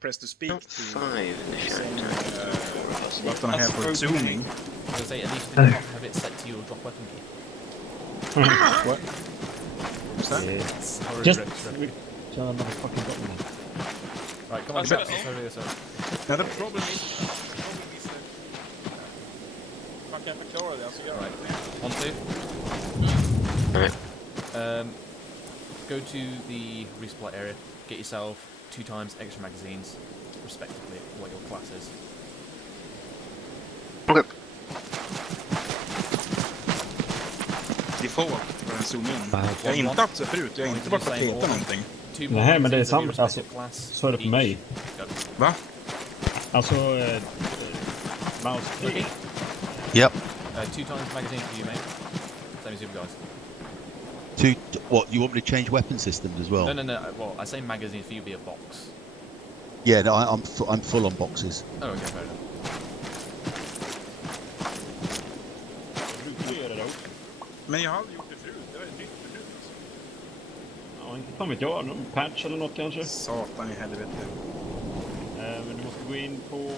press to speak Not to 5 in the same show. button I have for zooming. I was say at least you have it set to your drop weapon key. What? What's that? Yeah. Just turn another fucking button on. Right, come on, But- sorry. Now the problem is man kan förklara det, alltså gör Right. det. 1, 2. Alright. Go to the resupply area, get yourself 2 times extra magazines, respectively, what your class is. Okay. Default för en zoom in. Jag har inte haft så förut, jag har inte varit på peta någonting. Nej, men det är samma, alltså, så är det för mig. Va? Alltså, mouse click. Yep. 2 times magazine for you, mate. Same as you guys. What, you want me to change weapon systems as well? No. Well, I say magazine for you be a box. Yeah, no, I'm full on boxes. Oh, okay, fair enough. Men jag har aldrig gjort det förut, det är nytt förut alltså. Ja, inte fan vet jag, någon patch eller något kanske. Satan i helvete. Men du måste gå in på...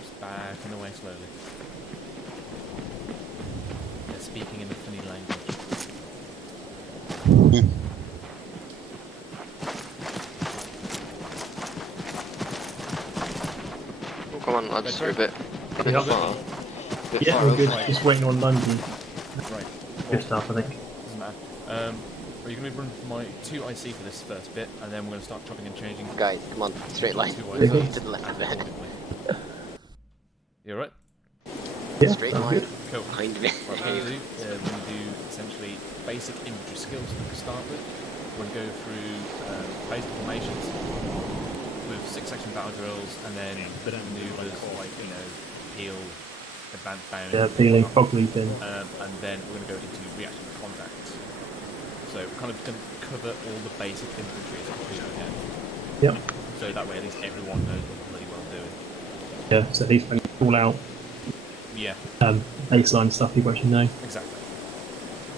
Just backing away slowly. They're speaking in a funny language. Oh, come on, lads, you're a bit far. Yeah, Far we're over. good. Just waiting on London. Right. Good stuff, I think. Doesn't matter. Well, you're going to run for my 2 IC for this first bit, and then we're going to start chopping and changing. Guys, come on, straight line. 2 Okay. IC. To the left of the head. You alright? Yeah, Straight sounds line. good. Cool. Kind of it. What we're going to do, we're going to do essentially basic infantry skills to start with. We're going to go through basic formations with 6-section battle drills, and then bit of maneuvers like, you know, peel, advanced bound. Yeah, feeling fog leaping. And then we're going to go into reaction to contact. So we're kind of going to cover all the basic infantry as quickly as we can. Yep. So that way at least everyone knows what they're bloody well doing. Yeah, so at least when you call out Yeah, baseline stuff, people actually know. exactly.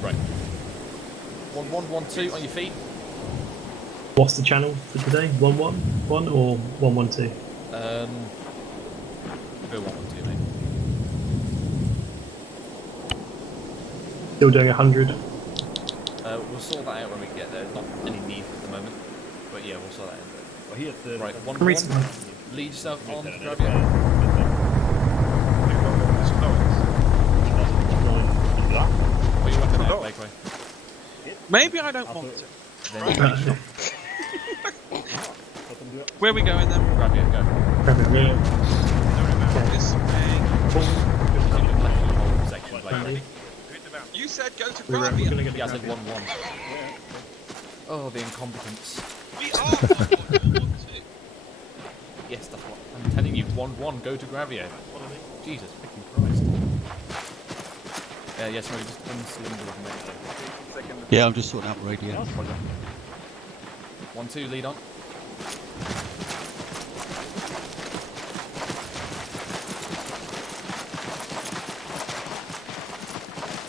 Right. 1, 1, 1, 2 on your feet. What's the channel for today? 111 or 112? Go 1, 1, 2, mate. Still doing 100. We'll sort that out when we get there. Not any need at the moment, but yeah, we'll sort that out. Right, 1, 1. Lead yourself on, grab you. Put your weapon out, make way. Maybe I don't want to. Then make sure. Where are we going then? Grab you, go. This way. Section, like, You said go to We're Gravia. gonna get yeah, I said 1, 1. Oh, the incompetence. We are. Yes, that's what I'm telling you. 1, 1, go to Gravio. Jesus freaking Christ. Yes, no, just uncylinder with me. Yeah, I'm just sorting out the radio. 1, 2, lead on.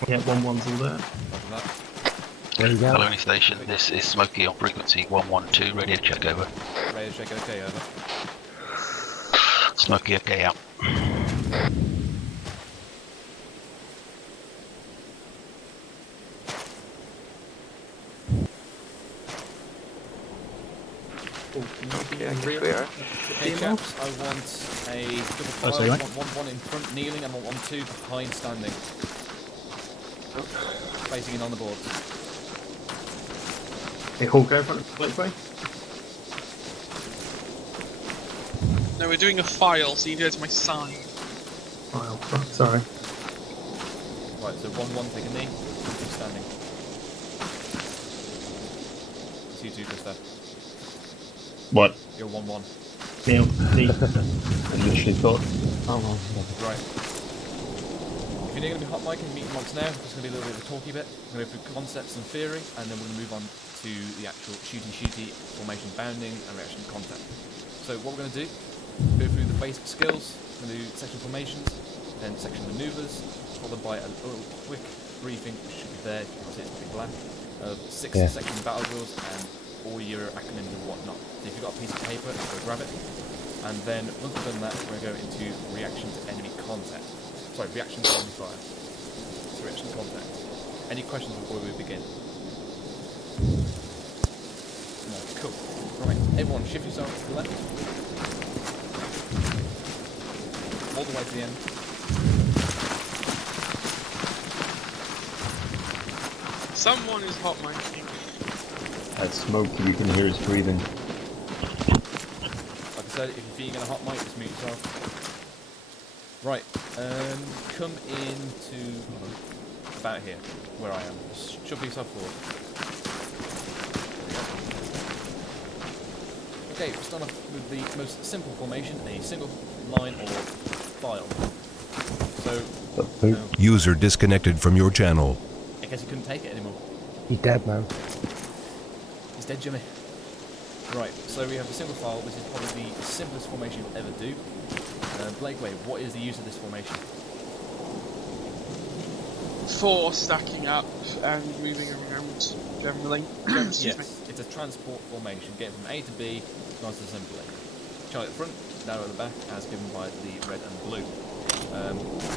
Yeah, 1-1's all there. After that. There you go. Colony Station, this is Smokey on frequency 112, radio check over. Radio check, okay, over. Smokey, okay, out. Okay, I guess we are. Okay, chaps, I want a double file. sorry, I mate. want 1 in front kneeling and 1, 2 behind standing. Facing in on the board. Okay, Hall, go in front of the way. No, we're doing a file, so you go to my side. Oh, fuck, sorry. Right, so 1, 1, take a knee. 2 standing. It's you 2, Krista. What? You're 1, 1. Neil, knee. I literally thought... Oh, Right. If you're going to be hot micing meet amongst now, it's going to be a little bit of a talky bit. We're going to go through concepts and theory, and then we're going to move on to the actual shooty, formation bounding, and reaction contact. So what we're going to do, go through the basic skills, we're going to do section formations, then section maneuvers, followed by a little quick briefing, which should be there, if you can see it's pretty black, of 6 Yeah. section battle drills and all your acronyms and whatnot. So if you've got a piece of paper, go grab it. And then once we've done that, we're going to go into reaction to enemy contact. Sorry, reaction to enemy fire. So reaction to contact. Any questions before we begin? No, cool. Right, everyone shift yourself to the left. All the way to the end. Someone is hot micing. That's Smokey, we can hear his breathing. Like I said, if you're feeling a hot mic, just mute yourself. Right, come into about here, where I am. Just shove yourself forward. Okay, we'll start off with the most simple formation, a single line or file. So, User disconnected from your channel. I guess he couldn't take it anymore. He's dead, man. He's dead, Jimmy. Right, so we have a single file. This is probably the simplest formation you'll ever do. Blake Wave, what is the use of this formation? For stacking up and moving around generally. Excuse me. Yes, it's a transport formation, getting from A to B, nice and simply. Charlie at the front, narrow at the back, as given by the red and blue.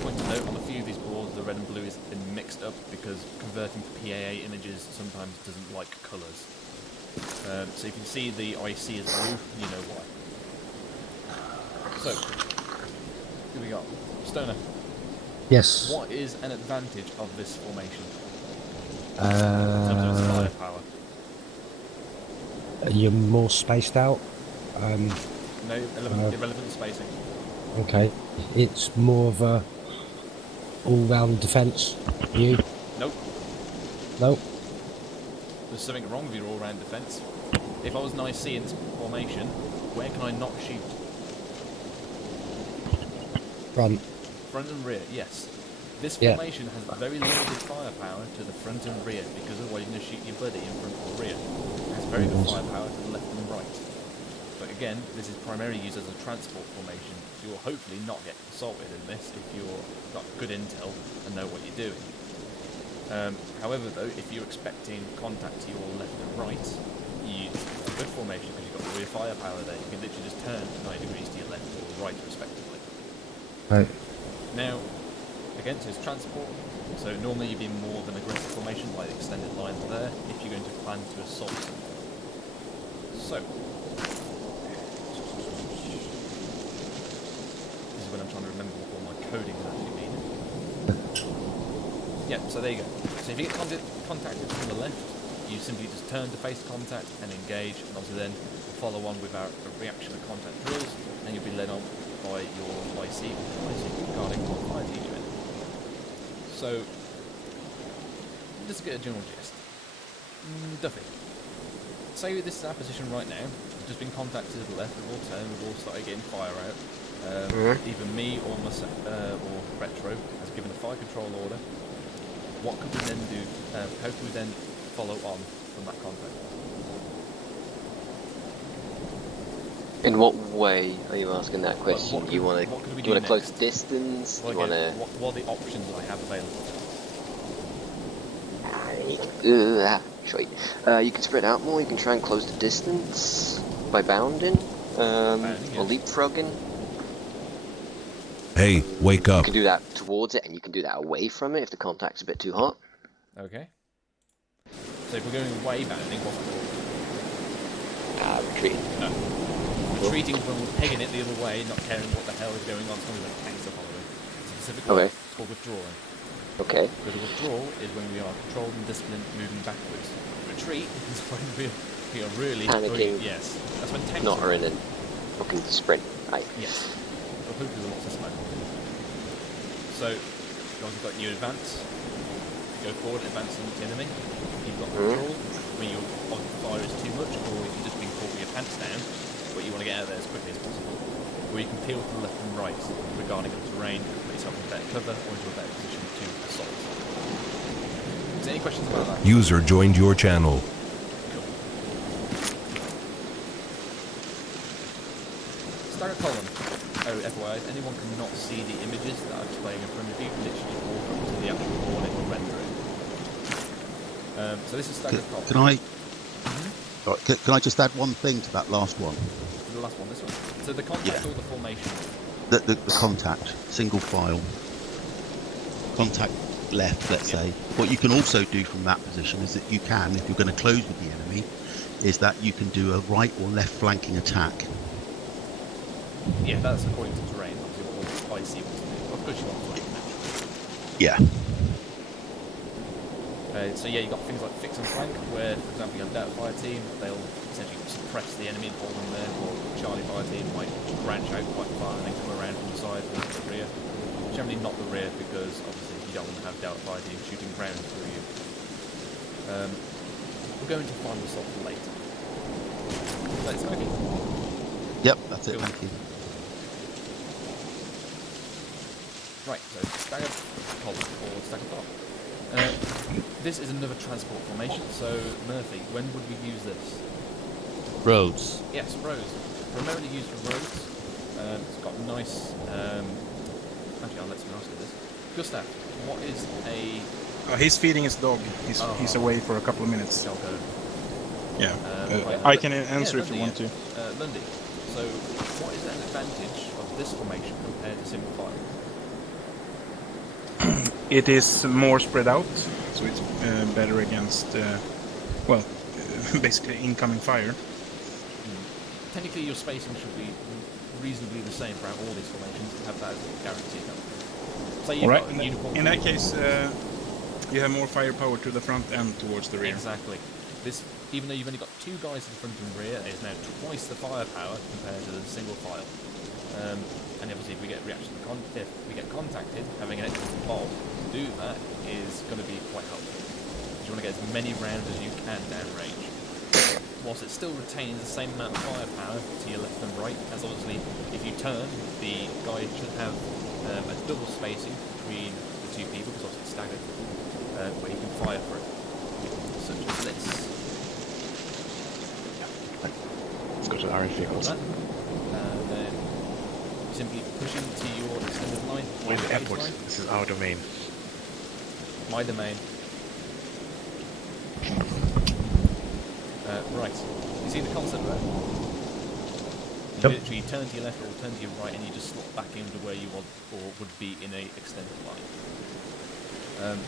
Point to note, on a few of these boards, the red and blue has been mixed up because converting to PAA images sometimes doesn't like colours. So if you see the IC as blue, you know why. So, here we go. Stoner, Yes. what is an advantage of this formation? In terms of its firepower. You're more spaced out. No, irrelevant spacing. Okay. It's more of a all-round defence. You? Nope. Nope. There's something wrong with your all-round defence. If I was an IC in this formation, where can I not shoot? Front. Front and rear, yes. This Yeah. formation has very limited firepower to the front and rear, because otherwise you're going to shoot your buddy in front or rear. It has very good firepower to the left and right. But again, this is primarily used as a transport formation. You will hopefully not get assaulted in this if you've got good intel and know what you're doing. However though, if you're expecting contact to your left and right, you use a good formation because you've got all your firepower there. You can literally just turn 9 degrees to your left or right respectively. Right. Now, again, so it's transport, so normally you'd be more of an aggressive formation like the extended line there if you're going to plan to assault. So, this is when I'm trying to remember what all my coding would actually mean. Yeah, so there you go. So if you get contacted from the left, you simply just turn to face contact and engage, and obviously then follow on with our reaction to contact drills, and you'll be led on by your IC regarding what fire team you're in. So, just to get a general gist. Duffy, say this is our position right now. We've just been contacted to the left, we've all turned, we've all started getting fire out. Either me or myself, or Retro has given a fire control order. What could we then do? How could we then follow on from that contact? In what way are you asking that question? What You want could we to do close next? distance? Well, You want again, to? what are the options I have available? You can spread out more. You can try and close the distance by bounding, or leapfrogging. Hey, wake You up. can do that towards it, and you can do that away from it if the contact's a bit too hot. Okay. So if we're going way bounding, what's it called? Retreat. No. Retreating when we're pegging it the other way, not caring what the hell is going on, as long as the tanks are following. It's a specific word. It's called withdrawing. Okay. Because a withdrawal is when we are controlled and disciplined, moving backwards. Retreat is when we are really Panicking. Yes. That's when tanks Not are in and fucking sprint. Right. Yes. But hopefully there's lots of smoke. So, you obviously got your advance. Go forward, advance into the enemy. You've got withdrawal, when your fire is too much, or if you've just been caught with your pants down, but you want to get out of there as quickly as possible. Or you can peel to the left and right regarding the terrain, put yourself in better cover, or into a better position to assault. Is there any questions about that? User joined your channel. Cool. Stagger column. Oh, FYI, guys, anyone cannot see the images that I'm displaying in front of you, literally walk up to the actual board and will render it. So this is staggered column. Can I? Can I just add one thing to that last one? The last one, this one. So the contact or the formation? The contact, single file. Contact left, let's say. What you can also do from that position is that you can, if you're going to close with the enemy, is that you can do a right or left flanking attack. Yeah, that's according to terrain. Obviously, what I see what to do. Of course you want flanking, naturally. Yeah. So yeah, you've got things like fix and flank, where, for example, you have Delta Fire Team, they'll essentially suppress the enemy and hold them there, or Charlie Fire Team might branch out quite far and then come around from the side and into the rear. Generally not the rear, because obviously you don't want to have Delta Fire Team shooting round through you. We'll go into final assault later. That's okay. Yep, that's it, thank you. Right, so staggered column or staggered column. This is another transport formation, so Murphy, when would we use this? Roads. Yes, roads. Primarily used for roads. It's got nice... actually, I'll let someone else do this. Gustav, what is a... he's feeding his dog. He's away for a couple of minutes. Shall go. Yeah. Right, I can answer if you want to. Lundy, so what is an advantage of this formation compared to single file? It is more spread out, so it's better against, basically incoming fire. Technically, your spacing should be reasonably the same for all these formations to have that as a guarantee. So you've got a uniform. In that case, you have more firepower to the front and towards the rear. Exactly. This, even though you've only got 2 guys to the front and rear, is now twice the firepower compared to the single file. And obviously, if we get contacted, having an extra pod to do that is going to be quite helpful. You want to get as many rounds as you can downrange, whilst it still retains the same amount of firepower to your left and right. As obviously, if you turn, the guy should have a double spacing between the 2 people, because obviously it's staggered, where you can fire for it, such as this. Let's go to the RF vehicles. Then simply pushing to your extended line. Where's the airport? This is our domain. My domain. Right. You see the concept there? You literally turn to your left or turn to your right, and you just slot back into where you want or would be in a extended line.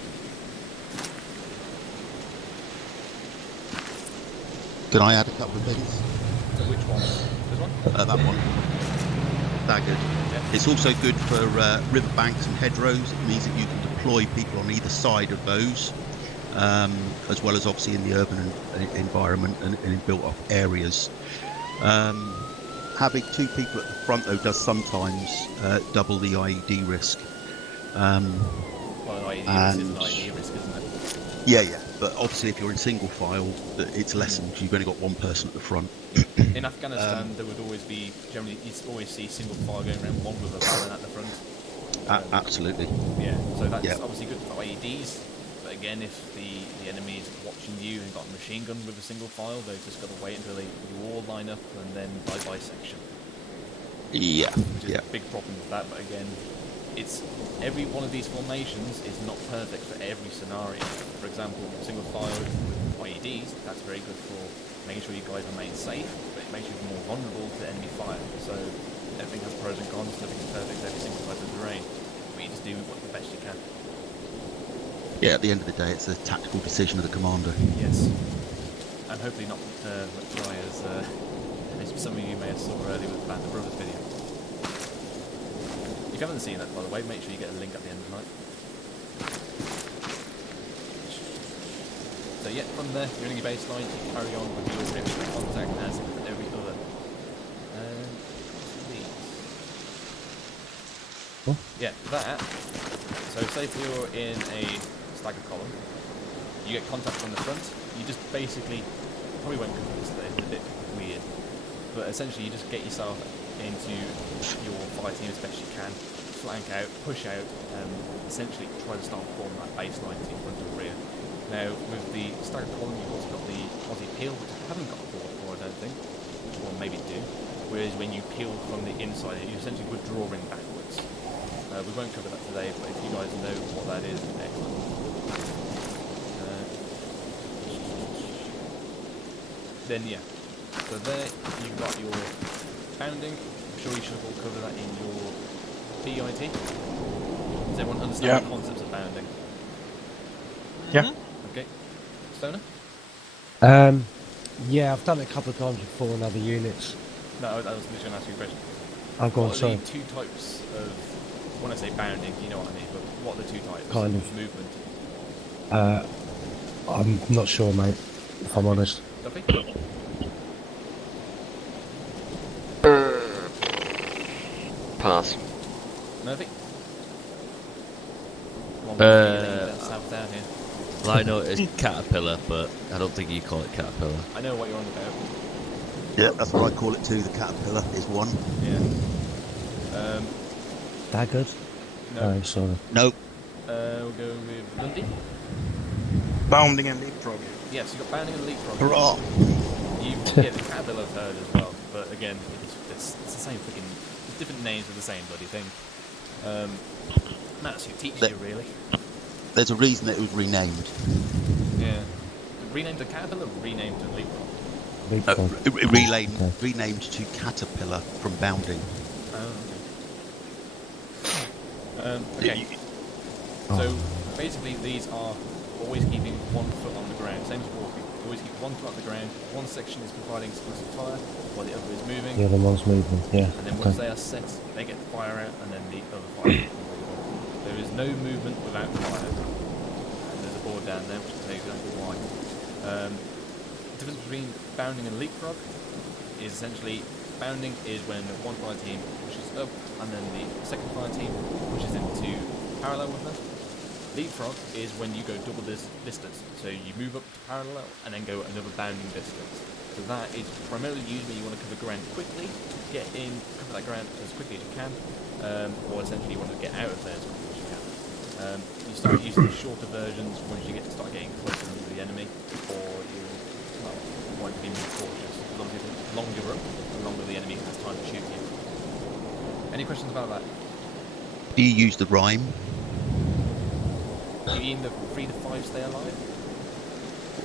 Can I add a couple of things? So which one? This one? That one. Staggered. Yeah. It's also good for river banks and hedgerows. It means that you can deploy people on either side of those, as well as obviously in the urban environment and in built-up areas. Having 2 people at the front, though, does sometimes double the IED risk. Well, IED is an IED risk, isn't it? Yeah. But obviously, if you're in single file, it's lessened. You've only got 1 person at the front. In Afghanistan, there would always be, generally, you always see single file going around one with a balance at the front. Absolutely. Yeah, so that's obviously good for IEDs. But again, if the enemy is watching you and got a machine gun with a single file, they've just got to wait until you all line up and then bye-bye section. Yeah. Which is a big problem with that, but again, it's every one of these formations is not perfect for every scenario. For example, single file with IEDs, that's very good for making sure you guys remain safe, but it makes you more vulnerable to enemy fire. So everything has pros and cons, nothing's perfect every single type of terrain, but you just do the best you can. Yeah, at the end of the day, it's a tactical decision of the commander. Yes, and hopefully not try as some of you may have saw earlier with the Band of Brothers video. If you haven't seen that, by the way, make sure you get a link at the end of the night. So yeah, from there, you're in your baseline, you carry on with your rear contact as with every other. Yeah, that. So say if you're in a staggered column, you get contact from the front, you just basically, probably won't go through this today, it's a bit weird, but essentially you just get yourself into your fire team as best you can, flank out, push out, and essentially try to start forming that baseline to your front and rear. Now, with the staggered column, you've also got the Aussie peel, which I haven't got a board for, I don't think, or maybe do. whereas when you peel from the inside, you're essentially withdrawing backwards. We won't cover that today, but if you guys know what that is, excellent. Then yeah, so there you've got your bounding. I'm sure you should have all covered that in your PIT. Does everyone understand the concepts of bounding? Yeah. Okay. Stoner? Yeah, I've done it a couple of times before on other units. No, I was literally going to ask you a question. I've gone, what are sorry. the two types of, when I say bounding, you know what I mean, but what are the two types Kind of. movement? I'm not sure, mate, if I'm honest. Duffy? Pass. Murphy? South down here. Well, I know it is caterpillar, but I don't think you call it caterpillar. I know what you're on about. Yeah, that's what I call it too. The caterpillar is one. Yeah. That good? No. Oh, sorry. No. We'll go with Lundy. Bounding and leapfrog. Yes, you got bounding and leapfrog. Hurrah! Yeah, the caterpillar I've heard as well, but again, it's the same freaking, different names for the same bloody thing. That's who teaches you, really. There's a reason that it was renamed. Yeah. Renamed to caterpillar, renamed to leapfrog. Renamed to caterpillar from bounding. Oh, okay. Okay. So basically, these are always keeping 1 foot on the ground, same as walking. Always keep 1 foot on the ground. One section is providing explosive fire, while the other is moving. The other one's moving, yeah. And then once they are set, they get the fire out, and then the other fire. There is no movement without fire. And there's a board down there, which will tell you exactly why. The difference between bounding and leapfrog is essentially bounding is when one fire team pushes up, and then the second fire team pushes into parallel with them. Leapfrog is when you go double this distance, so you move up to parallel and then go another bounding distance. So that is primarily used when you want to cover ground quickly, get in, cover that ground as quickly as you can, or essentially you want to get out of there as quickly as you can. You start using the shorter versions once you start getting closer to the enemy, or you want to be more cautious. As long as the longer you're up, the longer the enemy has time to shoot you. Any questions about that? Do you use the rhyme? You mean the 3 to 5 stay alive?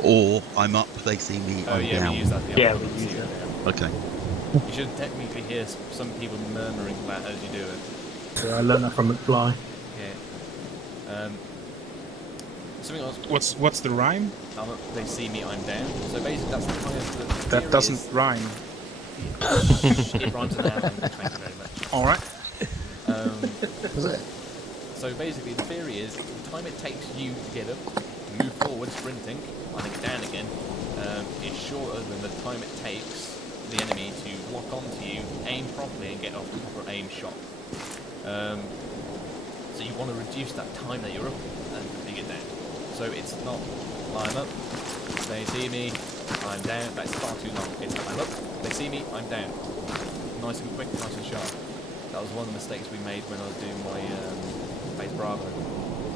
Or I'm up, they see me, I'm yeah, down. we use that. Yeah, we use it. Okay. You should technically hear some people murmuring that as you do it. Yeah, I learned that from McFly. Yeah. Something else. What's the rhyme? They see me, I'm down. So basically, that's the kind of the That doesn't rhyme. It rhymes an hour. Thank you very much. All right. So basically, the theory is the time it takes you to get up, move forward, sprinting, and then get down again, is shorter than the time it takes the enemy to lock onto you, aim properly, and get off the proper aim shot. So you want to reduce that time that you're up and get down. So it's not I'm up, they see me, I'm down. That's far too long. It's I'm up, they see me, I'm down. Nice and quick, nice and sharp. That was one of the mistakes we made when I was doing my Phase Bravo.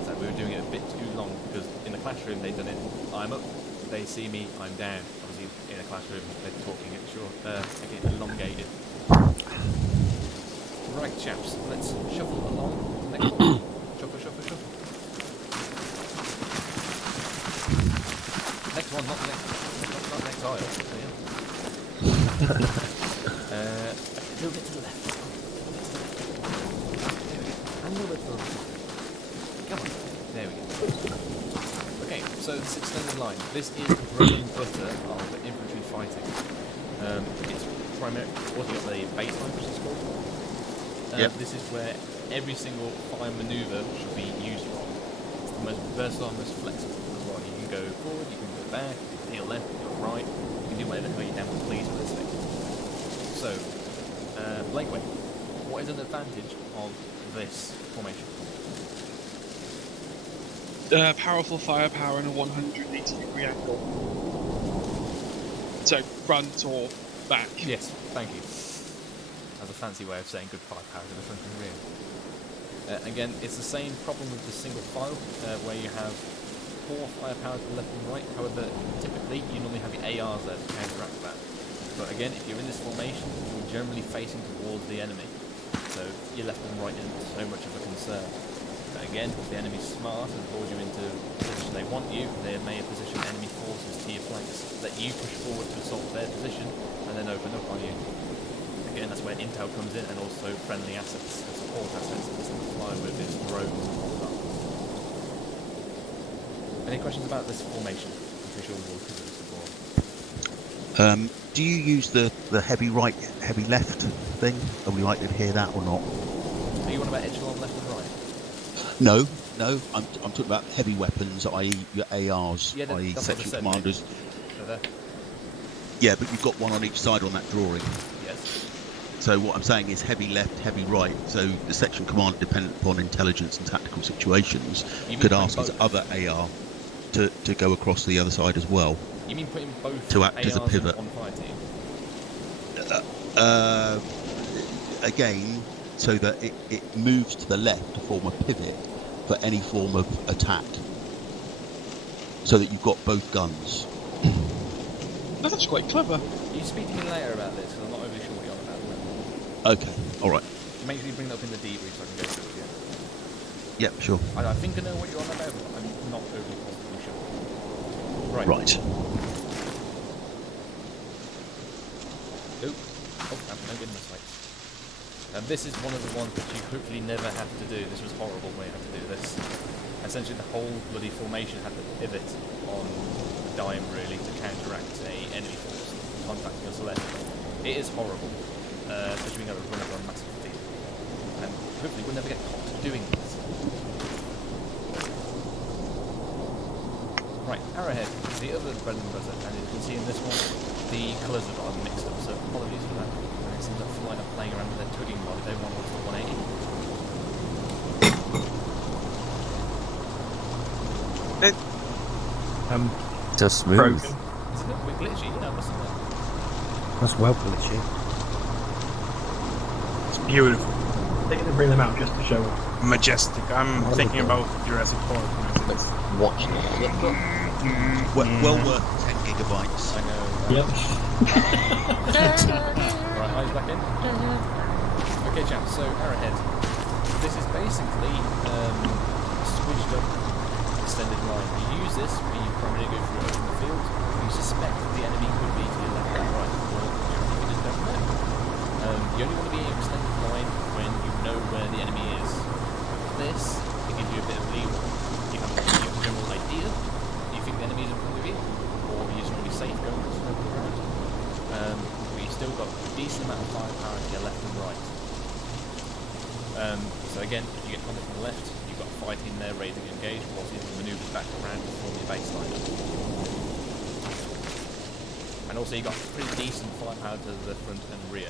So we were doing it a bit too long because in the classroom they'd done it. I'm up, they see me, I'm down. Obviously in a classroom they're talking it short, making it elongated. Right, chaps, let's shuffle along to the next one. Shuffle, shuffle, shuffle. Next one, not next aisle. So yeah. A little bit to the left. And a little bit to the right. Come on. There we go. Okay, so this extended line. This is the bread and butter of infantry fighting. It's primarily what you got the baseline, which is called. This is where every single fire maneuver should be used from. It's the most versatile, most flexible as well. You can go forward, you can go back, you can peel left, you can go right, you can do whatever you damn well please with this thing. So, Blakeway, what is an advantage of this formation? Powerful firepower and a 180-degree angle. So, front or back. Yes, thank you. That's a fancy way of saying good firepower to the front and rear. Again, it's the same problem with the single file, where you have poor firepower to the left and right. However, typically you normally have your ARs there to counteract that. But again, if you're in this formation, you're generally facing towards the enemy. So your left and right isn't so much of a concern. But again, if the enemy's smart and pulls you into the position they want you, they may position enemy forces to your flanks, let you push forward to assault their position, and then open up on you. Again, that's where intel comes in, and also friendly assets, support assets that this will fly with, is drones and whatnot. Any questions about this formation? I'm pretty sure we've all covered this before. Do you use the heavy right, heavy left thing? Are we likely to hear that or not? Are you on about echelon left and right? No. I'm talking about heavy weapons, i.e. your ARs, Yeah, i.e. that's section what I said, commanders. There. Yeah, but you've got one on each side on that drawing. Yes. So what I'm saying is heavy left, heavy right. So the section commander, dependent upon intelligence and tactical situations, could ask his other AR to go across the other side as well. You mean putting both to act ARs as a pivot? on fire team? Again, so that it moves to the left to form a pivot for any form of attack. So that you've got both guns. That's actually quite clever. You speak to me later about this, because I'm not overly sure what you're on about. Okay, alright. Make sure you bring that up in the debrief so I can go through it again. Yep, sure. I think I know what you're on about, but I'm not overly positively sure. Right. No goodness sakes. This is one of the ones that you hopefully never have to do. This was horrible when you had to do this. Essentially the whole bloody formation had to pivot on a dime really to counteract a enemy force contacting us left. It is horrible, especially when you have to run over a massive field. And hopefully we'll never get caught doing this. Right, arrowhead, the other bread and butter, and you can see in this one, the colours are mixed up, so apologies for that. It seems like Flight are playing around with their tugging mod if everyone wants the 180. Just smooth. Broken. It's a little bit glitchy, you know, mustn't it? That's well glitchy. It's beautiful. They're going to bring them out just to show off. Majestic. I'm thinking about Jurassic Park. Let's watch the flip-flop. Well worth 10 gigabytes. I know. Yep. Right, eyes back in. Okay, chaps, so arrowhead. This is basically switched up extended line. You use this when you primarily go through open the field. You suspect that the enemy could be to your left or right, or you just don't know. You only want to be in your extended line when you know where the enemy is. This, it gives you a bit of leeway. You have a general idea. You think the enemy is in front of you, or you just want to be safe going around. But you've still got a decent amount of firepower to your left and right. So again, if you get contact from the left, you've got a fight team there ready to engage, whilst you have manoeuvres back around to form your baseline. And also you've got pretty decent firepower to the front and rear.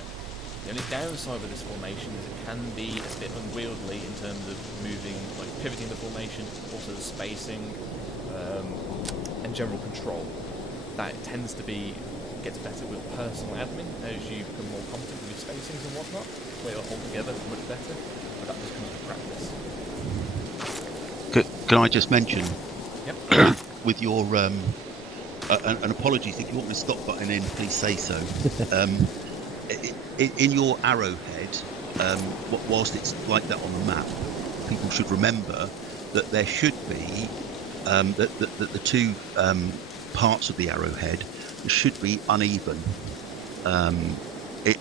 The only downside with this formation is it can be a bit unwieldy in terms of moving, like pivoting the formation, also the spacing, and general control. That tends to gets better with personal admin as you become more competent with spacings and whatnot, where you'll hold together much better, but that just comes with practice. Can I just mention, Yep. with your, and apologies, if you want me to stop button in, please say so. In your arrowhead, whilst it's like that on the map, people should remember that there should be, that the two parts of the arrowhead should be uneven.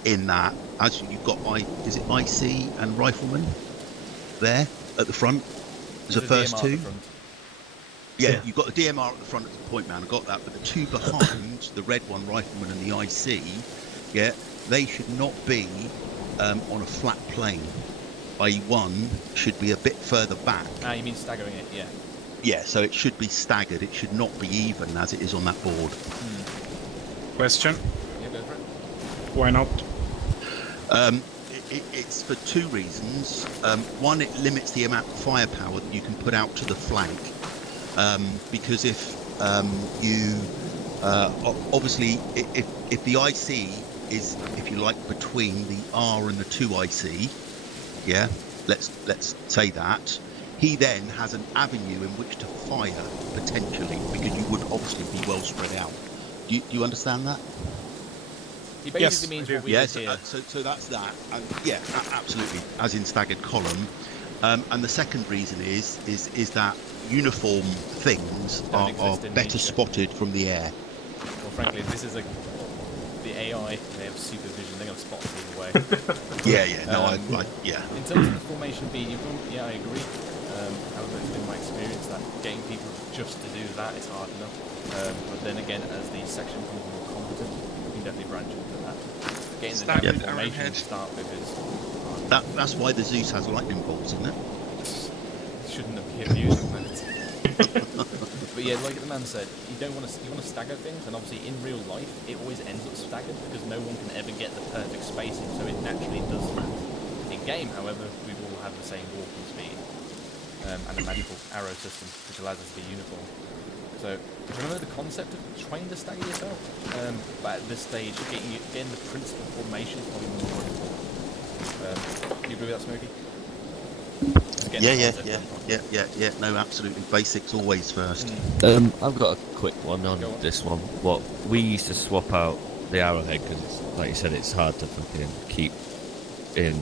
In that, as you've got, is it IC and Rifleman there at the front? As the first two? Yeah, you've got the DMR at the front as the point man, I got that, but the two behind, the red one, Rifleman, and the IC, yeah, they should not be on a flat plane. i.e. one should be a bit further back. Ah, you mean staggering it, yeah. Yeah, so it should be staggered, it should not be even as it is on that board. Question? Yeah, go for it. Why not? It's for two reasons. One, it limits the amount of firepower that you can put out to the flank. Because if you obviously if the IC is, if you like, between the R and the 2IC, yeah, let's say that, he then has an avenue in which to fire potentially, because you would obviously be well spread out. Do you understand that? He basically means what we did here. So that's that. And yeah, absolutely. As in staggered column. And the second reason is that uniform things are better spotted from the air. Well, frankly, this is the AI. They have supervision. They're going to spot us either way. Yeah. In terms of the formation being uniform, yeah, I agree. However, it's been my experience that getting people just to do that is hard enough. But then again, as the section becomes more competent, we can definitely branch into that. Getting the damn formation to start with is hard. That's why the Zeus has lightning bolts, isn't it? Shouldn't appear using that. But yeah, like the man said, you want to stagger things, and obviously in real life it always ends up staggered because no one can ever get the perfect spacing, so it naturally does that. In game, however, we will have the same walking speed and a magical arrow system which allows us to be uniform. So remember the concept of trying to stagger yourself, but at this stage, getting the principal formation is probably more important. Do you agree with that, Smokey? Yeah. No, absolutely. Basics always first. I've got a quick one on this one. What we used to swap out the arrowhead because, like you said, it's hard to fucking keep in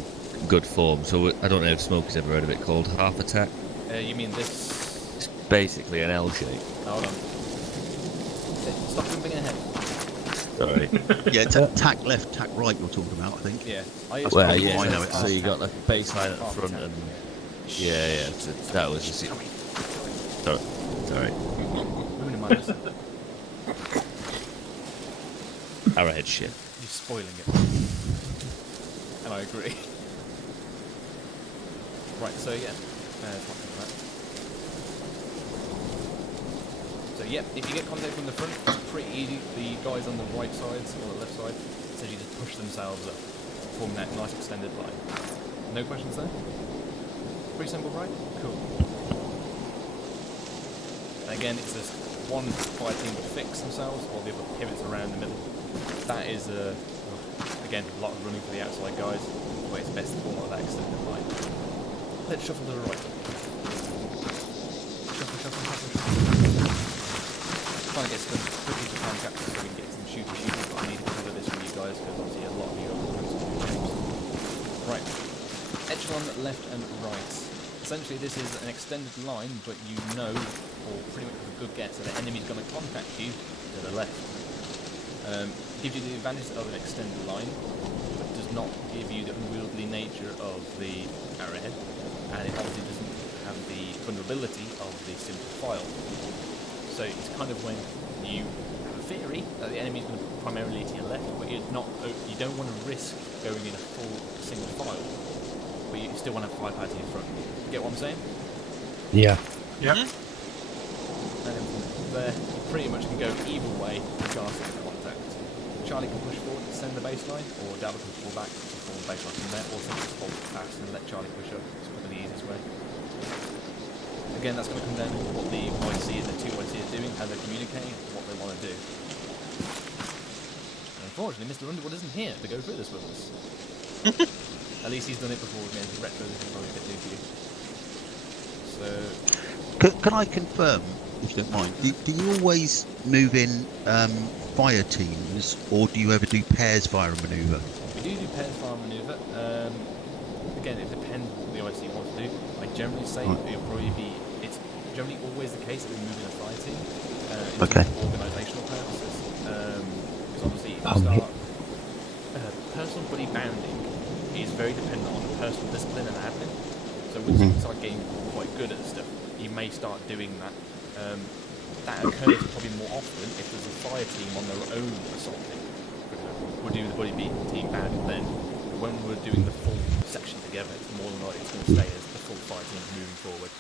good form. So I don't know if Smokey's ever heard of it called half attack. You mean this? It's basically an L shape. Hold on. Stop jumping ahead. Sorry. Yeah, tack left, tack right. You're talking about, I think. Yeah. I know it. So you got like a baseline at the front and. Yeah, that was just it. Sorry. Arrowhead shit. You're spoiling it. And I agree. Right, so yeah. So yeah, if you get contact from the front, it's pretty easy. The guys on the right sides or the left side essentially just push themselves up, forming that nice extended line. No questions there? Pretty simple, right? Cool. And again, it's this one fire team will fix themselves while the other pivots around the middle. That is, again, a lot of running for the outside guys, but it's best to form like that extended line. Let's shuffle to the right. Shuffle. Trying to get some quickly to time capture so we can get some shooty, but I need to cover this with you guys because obviously a lot of you are going to do games. Right. Echelon left and right. Essentially this is an extended line, but you know, or pretty much have a good guess, that the enemy's going to contact you to the left. Gives you the advantage of an extended line, but does not give you the unwieldy nature of the arrowhead, and it obviously doesn't have the vulnerability of the simple file. So it's kind of when you have a theory that the enemy's going to be primarily to your left, but you don't want to risk going in a full single file. But you still want to have firepower to your front. Get what I'm saying? Yeah. Yep. And then from there, you pretty much can go either way, regardless of the contact. Charlie can push forward to send the baseline, or Dalva can pull back to form the baseline from there, or simply just hold fast and let Charlie push up. It's probably the easiest way. Again, that's going to come down to what the IC and the 2IC are doing, how they're communicating, what they want to do. And unfortunately, Mr. Underwood isn't here to go through this with us. At least he's done it before with me, and retro this is probably a bit new for you. So... Can I confirm, if you don't mind, do you always move in fire teams, or do you ever do pairs fire manoeuvre? We do pairs fire manoeuvre. Again, it depends what the IC wants to do. I generally say it'll probably be... It's generally always the case that we move in a fire team in terms of organisational purposes. Because obviously if you start... personal buddy bounding is very dependent on the personal discipline and admin. So once you start getting quite good at stuff, you may start doing that. That occurs probably more often if there's a fire team on their own assaulting. For example, we'll do the buddy team bounding then. But when we're doing the full section together, it's more than likely it's going to stay as the full fire team moving forward.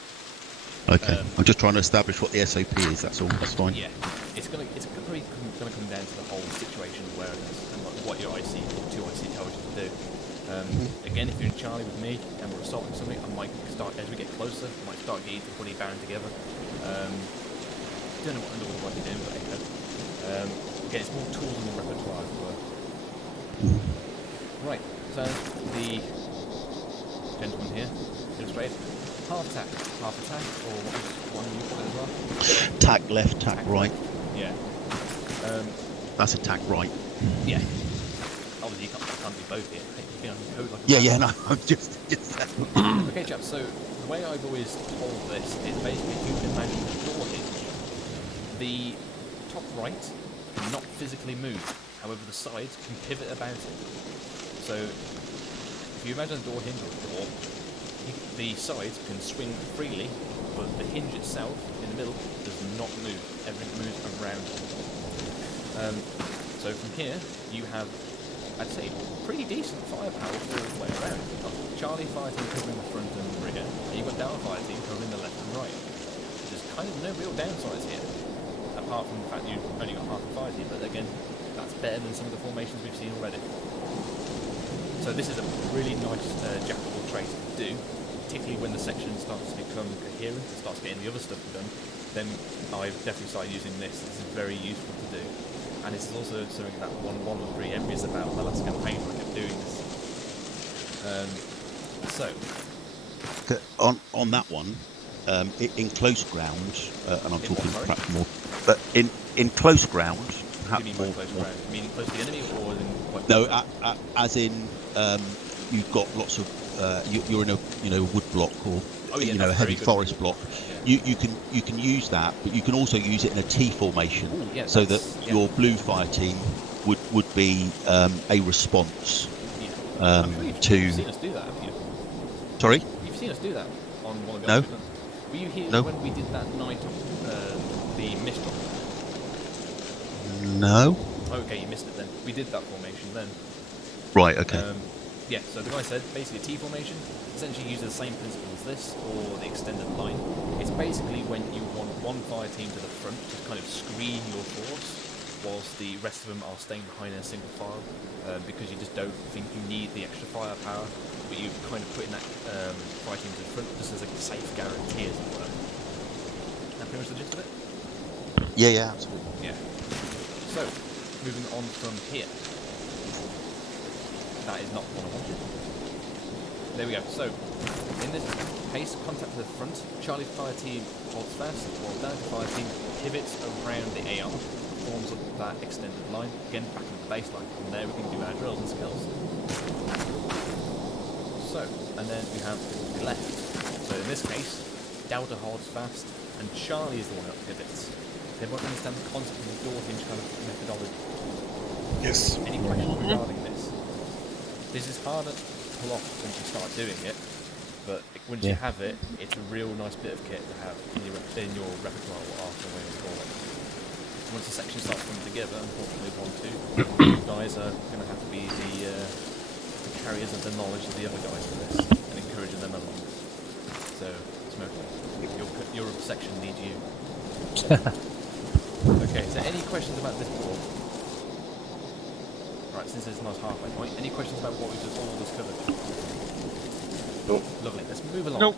Okay, I'm just trying to establish what the SOP is. That's all. That's fine. Yeah, it's probably going to come down to the whole situation awareness and what your IC or 2IC tells you to do. Again, if you're in Charlie with me and we're assaulting something, I might start, as we get closer, I might start getting the buddy bound together. Don't know what Underwood might be doing, but again, it's more tools in the repertoire, as it were. Right, so the gentleman here illustrated half attack, or what one you call it as well? Tack left, tack right. Yeah. That's a tack right. Yeah. obviously you can't do both here. You can code like a Yeah, no, I'm just Okay, chaps, so the way I've always told this is basically if you can imagine a door hinge, the top right cannot physically move, however the sides can pivot about it. So if you imagine a door hinge or a door, the sides can swing freely, but the hinge itself in the middle does not move. Everything moves around. So from here, you have, I'd say, pretty decent firepower all the way around. You've got Charlie fire team covering the front and rear, and you've got Delta fire team covering the left and right. There's kind of no real downsides here, apart from the fact you've only got half a fire team, but again, that's better than some of the formations we've seen already. So this is a really nice jackable trait to do, particularly when the section starts to become coherent and starts getting the other stuff done. Then I've definitely started using this. This is very useful to do. And it's also something that one was pretty envious about the last campaign when I kept doing this. on that one, in close ground, and I'm talking perhaps more, but in close ground. What do you mean by close ground? You mean close to the enemy, or in quite No, as in you've got lots of you're in a wood block or a heavy forest block. You can use that, but you can also use it in a T formation, so that your blue fire team would be a response to. You've seen us do that, haven't you? Sorry? You've seen us do that on one of the No. episodes. Were you here when we did that night of the mist drop? No. Okay, you missed it then. We did that formation then. Right. Okay. Yeah, so the guy said basically a T formation essentially uses the same principle as this, or the extended line. It's basically when you want one fire team to the front to kind of screen your force, whilst the rest of them are staying behind in a single file, because you just don't think you need the extra firepower, but you kind of put in that fire team to the front just as a safe guarantee, as it were. That pretty much the gist of it? Yeah, absolutely. Yeah. So, moving on from here. That is not what I wanted. There we go. So, in this case, contact to the front. Charlie fire team holds fast, while Delta fire team pivots around the AR, forms up that extended line. Again, back into the baseline. From there, we can do our drills and skills. So, and then we have left. So, in this case, Delta holds fast, and Charlie is the one that pivots. They won't understand the concept of the door hinge kind of methodology. Yes. Any questions regarding this? This is harder to pull off once you start doing it, but once you have it, it's a real nice bit of kit to have in your repertoire, or after when you call it. Once the section starts coming together, unfortunately, you guys are going to have to be the carriers of the knowledge of the other guys for this, and encouraging them along. So, Smokey, your section needs you. Okay, so any questions about this board? Right, since it's not halfway point, any questions about what we just all discovered? Nope. Lovely, let's move along. Nope.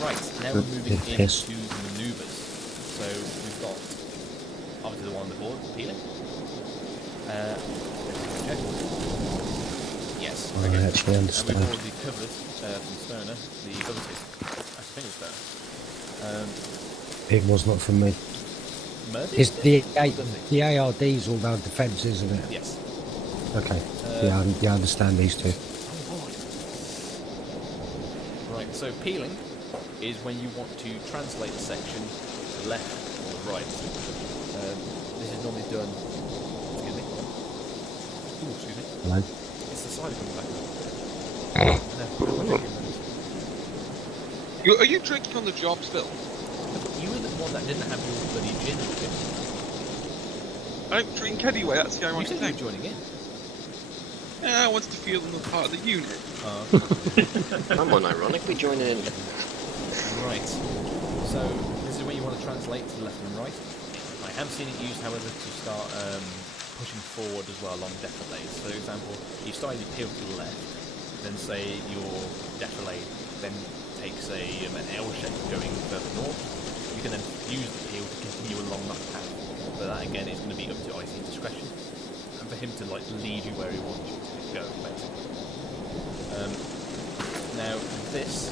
Right, now we're moving into the maneuvers. So we've got obviously the one on the board, peeling. Check. Yes. I actually understand. And we've already covered from Stoner the other two. I think it's Stoner. It was not from me. Murphy? Is the ARD's all down defence, isn't it? Yes. Okay. I understand these two. Right, so peeling is when you want to translate the section to left or right. This is normally done. Excuse me. Ooh, excuse me. Hello. It's the side coming back. Are you drinking on the job still? You were the one that didn't have your bloody gin. I don't drink anyway, that's the ironic thing. You said you were joining in. Yeah, I wanted to feel them part of the unit. I'm unironically joining in. Right. So, this is when you want to translate to the left and right. I have seen it used, however, to start pushing forward as well along defilades. So, for example, you start your peel to the left, then say your defilade then takes an L shape going further north. You can then use the peel to continue along that path. But that again is going to be up to IC's discretion, and for him to lead you where he wants you to go, basically. Now this,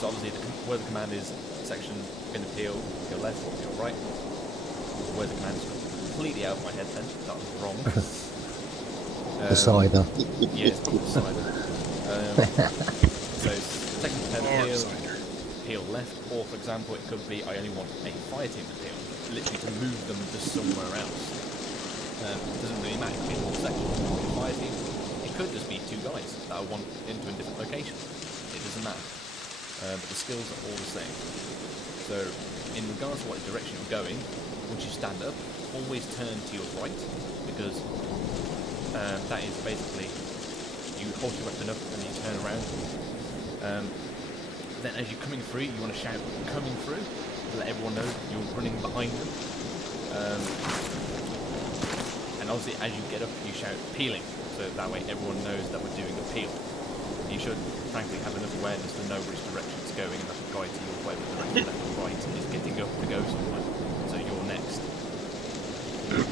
so obviously the word of command is section in the peel, peel left or peel right. Where the command's completely out of my head then. That was wrong. Decider. Yeah, it's called decider. So second peel left, or for example, it could be I only want a fire team to peel, literally to move them just somewhere else. Doesn't really matter. It could be a whole section of a fire team. It could just be 2 guys that I want into a different location. It doesn't matter. But the skills are all the same. So, in regards to what direction you're going, once you stand up, always turn to your right, because that is basically you hold your weapon up and you turn around. Then as you're coming through, you want to shout "coming through" to let everyone know you're running behind them. And obviously, as you get up, you shout "peeling," so that way everyone knows that we're doing a peel. You should, frankly, have enough awareness to know which direction it's going, and that the guy to your whatever direction, left or right, is getting up to go somewhere. So you're next.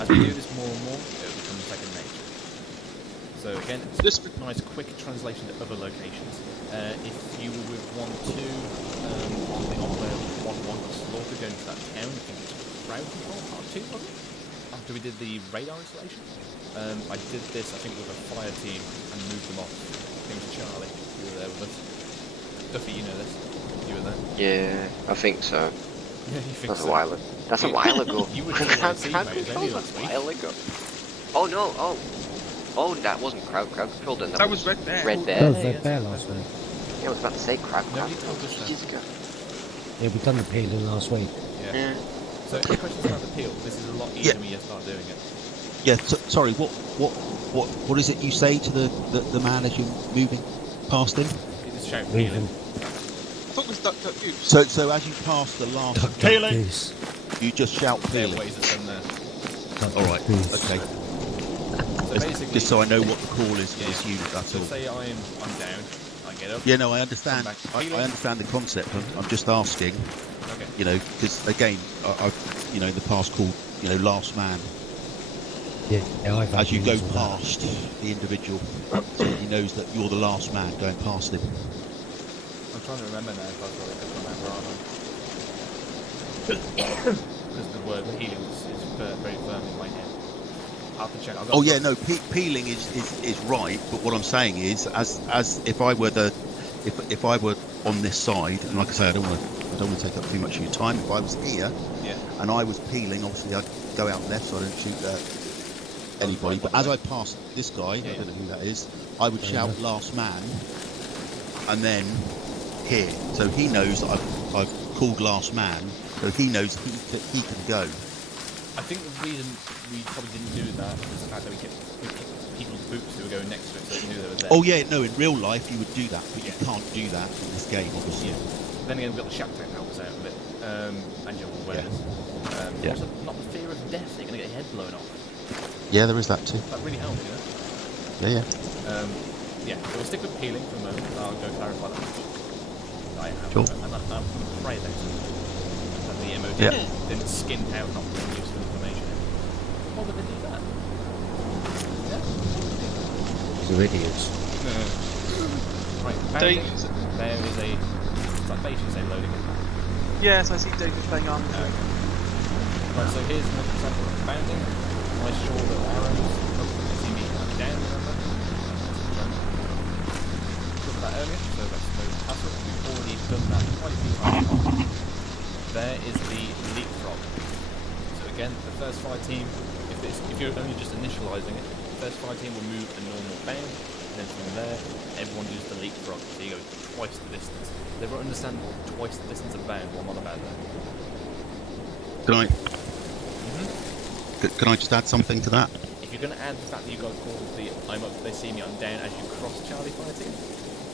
As we do this more and more, it will become second nature. So again, just a nice quick translation to other locations. If you were with 1-2 on the ArmA 1-1 got slaughtered going to that town, I think it's crowd control part 2, was it? After we did the radar installation, I did this, I think, with a fire team and moved them off. I think it was Charlie. You were there with us. Duffy, you know this. You were there. Yeah, I think so. Yeah, you think That's so. a while ago. That's a while ago. You were crowd TYC, mate, it was only control last a week. while ago. Oh no, oh, that wasn't crowd control then. That was Red Bear. Red That Bear. was Red Bear last week. Yeah, I was about to say crowd Nobody control told us that. ages ago. Yeah, we done the peeling last week. Yeah. So any questions about the peel? This is a lot easier when you start doing it. Yeah, sorry, what is it you say to the man as you're moving past him? You just shout Moving. peeling. I thought it was Duck Duck Goose. So as you pass the last, Duck, duck, Peeling. goose. you just shout There are peeling. ways of done there. Duck, All duck, right, goose. okay. So basically, Just so I know what the call is for this unit. That's so all. say I'm down, I get up. Yeah, no, I understand. Come back. I understand the concept. I'm just asking. Okay. You know, because again, I've in the past called last man. Yeah, I've had As you go units with that. past the individual, so he knows that you're the last man going past him. I'm trying to remember now if I've got it on ArmA. Because the word peeling is very firm in my head. I'll have to check. Oh yeah, no, peeling is right. But what I'm saying is, as if I were if I were on this side, and like I say, I don't want to take up too much of your time. If I was here, and I was peeling, obviously I'd go out left, so I don't shoot anybody. But as I passed this guy, I don't know who that is, I would shout "last man," and then here, so he knows that I've called last man, so he knows he can go. I think the reason we probably didn't do that is the fact that we kept people's boots who were going next to it, so they knew they were there. Oh yeah, no, in real life you would do that, but you can't do that in this game, obviously. Then again, we've got the shack tank helpers out of it, and general awareness. Also, not the fear of death, they're going to get your head blown off. Yeah, there is that too. That really helps, you know? Yeah. Yeah, so we'll stick with peeling for a moment, and I'll go clarify that book that I have. Sure. And I'm afraid that the MOD didn't skin out not putting useful information in. Why would they do that? Yeah. They're idiots. Right, Dave. there is a... Is that base you say loading? Yes, I see David playing on. Okay. Right, so here's another example of bounding. Nice short little arrows. Oh, you see me down, remember? Took that earlier, so that's no hassle. We've already done that quite a few times. There is the leapfrog. So again, the first fire team, if you're only just initialising it, the first fire team will move a normal bound, and then from there, everyone does the leapfrog. So you go twice the distance. They won't understand twice the distance of bound, what I'm on about there. Can I just add something to that? If you're going to add the fact that you've got to call the I'm up, they see me, I'm down as you cross Charlie fire team.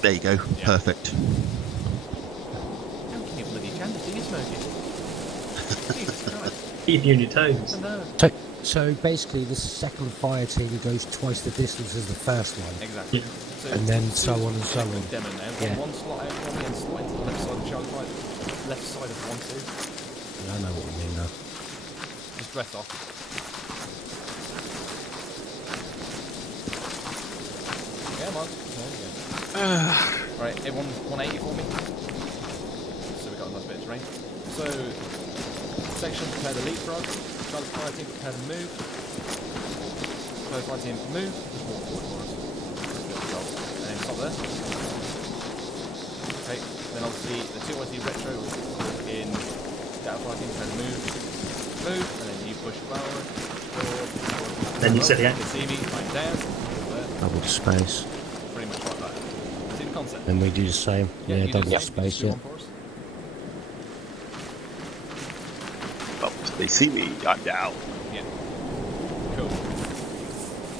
There you go. Yeah. Perfect. Don't give me a bloody chance, do you, Smokey? Jesus Christ. Keep you on your toes. I know. So basically, the second fire team goes twice the distance as the first one. Exactly. So And then so on and so on. Demo now. Yeah. One slot out for me and slot into the left side of Charlie fire. Left side of 1-2. Yeah, I know what you mean now. Just breath off. Yeah, Mark. There you go. Right, everyone 180 for me. So we got enough nice bit of terrain. So, section prepare the leapfrog, Charlie fire team prepare to move, Charlie fire team move, just walk forward for us. Good job. And then stop there. Okay, then obviously the 2YT retro will call in Data fire team prepare to move, and then you push forward, Then you set the you can see me, I'm down, Double the space. pretty much like that. See the concept? Then we do the same. Yeah, you do double the the same. space, Just do yeah. one for us. Oh, they see me, I'm down. Yeah. Cool.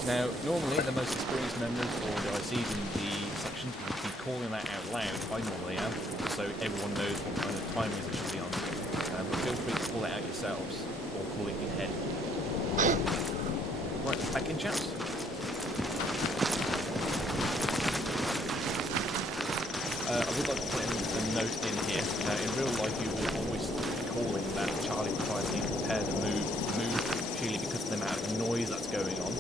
Now, normally the most experienced members or the ICs in the section would be calling that out loud. I normally am, so everyone knows what kind of timings it should be on. But feel free to call it out yourselves or call it in your head. Right, back in chaps. I would like to put a note in here. Now, in real life, you will always be calling that Charlie fire team prepare to move, purely because of the amount of noise that's going on.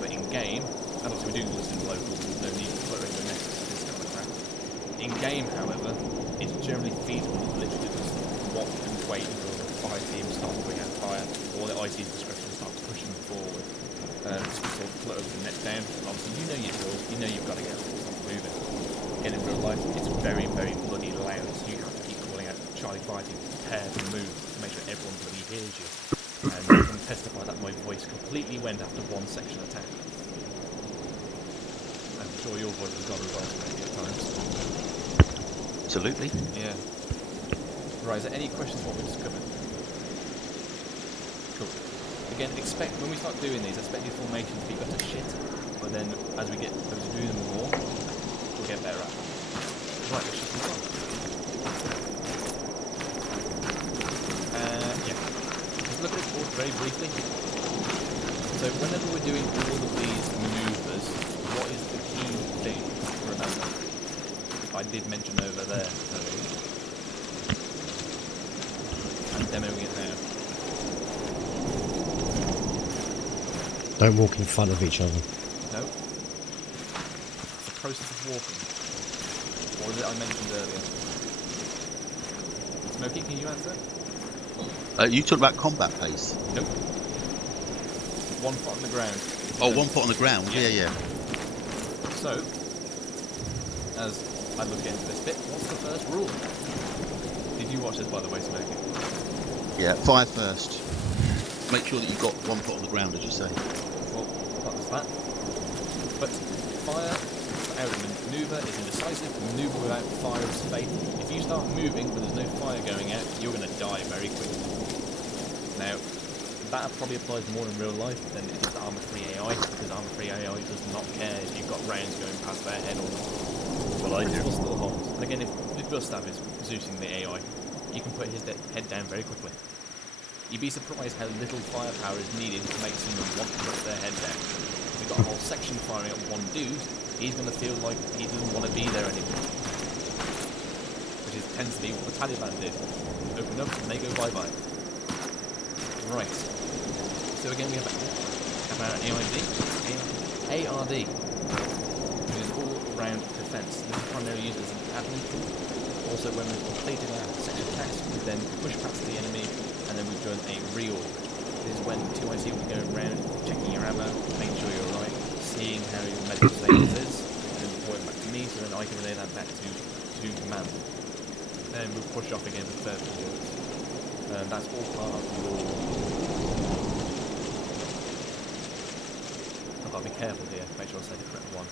But in game, and obviously we're doing this in local, there's no need for fluttering the neck, this kind of crap. In game, however, it's generally feasible to literally just watch and wait until the fire team starts putting out fire, or the IC's discretion starts pushing forward. Just to sort of flutter the net down. Obviously, you know your rules, you know you've got to get start moving. Again, in real life, it's very, very bloody loud, so you have to keep calling out Charlie fire team prepare to move to make sure everyone bloody hears you. And I can testify that my voice completely went after one section attack. I'm sure your voice has gone as well many times. Absolutely. Yeah. Right, is there any questions what we just covered? Cool. Again, when we start doing these, expect your formation to be utter shit, but then as we do them more, we'll get better at it. Right, let's just move on. Yeah. Let's look at it all very briefly. So whenever we're doing all of these maneuvers, what is the key thing to remember? I did mention over there earlier. I'm demoing it now. Don't walk in front of each other. No. It's the process of walking. What was it I mentioned earlier? Smokey, can you answer? You talked about combat pace. Nope. 1 foot on the ground. Oh, 1 foot on the ground. Yeah. So, as I look into this bit, what's the first rule? Did you watch this, by the way, Smokey? Yeah, fire first. Make sure that you've got 1 foot on the ground, as you say. Well, that's that. But fire out maneuver is indecisive. Maneuver without fire is fatal. If you start moving but there's no fire going out, you're going to die very quickly. Now, that probably applies more in real life than it does to ArmA 3 AI, because ArmA 3 AI does not care if you've got rounds going past their head or not. Well, I do. Still holds. And again, if Gustav is Zeusing the AI, you can put his head down very quickly. You'd be surprised how little firepower is needed to make someone want to put their head down. If you've got a whole section firing at one dude, he's going to feel like he doesn't want to be there anymore. Which tends to be what the Taliban did. Open up and they go bye-bye. Right. So again, we have our ARD, which is all-round defense. This is primarily used as an admin tool. Also, when we've completed our section attacks, we then push past the enemy, and then we've done a reorg. This is when 2IC will be going around, checking your ammo, making sure you're alright, seeing how your medical status is, and then reporting back to me, so then I can relay that back to command. Then we'll push off again with further reorgs. That's all part of your... I've got to be careful here, make sure I say the correct one.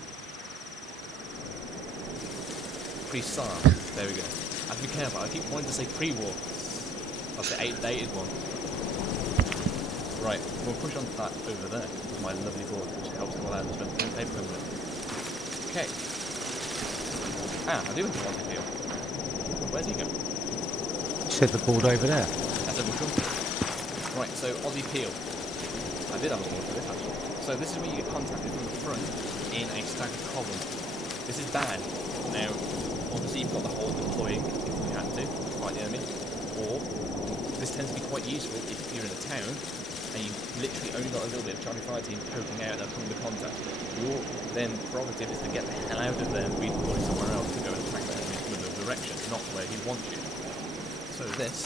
Pre-SAR, there we go. I have to be careful, I keep wanting to say pre-war. That's the dated one. Right, we'll push on to that over there with my lovely board, which helps allow me to spend pen paper with it. Okay. I do have one to feel. Where's he going? Said the board over there. That's it, we'll come. Right, so Aussie Peel. I did have a board for this actually. So this is where you get contacted from the front in a staggered column. This is bad. Now, obviously you've got the whole deploying if you had to fight the enemy, or this tends to be quite useful if you're in a town and you've literally only got a little bit of Charlie fire team poking out and coming to contact. Your then prerogative is to get the hell out of there and redeploy somewhere else to go and attack the enemy from another direction, not where he wants you. So this,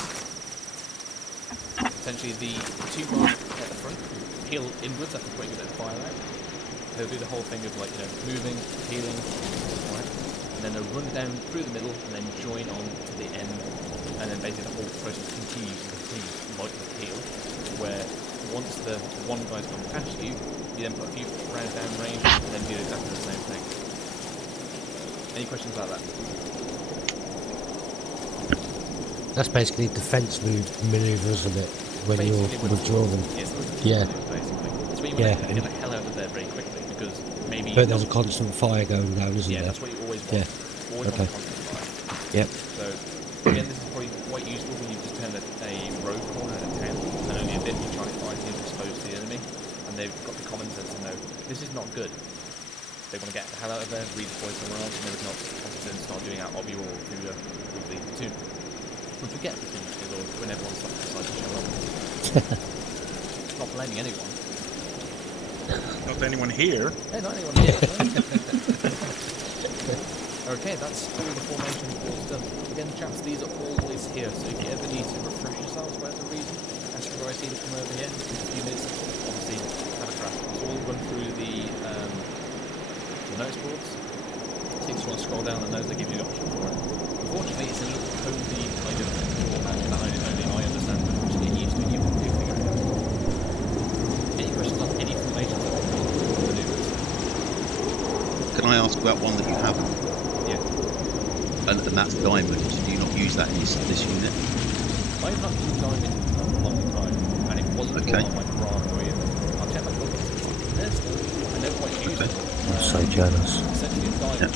essentially the two guys at the front peel inwards after putting a bit of fire out. They'll do the whole thing of like, moving, peeling, right? And then they'll run down through the middle and then join on to the end. And then basically the whole process continues like the peel, where once the one guy's gone past you, you then put a few rounds down range and then do exactly the same thing. Any questions about that? That's basically defense maneuvers of it when you withdraw them. Yes, yeah. Basically. So when you want to get the hell out of there very quickly because maybe. But there's a constant fire going down, isn't there? Yeah, that's what you always want. Yeah. Always want a constant fire. Yep. So again, this is probably quite useful when you've just turned a road corner in a town and only a bit of your Charlie 5 team exposed to the enemy, and they've got the common sense to know this is not good. They want to get the hell out of there, redeploy somewhere else, and maybe not then start doing out obby or through the platoon. Would forget the thing or when everyone decides to show up. Not blaming anyone. Not anyone here. Hey, not anyone here. Okay, that's all the formation reports done. Again, chaps, these are always here, so if you ever need to refresh yourselves for whatever reason, ask your IC to come over here in a few minutes. Obviously, have a crack. It's all run through the notes boards. So you just want to scroll down the notes, they give you the option for it. Unfortunately, it's a little codey kind of format that only I understand, but once you get used to it, you can figure it out. Any questions on any formation that we can do? Can I ask about one that you haven't? Yeah. And that's diamond. Do you not use that in this unit? I've not used diamond in a long time, and it wasn't on my ArmA either. I'll check my comments. I know what it's used for. So jealous. Essentially, a diamond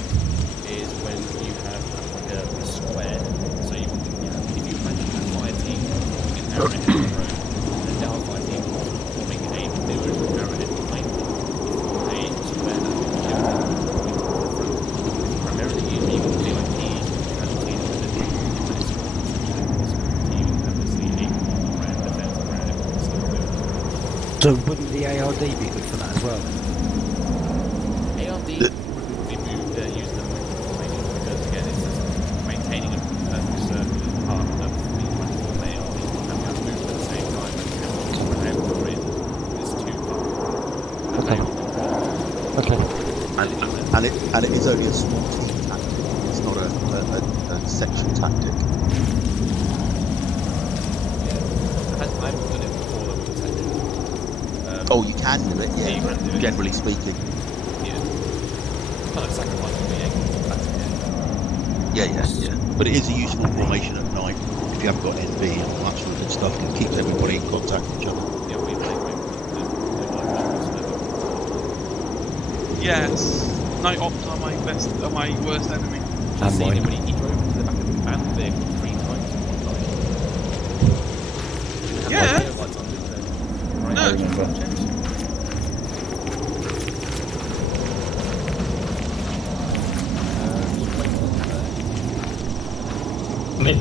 is when you have like a square. So you want to, if you imagine a fire team forming an arrowhead in the road, and a Dow fire team forming a mirrored arrowhead behind them, a square that will be primarily used when you want to do like P's, casualties, and then when it's squad, essentially, it's team and obviously a round defense around it, and still move. So wouldn't the ARD be good for that as well? ARD would be used in the formation because again it's just maintaining a perfect circle is part of being trying to form ARD and we have to move at the same time and without the reason it's too far. Okay. Okay. And it is only a small team tactic. It's not a section tactic. Yeah. I haven't done it before there was a section. Oh, you can do it, yeah. You can do it. Generally speaking. Kind of sacrificing the egg. Yeah. But it is a useful formation at night if you haven't got NV and much of the stuff. It keeps everybody in contact with each other. Yeah, we play great. Yes. Night ops are my worst enemy. I've seen him when he drove into the back of the band vehicle 3 times in one night. Yeah. Right, no.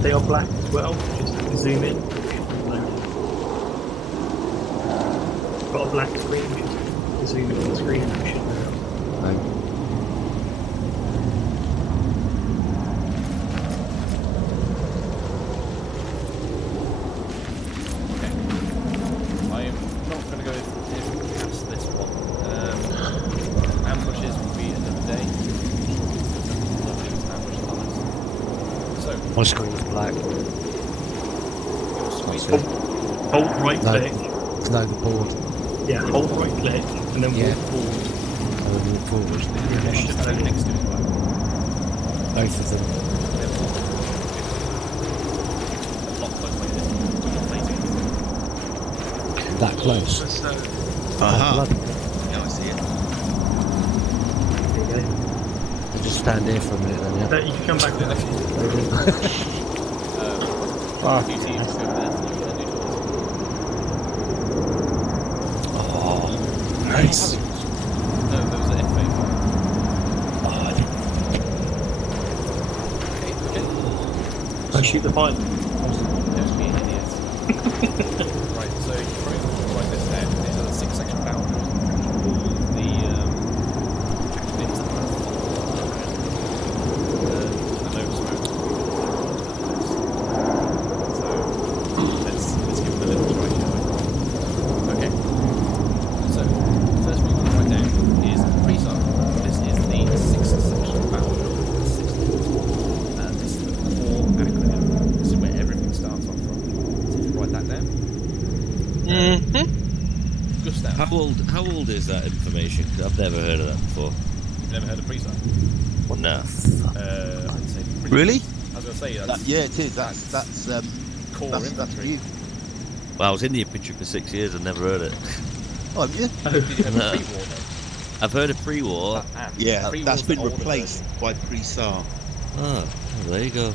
They are black as well, just to zoom in. Got a black screen, just to zoom in on the screen. I am not going to go past this one. Ambushes will be another day. Lovely ambush colors. So, my screen's black. Hold right click. No, the board. Yeah, hold right click and then walk forward. And then walk forward. Next to it, both of them. That close. Aha. Yeah, I see it. There you go. I'll just stand here for a minute then, yeah? You can come back there. Oh, nice. No, those are FA. Oh, I didn't. I shoot the pilot. Don't be an idiot. Right, so you probably write this down. These are the 6-section boundaries. All the bits that are the no smoke. Gustav. How old is that information? 'Cause I've never heard of that before. You've never heard of pre-start? Well, no. I'd say pretty Really? I was going to say that's Yeah, it is. That's core that's infantry. you. Well, I was in the infantry for 6 years and never heard it. Oh, yeah. Did you have No. a pre-war though? I've heard of pre-war. Yeah, Pre-war's that's been the older replaced version. by pre-SAR. Oh, there you go.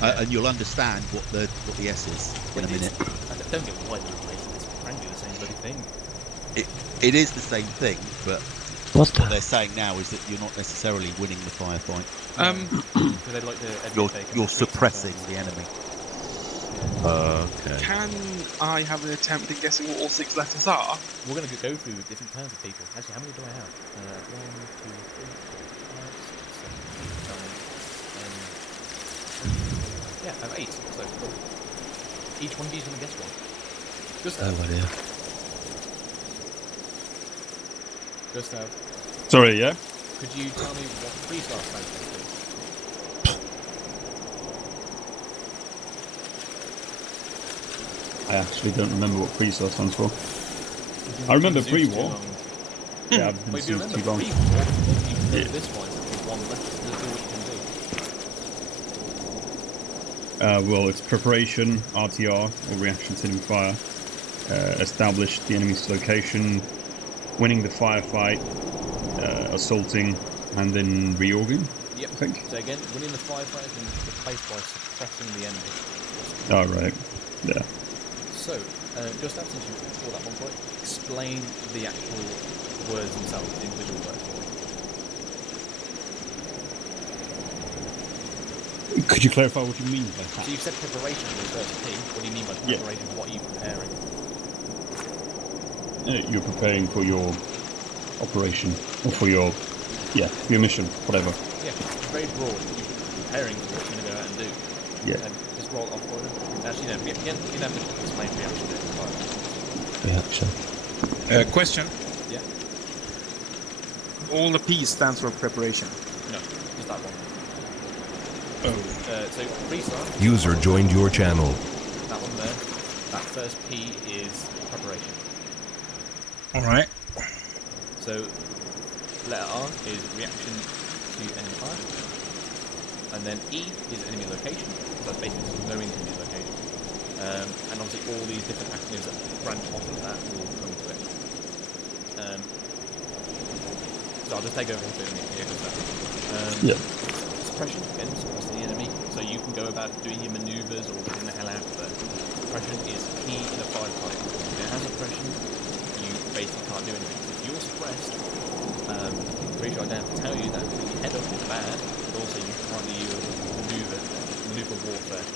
And you'll understand what the S is in a minute. I don't get why they replaced it. It's frankly the same bloody thing. It is the same thing, but What what they're saying now is that you're not necessarily winning the firefight. Because they'd like to You're suppressing the enemy. Okay. Can I have an attempt at guessing what all 6 letters are? We're going to go through different kinds of people. Actually, how many do I have? 1, 2, 3, 4, 5, 6, 7, 8, 9, 10. Yeah, I have 8. So cool. Each one of you is going to guess one. Gustav. Oh, dear. Gustav, Sorry, yeah? could you tell me what pre-star stands for, please? I actually don't remember what pre-SAR stands for. I remember You've been pre-war. Zeus too long. Yeah, I've been Well, if you Zeus remember too long. pre-war, then you know Yeah. this one is actually one letter, so let's do what you can do. Well, it's preparation, RTR, or reaction to enemy fire. Establish the enemy's location, winning the firefight, assaulting, and then reorging. Yep. I think. So again, winning the firefight has been replaced by suppressing the enemy. Oh, right. Yeah. So, Gustav, since you called that one for it, explain the actual words themselves, the individual words for me. Could you clarify what you mean by So that? you said preparation was the first P. What do you mean by Yeah. preparation? What are you preparing? You're preparing for your operation, or for your mission, whatever. Yeah, it's very broad. You're preparing for what you're going to go out and do. Yeah. Just roll it off for them. Actually, no, you have to explain reaction to fire. Reaction. Question. Yeah? All the P stands for preparation. No, just that one. Oh. So, pre-start, User joined your channel. that one there, that first P is preparation. Alright. So, letter R is reaction to enemy fire. And then E is enemy location. So that's basically knowing enemy location. And obviously all these different acronyms that branch off of that will come to it. So I'll just take over and fit in here. Yeah. Suppression, again, suppressing the enemy. So you can go about doing your maneuvers or getting the hell out of there. Suppression is key in a firefight. If you don't have suppression, you basically can't do anything. If you're suppressed, I'm pretty sure I don't have to tell you that your head up is bad, but also you can't do your maneuver warfare.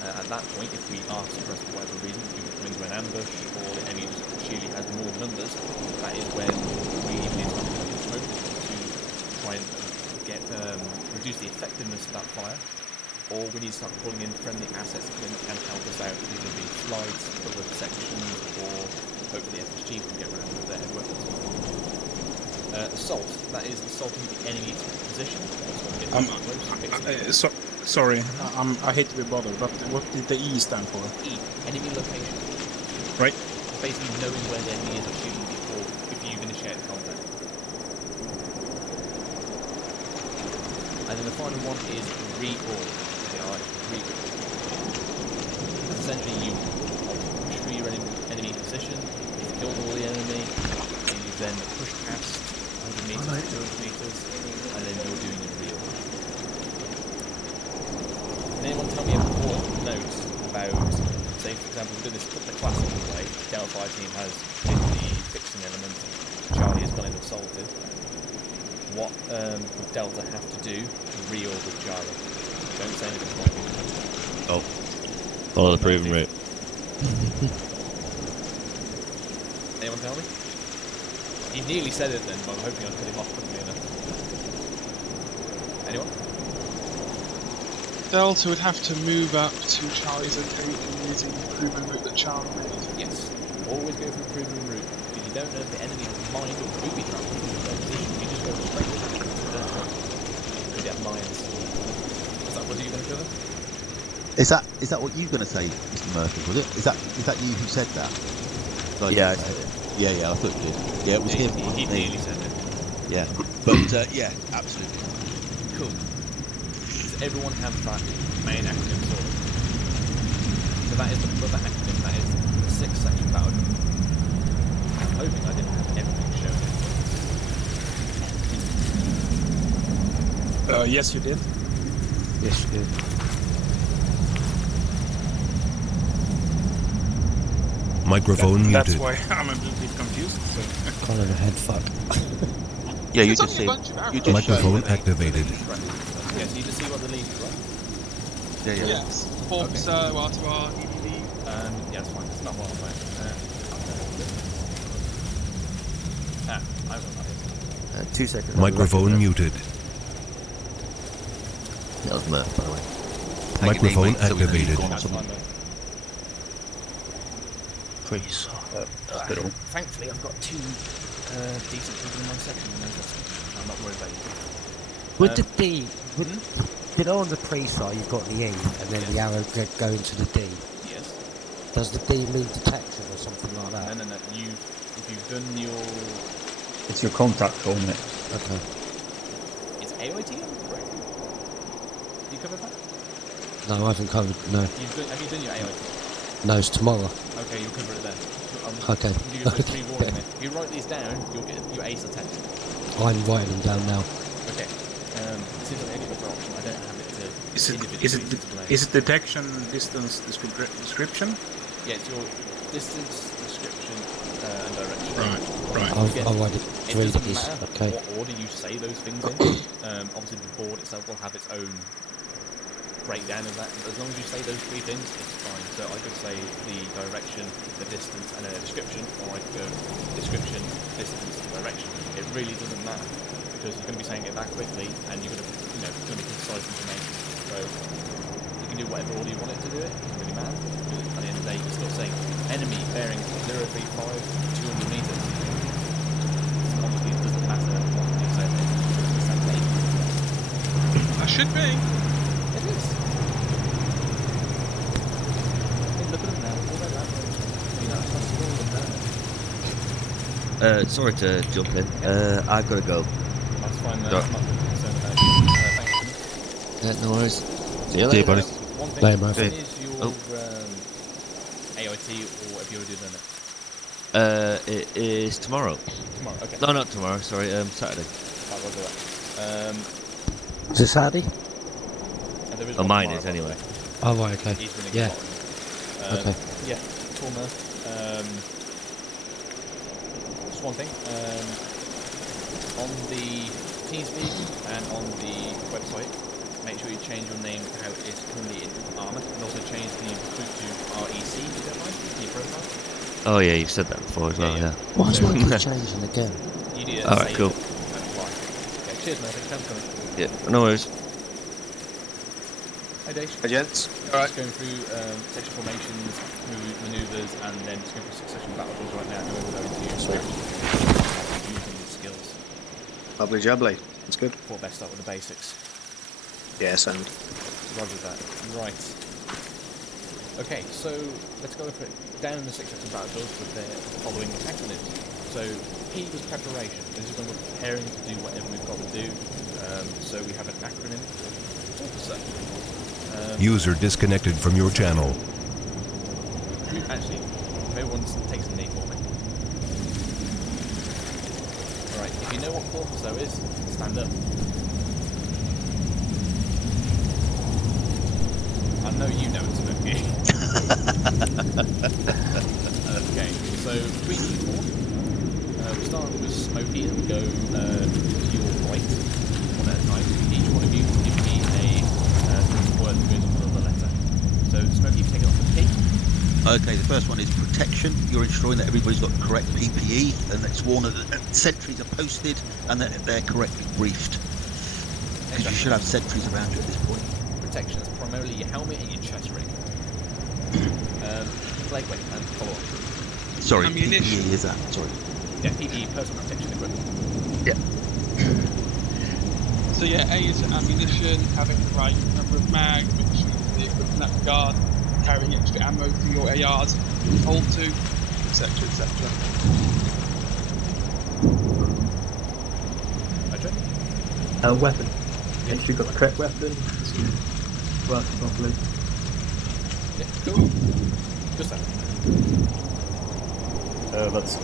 At that point, if we are suppressed for whatever reason, we come into an ambush, or the enemy just usually has more numbers, that is when we need to get smoke to try and reduce the effectiveness of that fire, or we need to start pulling in friendly assets that can help us out. These will be flights, other sections, or hopefully FSG can get around with their head weapons. Assault, that is assaulting the enemy's position. Sorry, I hate to be bothered, but what did the E stand for? E, enemy location. Right. Basically knowing where the enemy is or shooting before, if you've initiated contact. And then the final one is reorg. Essentially, you push through your enemy position, you've killed all the enemy, and you then push past 100 meters, 200 meters, and then you're doing your reorg. Can anyone tell me a important note about, say for example, we do this the classical way, Delphi team has hit the fixing element, Charlie has gone in and assaulted. What would Delta have to do to reorg with Charlie? Don't say anything wrong. Oh. Follow the proven route. Anyone tell me? He nearly said it then, but I'm hoping I cut him off quickly enough. Anyone? Delta would have to move up to Charlie's location using the proven route that Charlie made. Yes. Always go for the proven route. If you don't know if the enemy mind or booby trap is in their position, you just go straight to the because you have mines. Is that what you're going to cover? Is that what you were going to say, Mr. Murphy? Was it? Is that you who said that? Like, Yeah, I said it. yeah, I thought you did. Yeah, it was him. He wasn't it? nearly said it. Yeah, but yeah, absolutely. Cool. Does everyone have that main acronym sorted? So that is the other acronym, that is the 6th section battle. I'm hoping I didn't have everything shown. Yes, you did. Yes, you did. Microphone That's muted. why I'm a little bit confused. So. Kind of a head fuck. Yeah, you It's just only see. a bunch of arrows. You just Microphone show. activated. Yeah, so you just see what the lead is, right? Yeah. Yes. Officer, R2R, DDD. Yeah, that's fine. It's not one way. I don't know. 2 seconds. Microphone muted. That was Murph, by the way. Microphone Hang in, mate, so we know you've activated. gone or That's something. fine, though. Priest. Hospital. Thankfully, I've got 2 decent people in my section. I'm not worried about you. With the D, you know on the pre-site you've got the E and then the arrow go into the D. Yes. Does the D mean detection or something like that? No. If you've done your... It's your contact on it. Okay. It's AOT, correct? You covered that? No, I haven't covered. No, Have you done your AOT? no, it's tomorrow. Okay, you'll cover it then. Okay. You give those 3 warning it. If you write these down, you'll get your ace attempt. I'm writing them down now. Okay. This is the only other option. I don't have it to individually display. Is it detection distance description? Yeah, it's your distance, description, and direction. Right. I'll write it. It Read doesn't this. matter Okay. what order you say those things in. Obviously, the board itself will have its own breakdown of that. As long as you say those 3 things, it's fine. So I could say the direction, the distance, and a description, or I could go description, distance, direction. It really doesn't matter because you're going to be saying it that quickly, and you're going to, it's going to be concise information. So you can do whatever order you want it to do it. It doesn't really matter. Because at the end of the day, you're still saying enemy bearing 035 200 meters. Obviously, it doesn't matter what you say. It's that late. That should be. It is. Look at them now. All their landmarks. That's all of them now. Sorry to jump in. I've got to go. That's fine. Go. That's not concerned about it. Thanks. Yeah, no worries. See you See you, later. buddy. One thing. Later, When mate. is your AIT, or have you already done it? It is tomorrow. Tomorrow. Okay. No, not tomorrow. Sorry, Saturday. I'll do that. Is it Saturday? And there is Oh, one mine tomorrow, is by the anyway. way. Oh, right, okay. He's running Yeah. a lot. Okay. Yeah. Cool, Murph. Just one thing. On the TeamSpeak and on the website, make sure you change your name to how it is currently in ArmA, and also change the recruit to REC if you don't mind, in your profile. Oh yeah, you've said that before as well. Yeah. Why is mine keep changing again? You need to All right, save cool. it and apply. Okay, cheers, Murphy. Thanks for coming. Yeah. No worries. Hey, Dave. Hey, gents. Just going through section formations, manoeuvres, and then just going through succession battle drills right now. And then we'll go into using the skills. Lovely jubbly. That's good. Before best start with the basics. Yeah, sound. Roger that. Right. Okay, so let's go for it. Down the 6 section battle drills with the following acronyms. So P was preparation. This is when we're preparing to do whatever we've got to do. So we have an acronym. So, User disconnected from your channel. actually, if everyone takes a knee for me. Alright, if you know what Corpus is, stand up. I know you know it's Smokey. Okay, so 3d4. We'll start with Smokey and go to your right, one at a time. Each one of you will give me a word that goes for the letter. So Smokey, take it off the P. Okay, the first one is protection. You're ensuring that everybody's got the correct PPE and that's worn, that sentries are posted and that they're correctly briefed. Because you should have sentries around you at this point. Protection is primarily your helmet and your chest rig. Wait, and follow up. Sorry, Ammunition. PPE is that? Sorry. Yeah, PPE, personal protection equipment. Yeah. So yeah, A is ammunition, having the right number of mags, making sure you're equipped in that regard, carrying extra ammo for your ARs, hold to. etc., etc. Weapon. If you've got the correct weapon, it's going to work properly. Yeah, cool. Just that. That's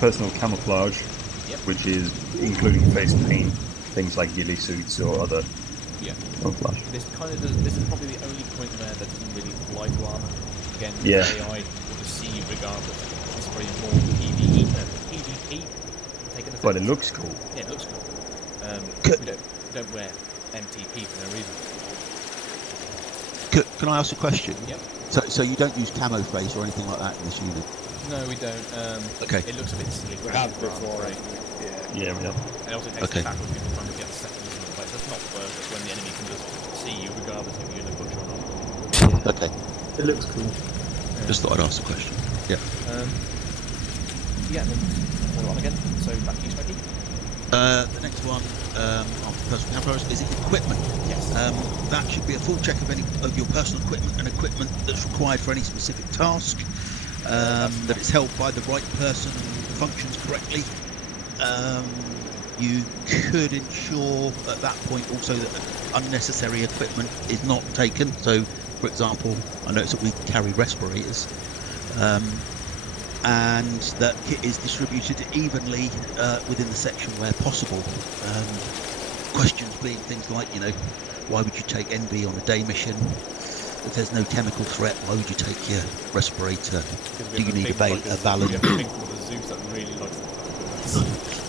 personal camouflage, Yep. which is including face paint, things like ghillie suits or other Yeah. camouflage. This is probably the only point there that doesn't really apply to ArmA. Again, Yeah. AI will just see you regardless. It's probably more PvE than PvP. Taking the But it looks cool. Yeah, it looks cool. We don't wear MTP for no reason. Can I ask a question? Yep. So you don't use camo phase or anything like that in this unit? No, we don't. Okay. It looks a bit silly. We have before. Yeah, we have. And also it takes the fact of people trying to get the seconds in place. That's not worth it when the enemy can just see you regardless if you're in the bush or not. Okay. It looks cool. Yeah. Just thought I'd ask the question. Yeah. Yeah, then follow on again. So back to you, Smokey. The next one, after personal camouflage, is equipment. Yes. That should be a full check of any of your personal equipment and equipment that's required for any specific task. That it's held by the right person and functions correctly. You could ensure at that point also that unnecessary equipment is not taken. So, for example, I noticed that we carry respirators. And that kit is distributed evenly within the section where possible. Questions being things like, why would you take NB on a day mission? If there's no chemical threat, why would you take your respirator? Do you need a Valen?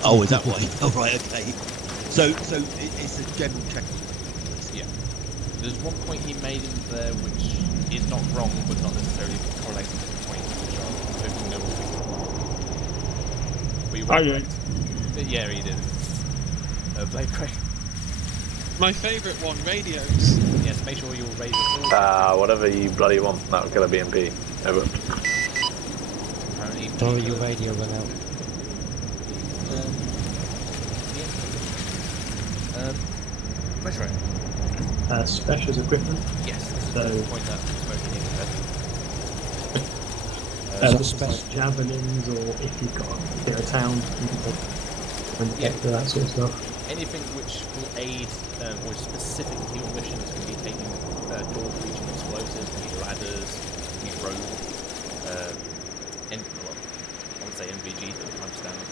Oh, is that why? Oh, right, okay. So it's a general check. Yeah. There's one point he made in there which is not wrong, but not necessarily correlated to the point which I'm hoping no one will. But you were correct. Yeah, he did. Blade Craig. My favourite one, radios. Yes, make sure you'll raise it. Whatever you bloody want, that'll kill a BMP. Over. Apparently. Sorry, your radio went out. That's right. Specials equipment. Yes, this is So- the point that Smokey needs Just like javelins, or if you've got a bit of town, you can get to that sort of stuff. Anything which will aid or is specific to your missions can be taking door breaching explosives, can be ladders, can be rope, I would say NVGs, but time standard.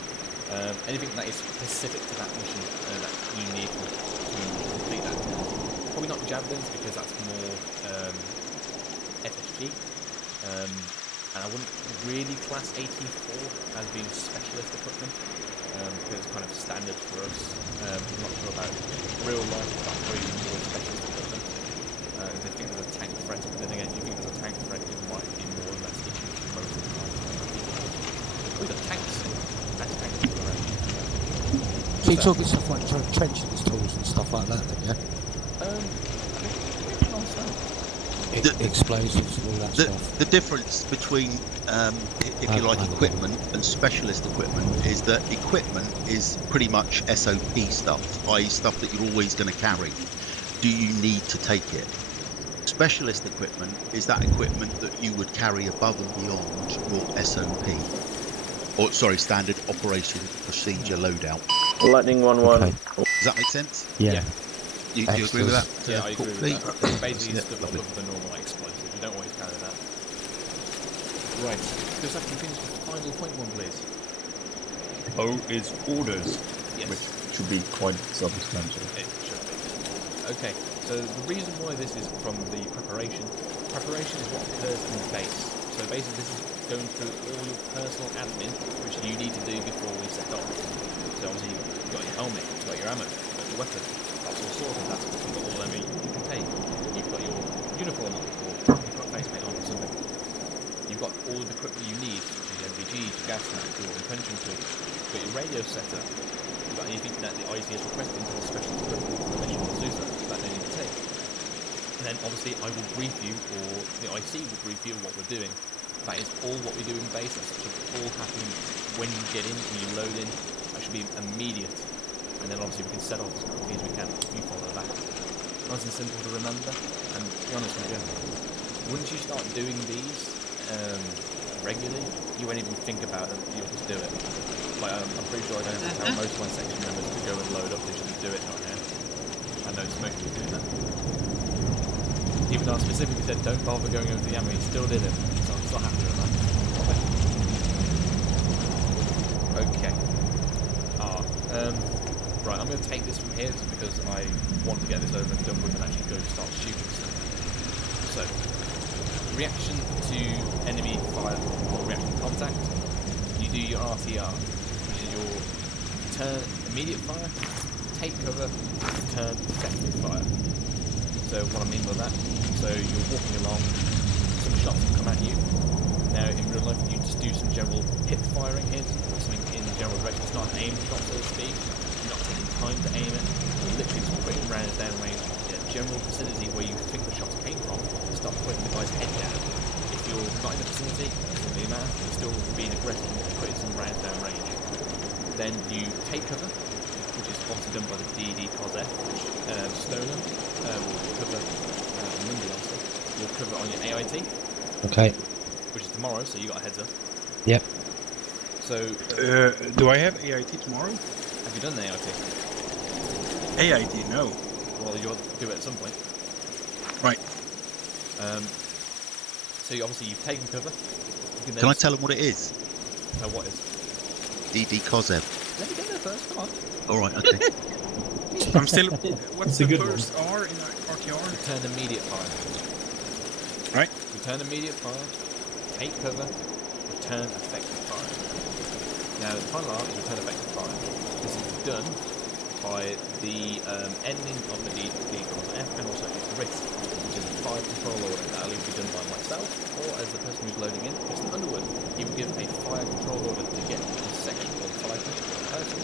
Anything that is specific to that mission that you need to complete that task. Probably not javelins because that's more FSG. And I wouldn't really class AT4 as being specialist equipment. Because it's kind of standard for us. I'm not sure about real life, but probably more specialist equipment. If they think there's a tank threat, but then again, if you think there's a tank threat, it might be more or less issues most of the time. We've got tanks. Tanks all around. So you're talking stuff like trenching tools and stuff like that, then, yeah? Explosives and all that stuff. The difference between, if you like, equipment and specialist equipment is that equipment is pretty much SOP stuff, i.e. stuff that you're always going to carry. Do you need to take it? Specialist equipment is that equipment that you would carry above and beyond your SOP. Or, sorry, standard operation procedure loadout. Lightning 1-1. Okay. Does that make sense? Yeah. You agree with that? Yeah, I agree with that. Basically, Yeah, stuff above the normal explosive. You don't always carry that. Right. Just have to finish the final point one, please. O is orders, Yes. which should be quite self-explanatory. It should be. Okay, so the reason why this is from the preparation is what occurs in base. So basically this is going through all your personal admin, which you need to do before we set off. So obviously you've got your helmet, you've got your ammo, you've got your weapon, that's all sorted, that's you've got all the ammo you can take. You've got your uniform on, or you've got face paint on or something. You've got all the equipment you need, your MVGs, your gas tank, your entrenching tool, you've got your radio setup, you've got anything that the IC is requesting for the special equipment for the mission or Zusa that they need to take. And then obviously I will brief you, or the IC will brief you what we're doing. That is all what we do in base, that should all happen when you get in, when you load in, that should be immediate. And then obviously we can set off as quickly as we can if you follow that. Nice and simple to remember, and to be honest with you, once you start doing these, regularly, you won't even think about it. You'll just do it. Like I'm pretty sure I don't have to tell most of my section members to go and load up. They should just do it right now. I know Smokey was doing that. Even though I specifically said don't bother going over the ammo, he still did it. So I'm still happy with that. Okay. Right, I'm going to take this from here just because I want to get this over and done with and actually go start shooting stuff. So, reaction to enemy fire or reaction to contact, you do your RTR, which is your turn immediate fire, take cover, turn effective fire. So what I mean by that, so you're walking along, some shots will come at you. Now in real life you just do some general hip firing here, or something in general direction. It's not an aim shot so to speak. You're not taking time to aim it. You're literally just putting rounds down range in a general vicinity where you think the shots came from, and start putting the guy's head down. If you're not in the vicinity, it doesn't really matter. You're still being aggressive and putting some rounds down range. Then you take cover, which is obviously done by the DD COS F, which Stoner will cover Monday also. You'll cover on your AIT. Okay. Which is tomorrow, so you got a heads up. Yep. So do I have AIT tomorrow? Have you done the AIT? AIT, no. Well, you'll do it at some point. Right. So obviously you've taken cover. Can I tell them what it is? What is? DD COSEV. Let me get there first, come on. Alright, okay. I'm still... What's the first R in RTR? Return immediate fire. Right. Return immediate fire, take cover, return effective fire. Now the final R is return effective fire. This is done by the ending of the DD COS F and also its RIT, which is a fire control order that will either be done by myself or as the person who's loading in, Mr. Underwood. He will give a fire control order to get the section or the fire person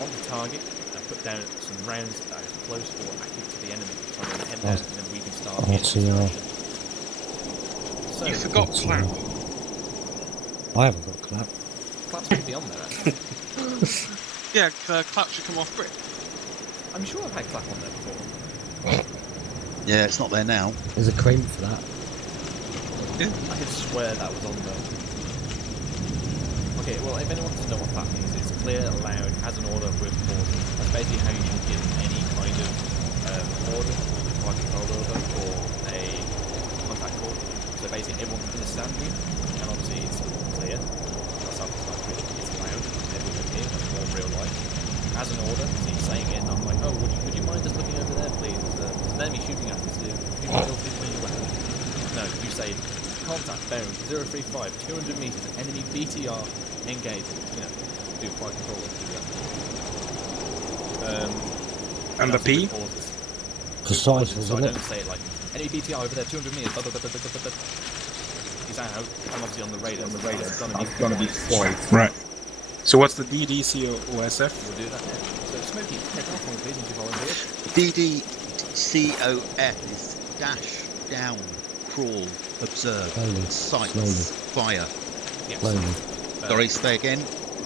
on the target and put down some rounds that are close or active to the enemy. So I'm going to head down and then we can start the so, you forgot clap. I haven't got clap. Clap's going to be on there, actually. Yeah, clap should come off Brit. I'm sure I've had clap on there before. Yeah, it's not there now. There's a cream for that. Yeah. I could swear that was on there. Okay, well, if anyone doesn't know what clap means, it's clear, loud, has an order with order. That's basically how you can give any kind of order, like a control order, or a contact call. So basically everyone can understand you, and obviously it's clear. That's how it's loud, everyone can hear, that's more real life. As an order, so you're saying it, and I'm like, oh, would you mind just looking over there, please? There's an enemy shooting at us. Can you feel free to bring your weapon? No, you say, contact, bearing, 035, 200 meters, enemy BTR, engage. You know, do fire control to do that. And the P? Precise, so isn't I it? don't say it like, enemy BTR over there, 200 meters, he's out, I'm obviously on the radar. It's gonna be twice. Right. So what's the DDCOSF? We'll do that now. So Smokey, take off one please, and you volunteer. DDCOF is dash, down, crawl, observe, sight, fire. Yes. Sorry, stay again.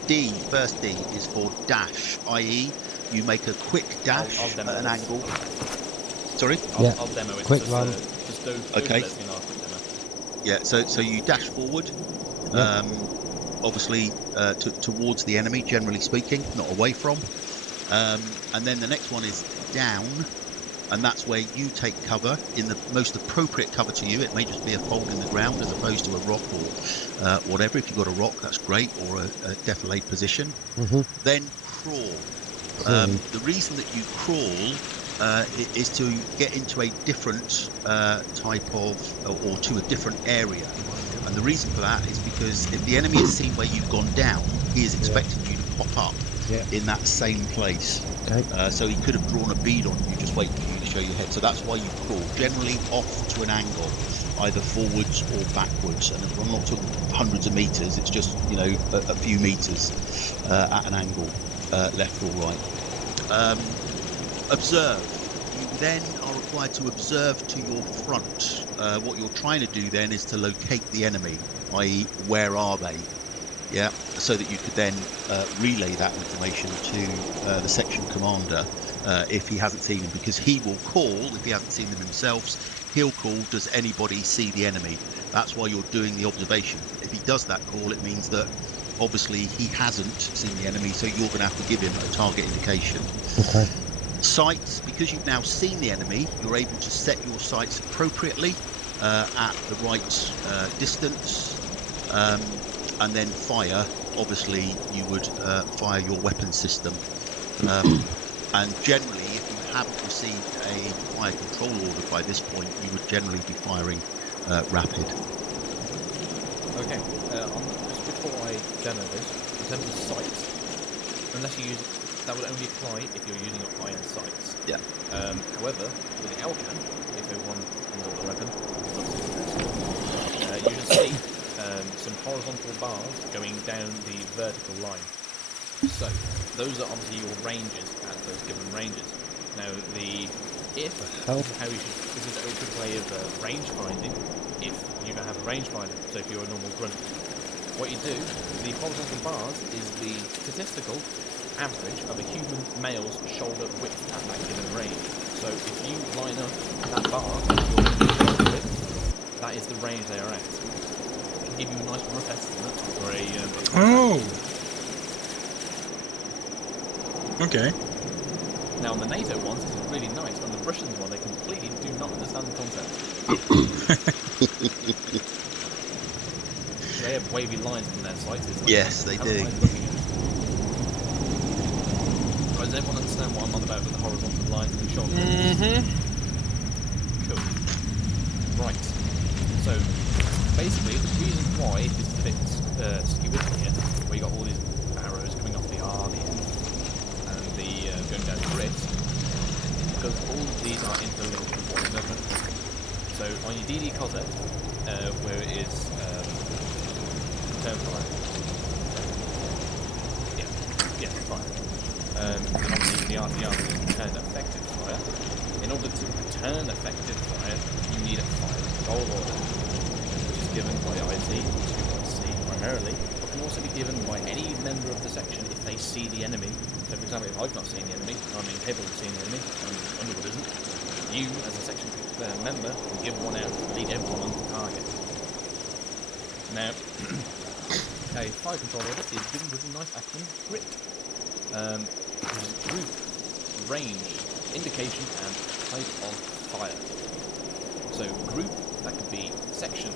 D, first D is for dash, i.e. you make a quick dash I'll at an angle. Sorry? I'll demo it. Quick just, run. Just do Okay. quick demo. Yeah, so you dash forward, obviously towards the enemy, generally speaking, not away from. And then the next one is down, and that's where you take cover in the most appropriate cover to you. It may just be a fold in the ground as opposed to a rock or whatever. If you've got a rock, that's great, or a defilade position. Then crawl. The reason that you crawl is to get into a different type of, or to a different area. And the reason for that is because if the enemy has seen where you've gone down, he is expecting you to pop up in that same place. So he could have drawn a bead on you, just waiting for you to show your head. So that's why you crawl, generally off to an angle, either forwards or backwards. And I'm not talking hundreds of meters, it's just, you know, a few meters at an angle, left or right. Observe. You then are required to observe to your front. What you're trying to do then is to locate the enemy, i.e. where are they? Yeah, so that you could then relay that information to the section commander if he hasn't seen them, because he will call, if he hasn't seen them himself, he'll call, does anybody see the enemy? That's why you're doing the observation. If he does that call, it means that obviously he hasn't seen the enemy, so you're going to have to give him a target indication. Okay. Sights, because you've now seen the enemy, you're able to set your sights appropriately at the right distance, and then fire. Obviously, you would fire your weapon system. And generally, if you haven't received a fire control order by this point, you would generally be firing rapid. Okay, just before I demo this, in terms of sights, unless you use, that would only apply if you're using iron sights. Yeah. However, with the Alcan, if they want another weapon, you should see some horizontal bars going down the vertical line. So, those are obviously your ranges at those given ranges. Now, this is a good way of range finding if you don't have a rangefinder, so if you're a normal grunt. What you do, the horizontal bars is the statistical average of a human male's shoulder width at that given range. So if you line up that bar with your shoulder width, that is the range they are at. It can give you a nice rough estimate for a... Oh! Okay. Now on the NATO ones, this is really nice. On the Russians one, they completely do not understand the concept. They have wavy lines on their sights. Like, yes, they do. Does everyone understand what I'm on about with the horizontal lines and the shoulder? Cool. Right. So, basically, the reason why this is a bit skewered here, where you got all these arrows coming off the R, the F, and the going down the grid, because all of these are interlinked with one another. So, on your DD Cosette, where it is turn fire. Yeah, fire. And obviously the RTR is return effective fire. In order to return effective fire, you need a fire control order, which is given by IT, C primarily, but can also be given by any member of the section if they see the enemy. So for example, if I've not seen the enemy, I'm incapable of seeing the enemy, and Underwood isn't, you as a section member can give one out to lead everyone on the target. Now, a fire control order is given with a nice acronym, GRIP. Group, range, indication, and type of fire. So group, that could be section,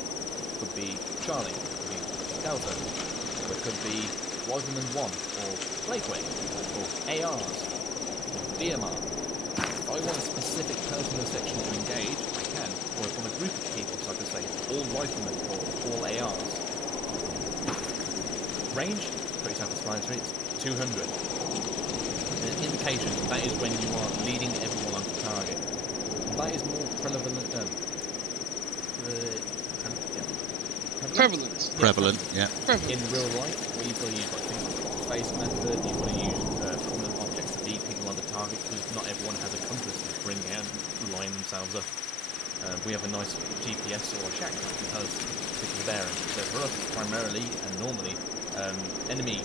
could be Charlie, could be Delta, or it could be Wiseman 1, or Blakeway, or ARs, or DMR. If I want a specific person in the section to engage, I can. Or if I want a group of people, so I could say all riflemen, or all ARs. Range, pretty self-explanatory, it's 200. Indication, that is when you are leading everyone onto target. That is more prevalent. Prevalent, yeah. In real life, where you've got to use like things like the face method, you've got to use prominent objects to lead people onto target, because not everyone has a compass to bring out and line themselves up. We have a nice GPS or a shack that has particular bearing. So for us, it's primarily and normally enemy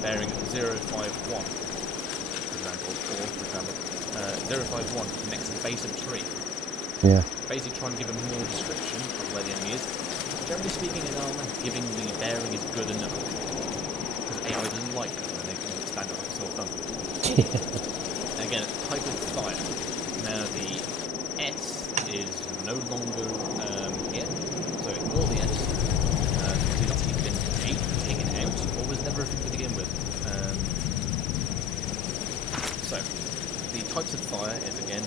bearing 051. Or for example, 051 next to the base of a tree. Yeah. Basically trying to give a more description of where the enemy is. Generally speaking in ArmA, giving the bearing is good enough. Because AI doesn't like it when they can stand up like a sore thumb. And again, type of fire. Now the S is no longer here, so ignore the S. Because that's either been taken out or was never a thing to begin with. So, the types of fire is again,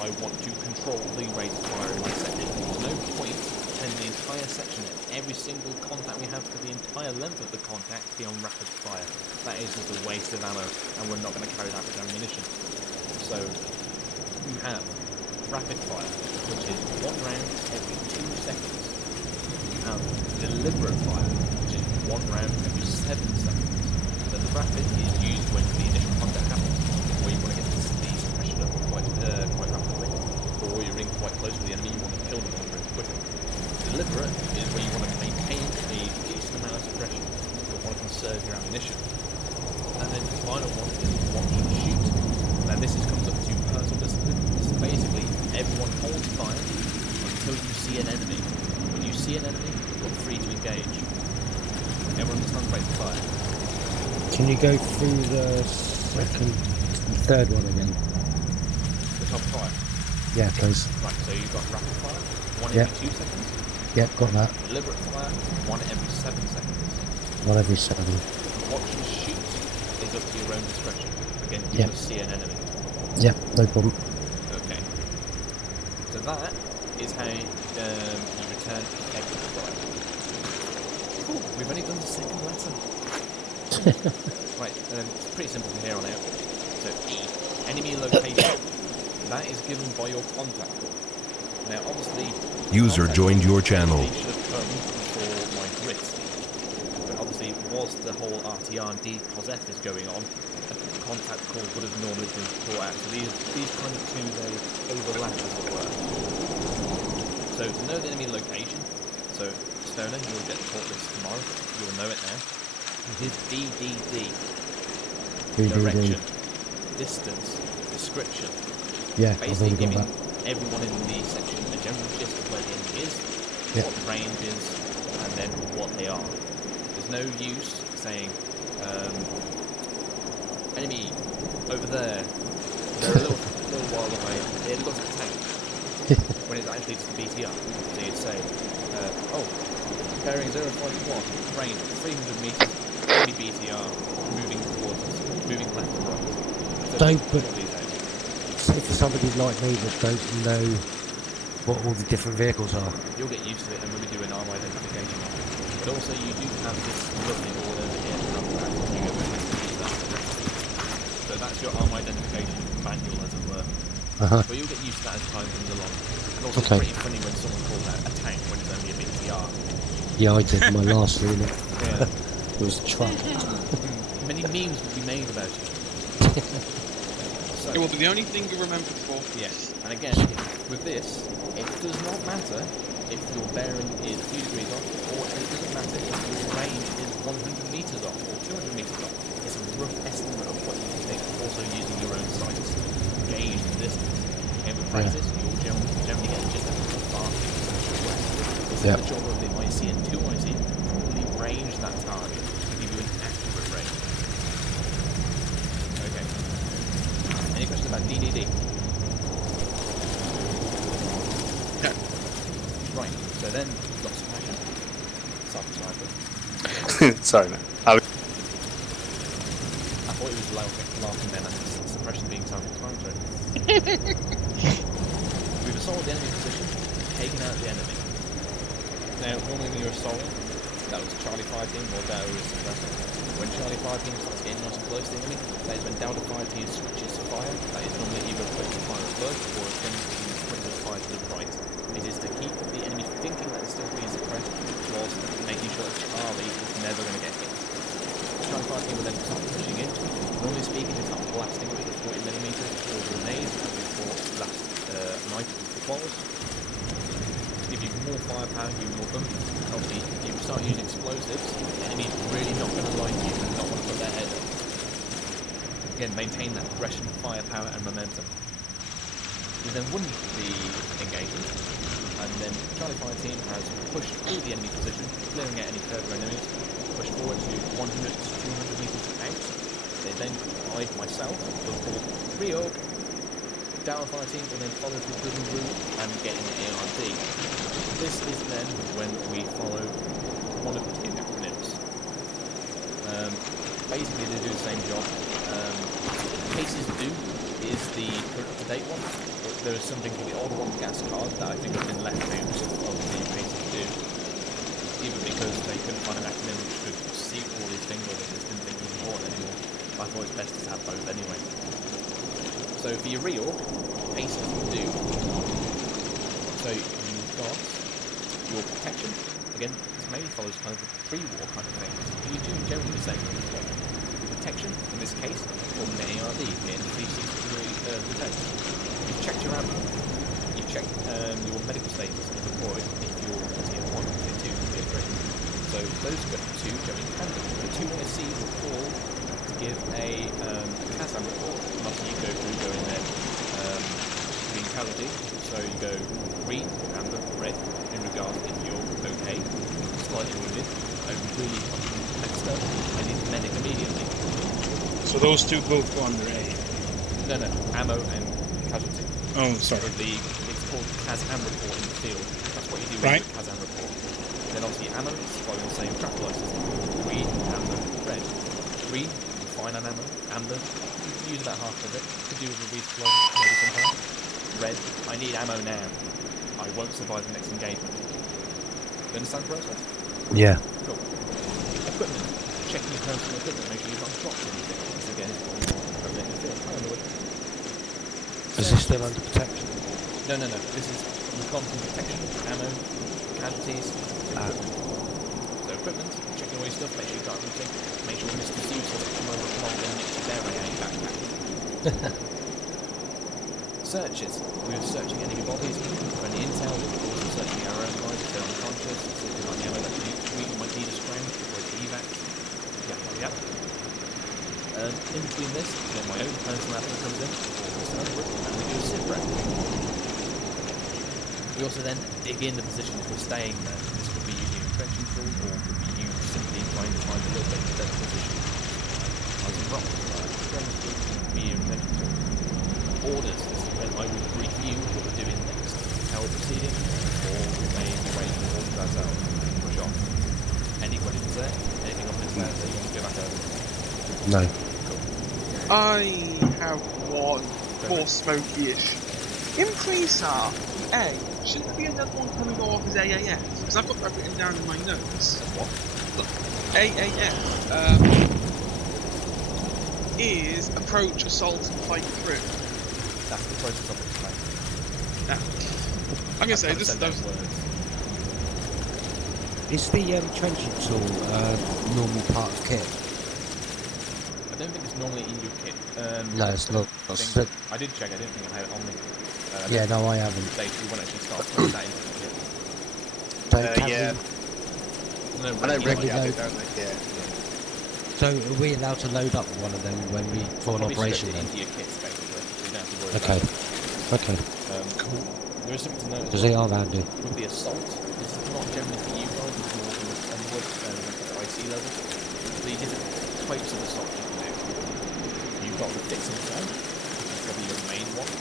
I want to control the rate of fire in my section. There's no point turning the entire section in every single contact we have for the entire length of the contact be on rapid fire. That is just a waste of ammo, and we're not going to carry that with ammunition. So, you have rapid fire, which is 1 round every 2 seconds. You have deliberate fire, which is 1 round every 7 seconds. So the rapid is used when the initial contact happens, where you want to get the suppression up quite rapidly, or you're in quite close to the enemy, you want to kill them very quickly. Deliberate is where you want to maintain a decent amount of suppression, you want to conserve your ammunition. And then the final one is watch and shoot. Now this comes up to personal discipline. This is basically everyone holds fire until you see an enemy. When you see an enemy, you're free to engage. Everyone understands about the fire? Can you go through the third one again? The top fire? Yeah, please. Right, so you've got rapid fire, one Yep. every 2 seconds. Yep, got that. Deliberate fire, one every 7 seconds. One every 7. Watch and shoot is up to your own discretion. Again, you Yep. must see an enemy. Yep, no problem. Okay. So that is how you return effective fire. Cool. We've only done the second letter. Right, it's pretty simple from here on out. So E, enemy location. That is given by your contact call. Now, obviously, User joined your channel. should have come before my grit. But obviously, whilst the whole RTR and D cos F is going on, a contact call would have normally been brought out. So these kind of two, they overlap as it were. So to know the enemy location, so Stoner, you'll get the port list tomorrow. You'll know it now. Is DDD. Direction, distance, description. Yeah, I've Basically already got giving that. everyone in the section a general gist of where the enemy is, Yeah. what the range is, and then what they are. There's no use saying, enemy over there, they're a little while away, it looks like a tank, when it's actually just a BTR. So you'd say, bearing 051, range 300 meters, enemy BTR, moving towards us, moving left and right. So Don't pick put- one of these out. So for somebody like me that don't know what all the different vehicles are. You'll get used to it and we'll be doing ARMA identification. But also you do have this lovely board over here to have that when you go back to use that. So that's your ARMA identification manual, as it were. Uh-huh. But you'll get used to that as time comes along. And also Okay. it's pretty funny when someone calls out a tank when it's only a BTR. Yeah, I did my last unit. Yeah. It was a truck. Many memes will be made about it. So, It will be the only thing you remember for. yes, and again, with this, it does not matter if your bearing is a few degrees off, or it doesn't matter if your range is 100 meters off or 200 meters off. It's a rough estimate of what you think, also using your own sights to gauge the distance. And with practice, you'll generally get just a far things away. Instead of a job of the IC and 2 IC, probably range that target to give you an accurate range. Okay. Any questions about DDD? No. Right, so then we've got suppression. Self-cycle. Sorry, man. I thought he was laughing then at suppression being self-explanatory. We've assaulted the enemy position, taken out the enemy. Now, normally when you're assaulting, that was Charlie Fire Team or Delta is suppressing. When Charlie Fire Team starts getting nice and close to the enemy, that is when Delta Fire Team switches fire. That is normally either putting fire above or against the fire to the right. It is to keep the enemy thinking that it's still being suppressed, whilst making sure that Charlie is never going to get hit. Charlie Fire Team will then start pushing in. Normally speaking, they start blasting with the 40mm or grenades, as we fought last night with the quals. To give you more firepower, give you more bump. Obviously, if you start using explosives, the enemy's really not going to like you and not want to put their head up. Again, maintain that aggression, firepower, and momentum. We then won the engagement, and then Charlie Fire Team has pushed through the enemy position, clearing out any further enemies, pushed forward to 100 to 200 meters out. They then, myself, will call reorg. Delta Fire Team will then follow through Prison Route and get in the ARD. This is then when we follow one of two acronyms. Basically, they do the same job. Cases Do is the current up-to-date one, but there is something called the older one, Gas Card, that I think has been left out of the Cases Do, either because they couldn't find an acronym which could see all these things, or they just didn't think it was important anymore. I thought it's best to have both anyway. So for your reorg, Cases Do. So you've got your protection. Again, this mainly follows kind of the pre-war kind of thing. You do generally the same as well. Protection, in this case, from an ARD, getting 360-degree defense. You've checked your ammo. You've checked your medical status and reported if you're tier 1, tier 2, tier 3. So those two go in tandem. The 2 IC will call to give a CASAM report. And after you go in there, green casualty. So you go green, amber, red. So those two both go under A. No, ammo and casualty. Oh, sorry. It's called CAS-AM report in the field. That's what you do Right. with the CAS-AM report. Then obviously ammo is following the same traffic light system. Green, amber, red. Green, you fine on ammo. Amber, you can use about half of it. Could do with a resupply, maybe sometime. Red, I need ammo now. I won't survive the next engagement. You understand the process? Yeah. Cool. Equipment. Checking your personal equipment, make sure you've not dropped anything. This again is probably more prevalent in the field. I don't know what. Is this still under protection? No. This is, you've gone from protection, ammo, casualties, to equipment. So equipment, checking all your stuff, make sure you've got everything. Make sure Mr. Zeus has come over and rolled in next to their AA backpack. Searches. We were searching enemy bodies for any intel, we're also searching our own guys if they're unconscious, see if there's any ammo that we might need a scrounge before it's evac. Yeah. In between this, then my own personal admin comes in, and we do a sit rep. We also then dig in the position if we're staying there. This could be using a trenching tool, or could be you simply trying to find a little bit better position. I was wrong. Be a trenching tool. Orders. This is when I will brief you what we're doing next. How we're proceeding, or we may be waiting for orders ourselves. Push off. Any questions there? Anything on this there that you want to go back over? No. I have one more smoky-ish. In pre-SAR, A, shouldn't there be another one coming off as AAF? Because I've got that written down in my notes. What? Look, AAF is approach, assault, and fight through. That's the process of explaining. Yeah. I'm gonna say this is those words. Is the trenching tool normal part of kit? I don't think it's normally in your kit. No, it's not. I did check, I didn't think I had it on me. Yeah, no, I haven't. Dave, you won't actually start putting that into the kit. So can yeah. No, I know regularly regular- don't they? Yeah. So are we allowed to load up one of them when we for an Probably operation strip it then? into your kits, basically, so you don't have to worry Okay. about it. Okay. Cool. There is something to note. Because they are handy. With the assault, this is not generally for you guys, it's more on the IC level. The different types of assault you can do. You've got the fix and flank, which is probably your main one.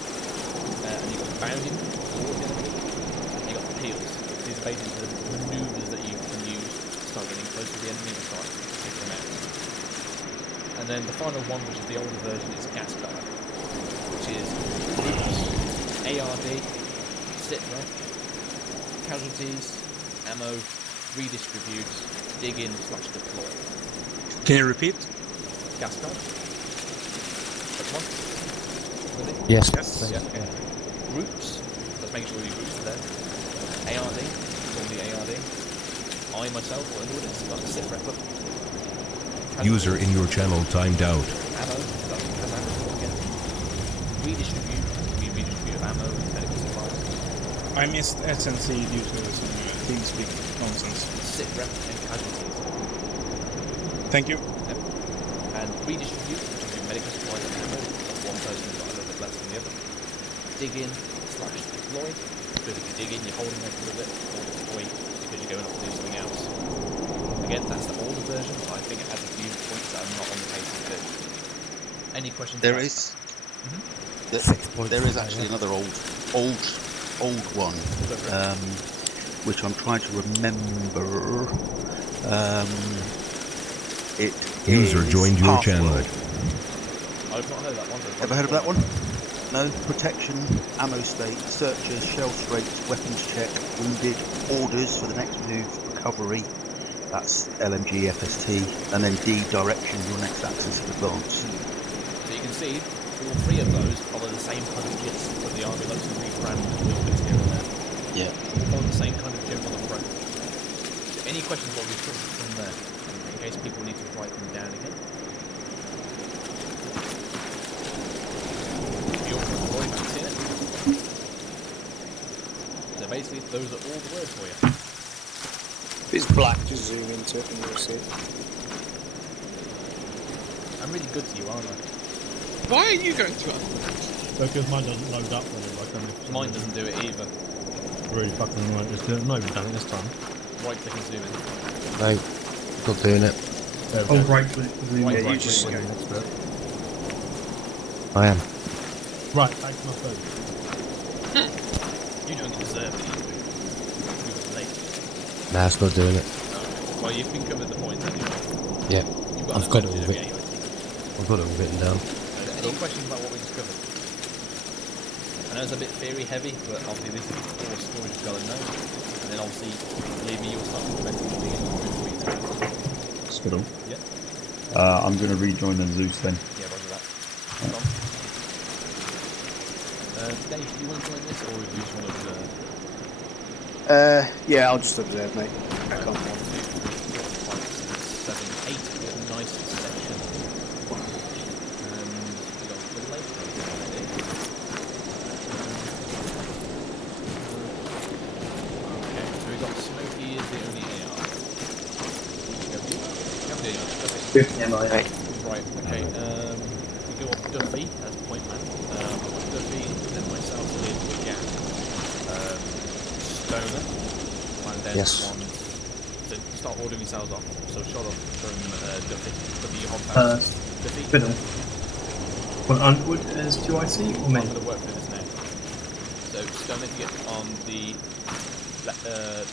And you've got bounding towards the enemy. And you've got peels. These are basically the maneuvers that you can use to start getting close to the enemy and start taking them out. And then the final one, which is the older version, is gas cover, which is groups, ARD, sit rep, casualties, ammo, redistribute, dig in / deploy. Can you repeat? Gas cover. Which one? Really? Yes. Yeah, okay. Groups, let's make sure we groups there. ARD, call the ARD. I myself, or anyone else, got the sit rep up. User in your channel timed out. Ammo, that's because ammo again. Redistribute, we redistribute ammo, medical supplies. I missed SNC due to some TeamSpeak nonsense. Sit rep and casualties. Thank you. Yep. And redistribute, which is your medical supplies and ammo. One person's got a little bit less than the other. Dig in / deploy. Because if you dig in, you're holding there for a little bit. Or deploy, because you're going off to do something else. Again, that's the older version, but I think it has a few points that are not on the case of it. Any questions? There is. There is actually another old one, which I'm trying to remember. It User is joined your password. channel. I've not heard that one. Ever heard of that one? No. Protection, ammo state, searches, shell scrapes, weapons check, wounded, orders for the next move, recovery. That's LMG, FST, and then D, direction, your next axis of advance. So you can see all three of those follow the same kind of gist, but the army loves to rebrand a little bit here and there. Yeah. Follow the same kind of general approach. So any questions what we've put from there, in case people need to write them down again. Roy, that's it. So basically, those are all the words for you. If it's black, just zoom into it and you'll see it. I'm really good to you, aren't I? Why are you going to it? Because mine doesn't load up when it like Mine doesn't do it either. Really fucking annoying. It's not even done it this time. Right click and zoom in. No, not doing it. Oh, right click, zoom in. Right Yeah, you click, just zoom in. I am. Right, back to my phone. You don't deserve it. You were late. Nah, it's not doing it. Well, you've been covered the points anyway. Yeah. You've I've got it all anyway. I've got it all written down. Any questions about what we discovered? I know it's a bit theory heavy, but obviously this is all stories you've got to know. And then obviously, believe me, you'll start implementing the thing before you know it. Spittle. Yeah. I'm going to rejoin the Zeus then. Yeah, roger that. Dave, do you want to join this, or do you just want to observe? Yeah, I'll just observe, mate. I can't. 1, 2, 3, 4, 5, 6, 7, 8. What a nice section. And we got the lake already. Okay, so we got Smokey is the only AR. How many AR? Okay. Right, okay. We go off Duffy as point man. Duffy, then myself with Gap. Stoner. And then one. So start ordering yourselves off. So shot off from Duffy. Duffy, you hop fast. Duffy. Fiddle. Well, Underwood as 2IC or me? I'm going to work through this now. So Stoner, if you get on the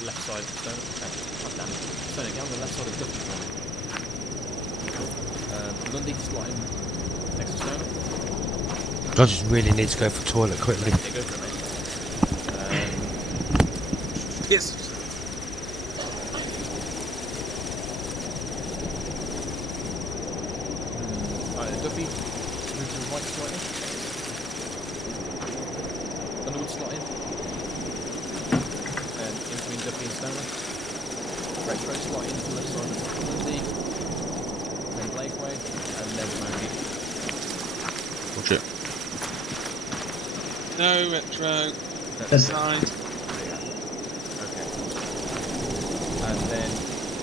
left side of Stoner. Okay. Oh, damn it. Stoner, get on the left side of Duffy for me. Lundy, slot in next to Stoner. I just really need to go for toilet quickly. Yeah, go for it, mate. Yes. Duffy, move to the right slightly. Underwood slot in. And in between Duffy and Stoner. Retro slot in to the left side of Lundy. Then Blakeway, and then Moby. Watch it. No, retro. Left side. Okay. And then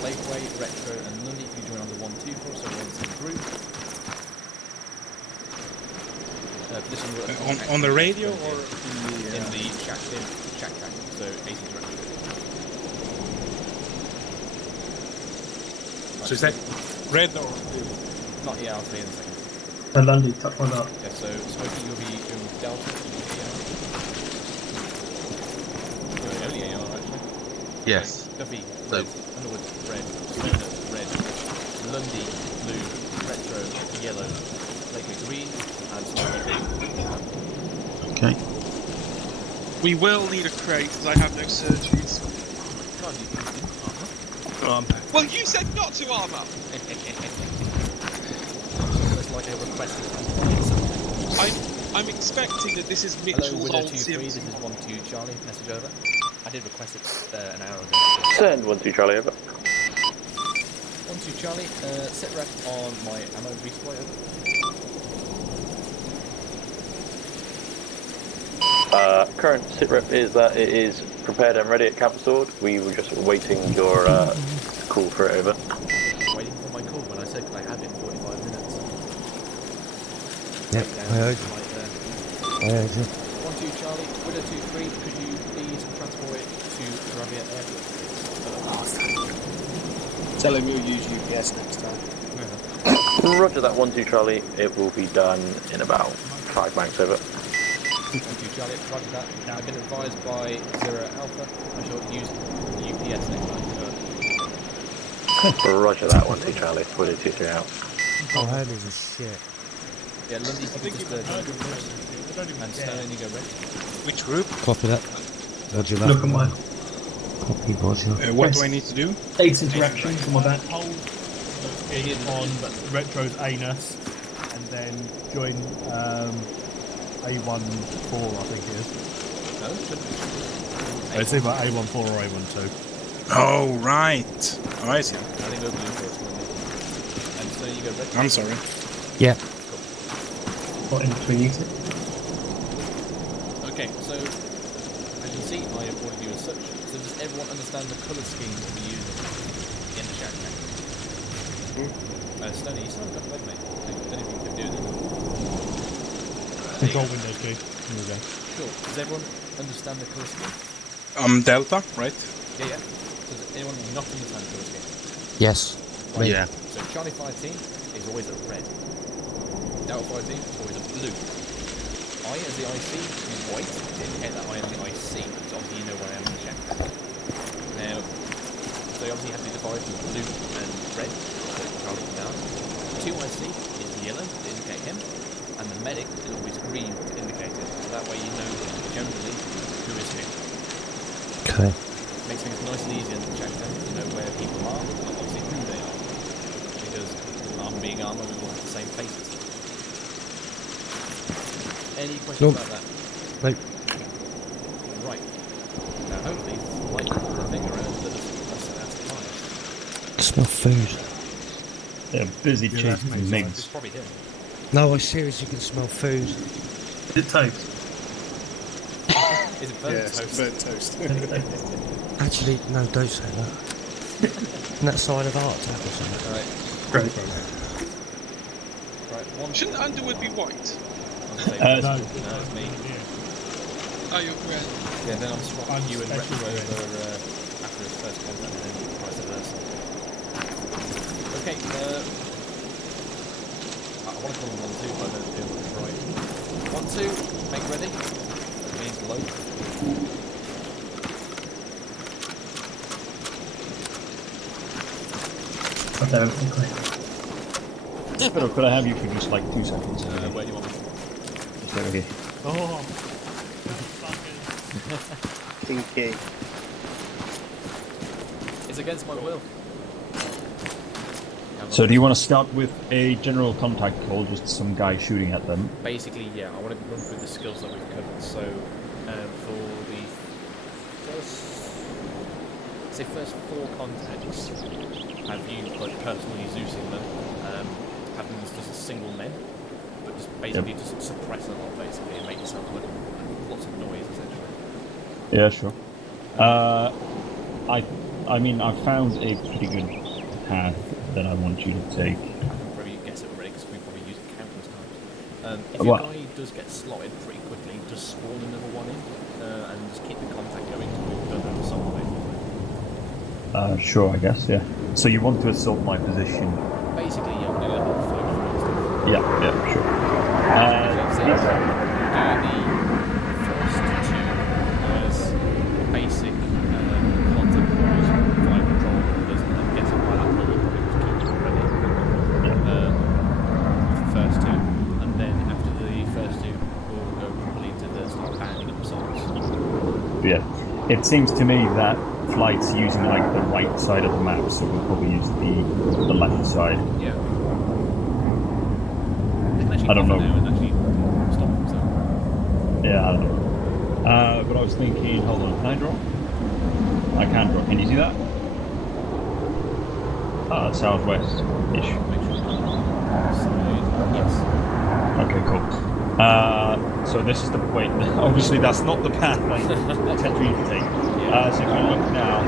Blakeway, Retro, and Lundy, if you join on the 1-2 for us, so 1-2 group. On the radio or in the chat chat, so 80's Retro. So is that red or blue? Not yet, I'll say in a second. Lundy, touch one up. Yeah, so Smokey, you'll be doing Delta. Only AR, actually. Yes. Duffy, red. Underwood, red. Stoner, red. Lundy, blue. Retro, yellow. Lakeway, green. And Smokey, green. Okay. We will need a crate, because I have no surgeries. God, you didn't Well, you said not to ArmA! It's like a request. I'm expecting that this is Mitchell's Hello, old 2-3, this is 1-2 Charlie, message over. I did request it an hour ago. Send 1-2 Charlie over. 1-2 Charlie, sit rep on my ammo resupply over. Current sit rep is that it is prepared and ready at Camp Sword. We were just waiting your call for it over. Waiting for my call when I said I had it in 45 minutes. Yep, I heard you. I heard you. 1-2 Charlie, Widow 2-3, could you please transport it to Rabia Airport? Tell him you'll use UPS next time. Roger that 1-2 Charlie. It will be done in about 5 banks over. 1-2 Charlie, roger that. Now I've been advised by 0 Alpha, I shall use UPS next time. Roger that 1-2 Charlie. Widow 2-3 out. Oh, Hermes is shit. Yeah, Lundy, you can just join group first. And Stoner, you go red. Which group? Copy that. Roger that. Look at my Copy, Roger. What do I need to do? 8 interactions on my back. Hold it on Retro's anus, and then join A14, I think it is. No, it shouldn't be. It's either A14 or A12. Oh, right. Oh, I see. I think go blue first, Lundy. And Stoner, you go red. I'm sorry. Yeah. What in between you two? Okay, so as you can see, I have ordered you as such. So does everyone understand the colour scheme that we're using in the chat chat? Stoney, you still haven't got the red, mate. I don't know if you can do it. Control Windows key. Here we go. Cool. Does everyone understand the colour scheme? Delta, right? Yeah, yeah. Does anyone not understand the colour scheme? Yes. Yeah. So Charlie 5 team is always a red. Delta 5 team is always a blue. blue. I, as the IC, use white to indicate that I am the IC, because obviously you know where I am in the checkpoint. Now, so you obviously have to divide into blue and red, so you can it down. 2IC is yellow to indicate him, and the medic is always green to indicate it, so that way you know generally who is who. Okay. Makes things nice and easy in the checkpoint to know where people are, and obviously who they are. Because ArmA being ArmA, we all have the same faces. Any questions about that? Nope. Right. Now hopefully, like the finger around that that's fine. Smell food. They're busy Yeah, that's chasing me, It's migs. probably him. No, I seriously can smell food. Is it toast? Is it burnt Yes, toast? burnt toast. Actually, no, don't say that. Isn't that side of art tab or something? Alright. Great. Right, one. Shouldn't Underwood be white? No, it's me. Oh, you're red. Yeah, then I'm swapping you and special Retro red. over after his first contact and then vice versa. Okay, I want to call him 1-2, but I don't feel right. 1-2, make ready. That means load. I don't think Pero could I have you for just like 2 seconds? Where do you want me? Just over here. Oh, Kinky. It's against my will. So do you want to start with a general contact call, just some guy shooting at them? Basically, yeah, I want to run through the skills that we've covered. So, for the first 4 contacts, have you like personally Zeusing them, have them as just a single men, but just basically just suppress a lot basically and make yourself look lots of noise essentially. Yeah, sure. I mean, I've found a pretty good path that I want you to take. I can probably guess it already because we probably use it countless times. If Well- your guy does get slotted pretty quickly, just spawn another one in and just keep the contact going until we've done an assault basically. Sure, I guess, yeah. So you want to assault my position? Basically, yeah, we'll do the whole flow through and stuff. Yeah, sure. Do the first 2 as basic contact calls, fire control orders, and I'm guessing by that point you'll probably just keep them ready. For the first 2, and then after the first 2, we'll go properly to the start banding up assaults. Yeah. It seems to me that flight's using like the right side of the map, so we'll probably use the left side. Yeah. They can actually I don't know. now and actually stop them, so. Yeah, I don't know. But I was thinking, hold on, can I draw? I can draw. Can you see that? Southwest-ish. Make sure side, yes. Okay, cool. So this is the wait. Obviously, that's not the path I intend for you to take. So if you look now,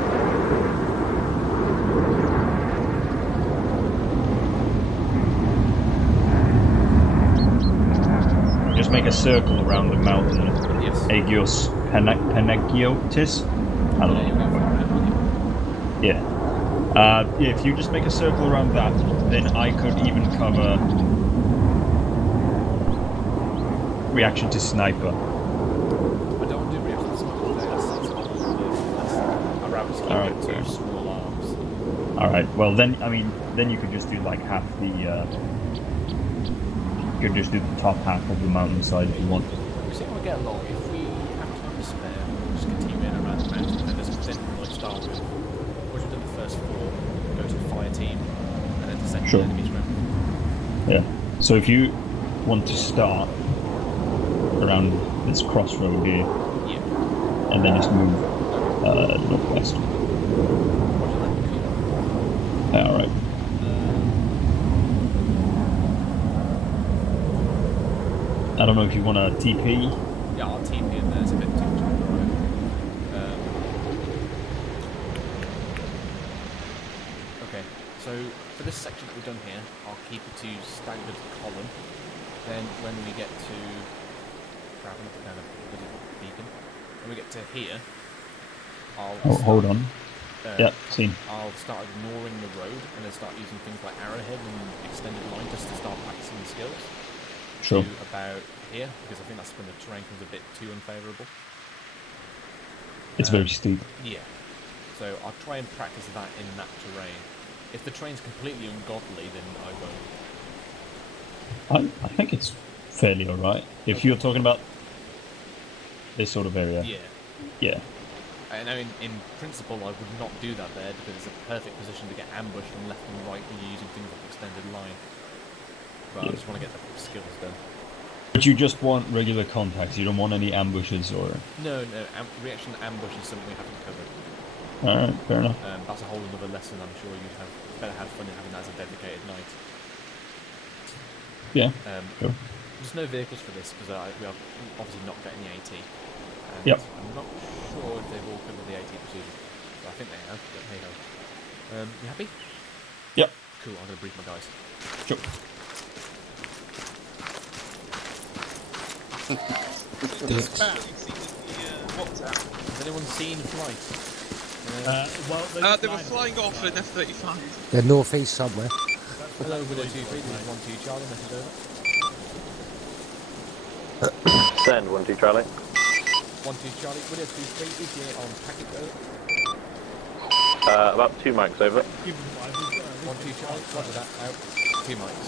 just make a circle around the mountain. Yes. Agios Penegiotis. I don't know. Yeah. If you just make a circle around that, then I could even cover reaction to sniper. I don't want to do reaction to sniper today, I'd rather just keep Alright, it fair. 2 small arms. Alright, well then, I mean, then you could just do like half the, you could just do the top half of the mountainside if you want. We see how we get along. If we have time to spare, we'll just continue in around the mountain and then like start with, once we've done the first 4, go to the fire team, and then descend Sure. the enemy's round. Yeah. So if you want to start around this crossroad here, Yeah. and then just move northwest. Alright. I don't know if you want a TP. Yeah, I'll TP in there, it's a bit too much of a drive. Okay, so for this section that we've done here, I'll keep it to standard column. Then when we get to beacon, when we get to here, I'll Hold on. Yeah, seen. I'll start ignoring the road and then start using things like arrowhead and extended line just to start practicing the skills. to about here, because I think that's when the terrain becomes a bit too unfavourable. It's very steep. Yeah. So I'll try and practice that in that terrain. If the terrain's completely ungodly, then I won't. I think it's fairly alright. If you're talking about this sort of area. Yeah. Yeah. I know in principle I would not do that there because it's a perfect position to get ambushed from left and right when you're using things like extended line. But I just want to get the skills done. But you just want regular contacts, you don't want any ambushes or... No, reaction ambush is something we haven't covered. Alright, fair enough. That's a whole other lesson I'm sure you'd better have fun in having that as a dedicated night. Yeah, sure. There's no vehicles for this because we are obviously not getting the AT. And yep. I'm not sure if they've all covered the AT procedure, but I think they have. But hey ho. You happy? Yep. Cool, I'm going to brief my guys. Sure. Has anyone seen flight? They were flying off an F-35. They're northeast somewhere. Hello, Widow 2-3, this is 1-2 Charlie, message over. Send 1-2 Charlie. 1-2 Charlie, Widow 2-3, ETA on packet over. About 2 mics over. 1-2 Charlie, roger that, out. 2 mics.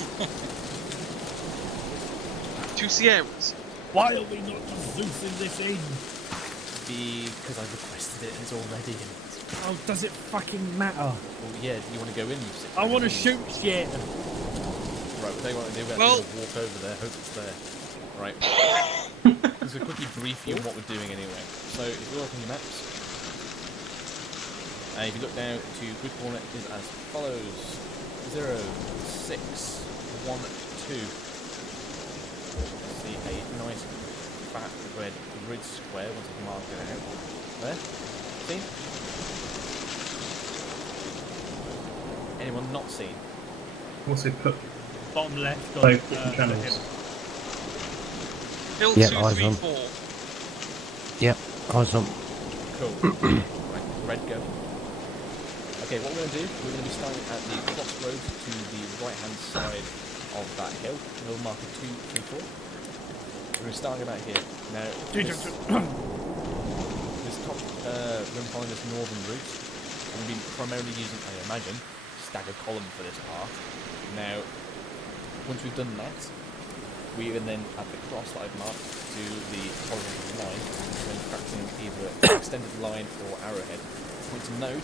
2 Sierras. Why are we not just Zeusing this in? Because I requested it and it's already in. Oh, does it fucking matter? Well, yeah, do you want to go in? I want to shoot shit. Right, we'll tell you what to do. We're going to walk over there, hope it's there. Right. Just a quickly brief you on what we're doing anyway. So, if you look on your maps, if you look down to grid coordinate is as follows: 0, 6, 1, 2. See a nice fat red grid square once I've marked it out. There. See? Anyone not seen? What's it put? Bottom left. Both different channels. Hill Yep, 2, eyes 3, on. 4. Yep, eyes on. Cool. Right, red go. Okay, what we're going to do, we're going to be starting at the crossroads to the right-hand side of that hill. We'll mark a 2, 3, 4. We're starting about here. Now, this top, we're following this northern route. We'll be primarily using, I imagine, stagger column for this part. Now, once we've done that, we can then, at the cross that I've marked, do the horizontal line, and then practicing either extended line or arrowhead. Point to note,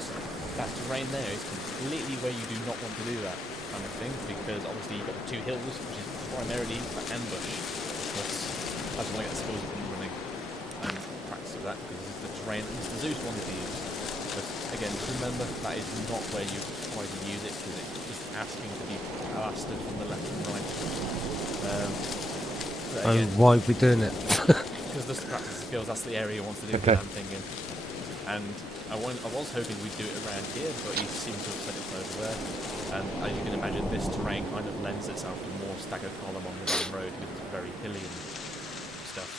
that terrain there is completely where you do not want to do that kind of thing, because obviously you've got the 2 hills, which is primarily for ambush. But I just want to get the skills up and running and practice with that, because this is the terrain that Mr. Zeus wanted to use. But again, just remember, that is not where you try to use it, because it's just asking to be blasted from the left and right. And why are we doing it? Because just to practice the skills, that's the area he wants to do the damn thing in. And I was hoping we'd do it around here, but he seems to have set it over there. And as you can imagine, this terrain kind of lends itself to more staggered column on the main road, because it's very hilly and stuff.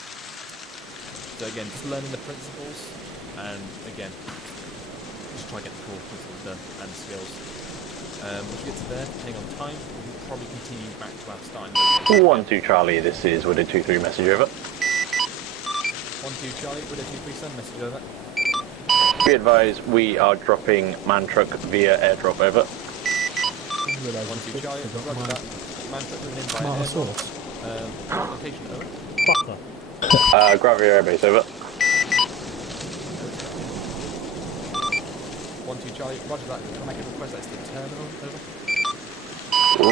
So again, just learning the principles, and again, just try to get the core principles done and skills. Once we get to there, depending on time, we'll probably continue back to our starting location. 1-2 Charlie, this is Widow 2-3, message over. 1-2 Charlie, Widow 2-3 Sun, message over. Be advised, we are dropping man truck via airdrop over. 1-2 Charlie, roger that. Man truck moving in by airdrop. Location over. Fucker. Gravity airbase over. 1-2 Charlie, roger that. Can I make a request that's the terminal over?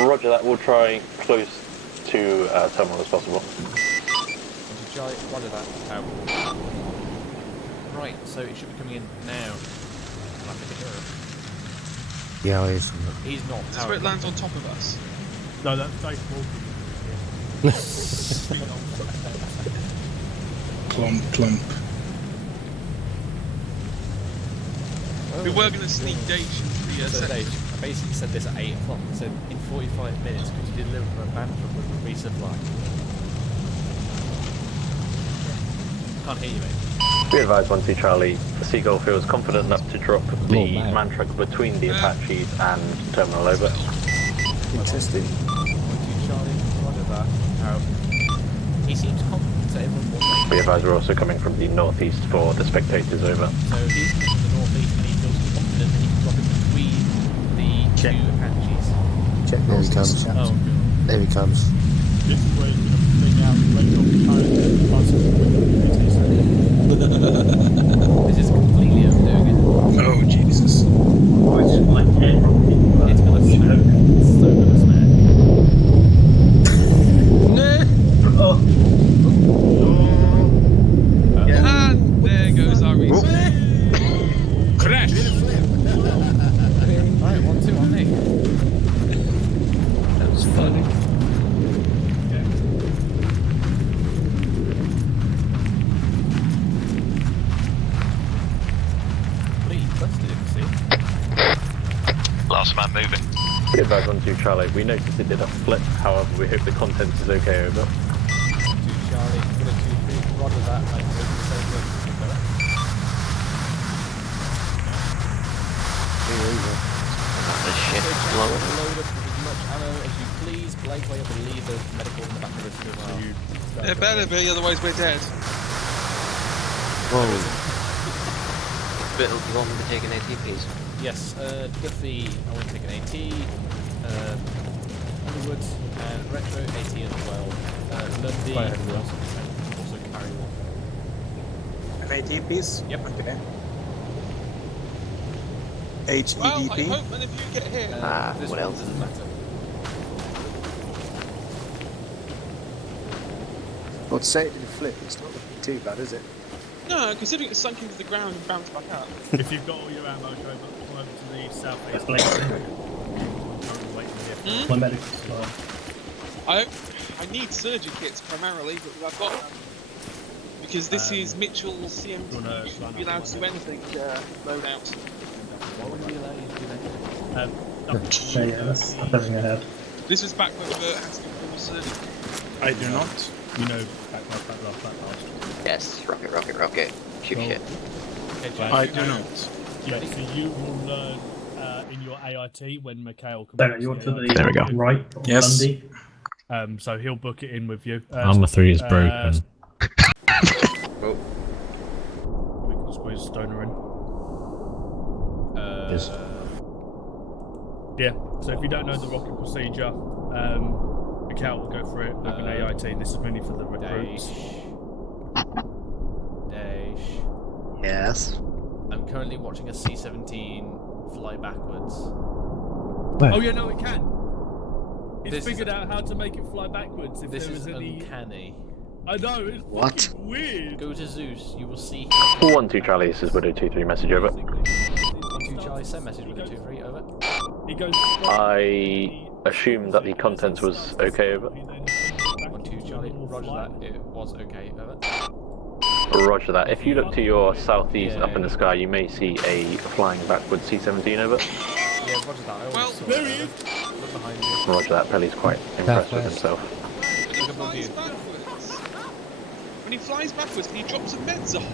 Roger that, we'll try close to terminal as possible. 1-2 Charlie, roger that. Out. Right, so it should be coming in now. I think I hear him. Yeah, he is. He's not. Is this where it lands on top of us? No, that's Dave walking. Clump. We were going to sneak Dave into the So second. Dave, I basically said this at 8 o'clock. I said in 45 minutes, could you deliver a banter with a resupply? Can't hear you, mate. Be advised, 1-2 Charlie, Seagull feels confident enough to drop the man truck between the Apaches and terminal over. Interesting. 1-2 Charlie, roger that. Out. He seems confident that everyone will Be advised, we're also coming from the northeast for the spectators, over. So he's coming from the northeast and he feels confident that he can drop it between the two Apaches. Check, there he comes. Oh, God. There he comes. This is where he's going to fling out This is completely overdoing it. Oh, Jesus. It's like It's gonna smack. It's so gonna smack. And there goes our research. Crash! Alright, 1-2 on me. That was funny. Lee, busted it, see? Last man moving. Be advised, 1-2 Charlie. We noticed it did a flip, however, we hope the contents is okay, over. 2 Charlie, I'm gonna 2-3. Roger that, I hope the same way. The ship blowing. Load up with as much ammo as you please. Blake, where you have to leave the medical in the back of the car. It better be, otherwise we're dead. Whoa. Bill, you want me to take an AT, please? Yes, Duffy, I want to take an AT. Underwood and Retro, AT as well. Lundy, also carry one. An AT, please? Yep. Okay. Well, I HEDP? hope none of you get hit. This what one else? doesn't matter. Well, to say it didn't flip, it's not looking too bad, is it? No, considering it's sunk into the ground and bounced back up. If you've got all your ammo, go over to the southeast. my medical supply. I need surgery kits primarily, but I've got them. Because this is Mitchell's CMT. You shouldn't be allowed to do anything loadout. Why would we allow you to do that? Yeah, that's everything I had. This was back when Bert had to do full surgery. I do not. You know, back last. Yes, rocket, rocket, rocket. Shoot shit. Okay, I do not. Yeah, so you will learn in your AIT when Mikhail comes. There, you're to the There we go. right. Yes. Lundy. So he'll book it in with you. Armor 3 is broken. Oh. We can squeeze Stoner in. Yes. Yeah, so if you don't know the rocket procedure, Mikhail will go through it with an AIT. This is mainly for the recruits. Dash. Yes. I'm currently watching a C-17 fly backwards. Where? Oh yeah, no, it can. It's This figured out how to make it fly backwards. If This there is is any. uncanny. I know. It's What? fucking weird. Go to Zeus, you will see. 1-2 Charlie, this is Widow 2-3 message, over. 1-2 Charlie, send message with a 2-3, over. He goes. I assume that the contents was okay, over. 1-2 Charlie, roger that, it was okay, over. Roger that. If you look to your southeast up in the sky, you may see a flying backwards C-17, over. Yeah, roger that, I always saw There it, he is. over. Look behind you. Roger that, Pelly's quite impressed with himself. Look above you. When he flies backwards, can he drop some meds off?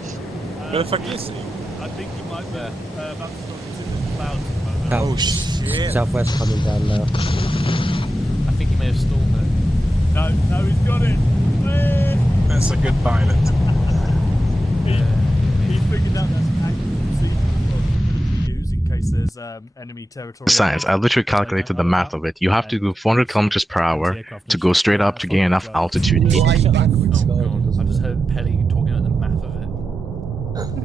Where the fuck is he? I think he might be There. about to start considering the clouds at the moment. Oh shit. Southwest coming down now. I think he may have stalled there. No, he's got it. Hey! That's a good pilot. He figured out that's an accurate procedure to use in case there's enemy territory. Science, I literally calculated the math of it. You have to go 400 kilometers per hour to go straight up to gain enough altitude. Oh god, I just heard Pelly talking about the map of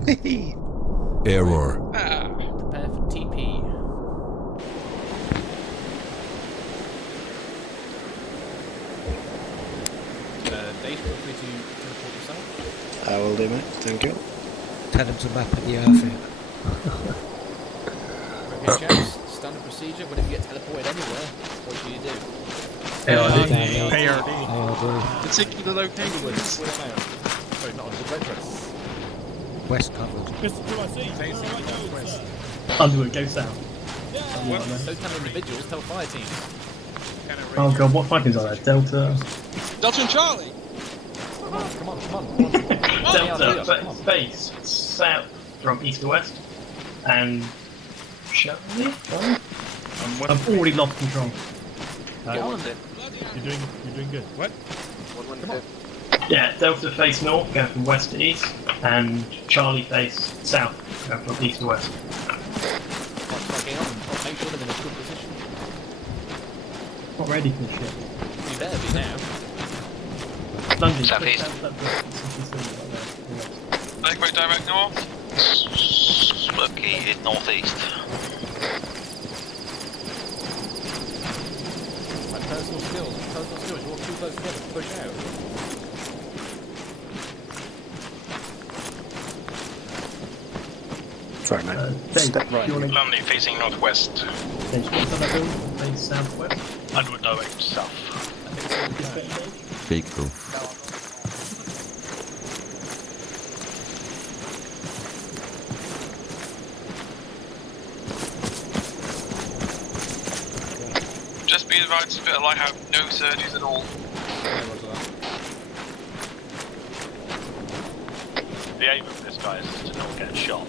it. Error. Prepare for TP. Dave, feel free to teleport yourself. I will do, mate. Thank you. Tell them to map at the airfield. Okay, chaps, standard procedure, whenever you get teleported anywhere, what do you do? ARD. Particular locations. Sorry, not on the red dress. West covered. Mr. QIC, Underwood, go south. Those kind of individuals tell fire teams. Oh god, what fighters are there? Delta. Delta and Charlie. Come on. Delta base south from east to west. And Charlie? I've already lost control. Get on with it. You're doing good. What? Come on. Yeah, Delta face north, going from west to east, and Charlie face south, going from east to west. Fucking on, make sure they're in a good position. Not ready for the shit. You better be now. London, Southeast. Break direct north. Smoky in northeast. Like personal skills, you're all too close together, push out. Sorry, mate. Dave, Right. do you want to London facing northwest. face southwest? Underwood direct south. Big cool. Just be advised that I have no surges at all. The aim of this guy is to not get shot.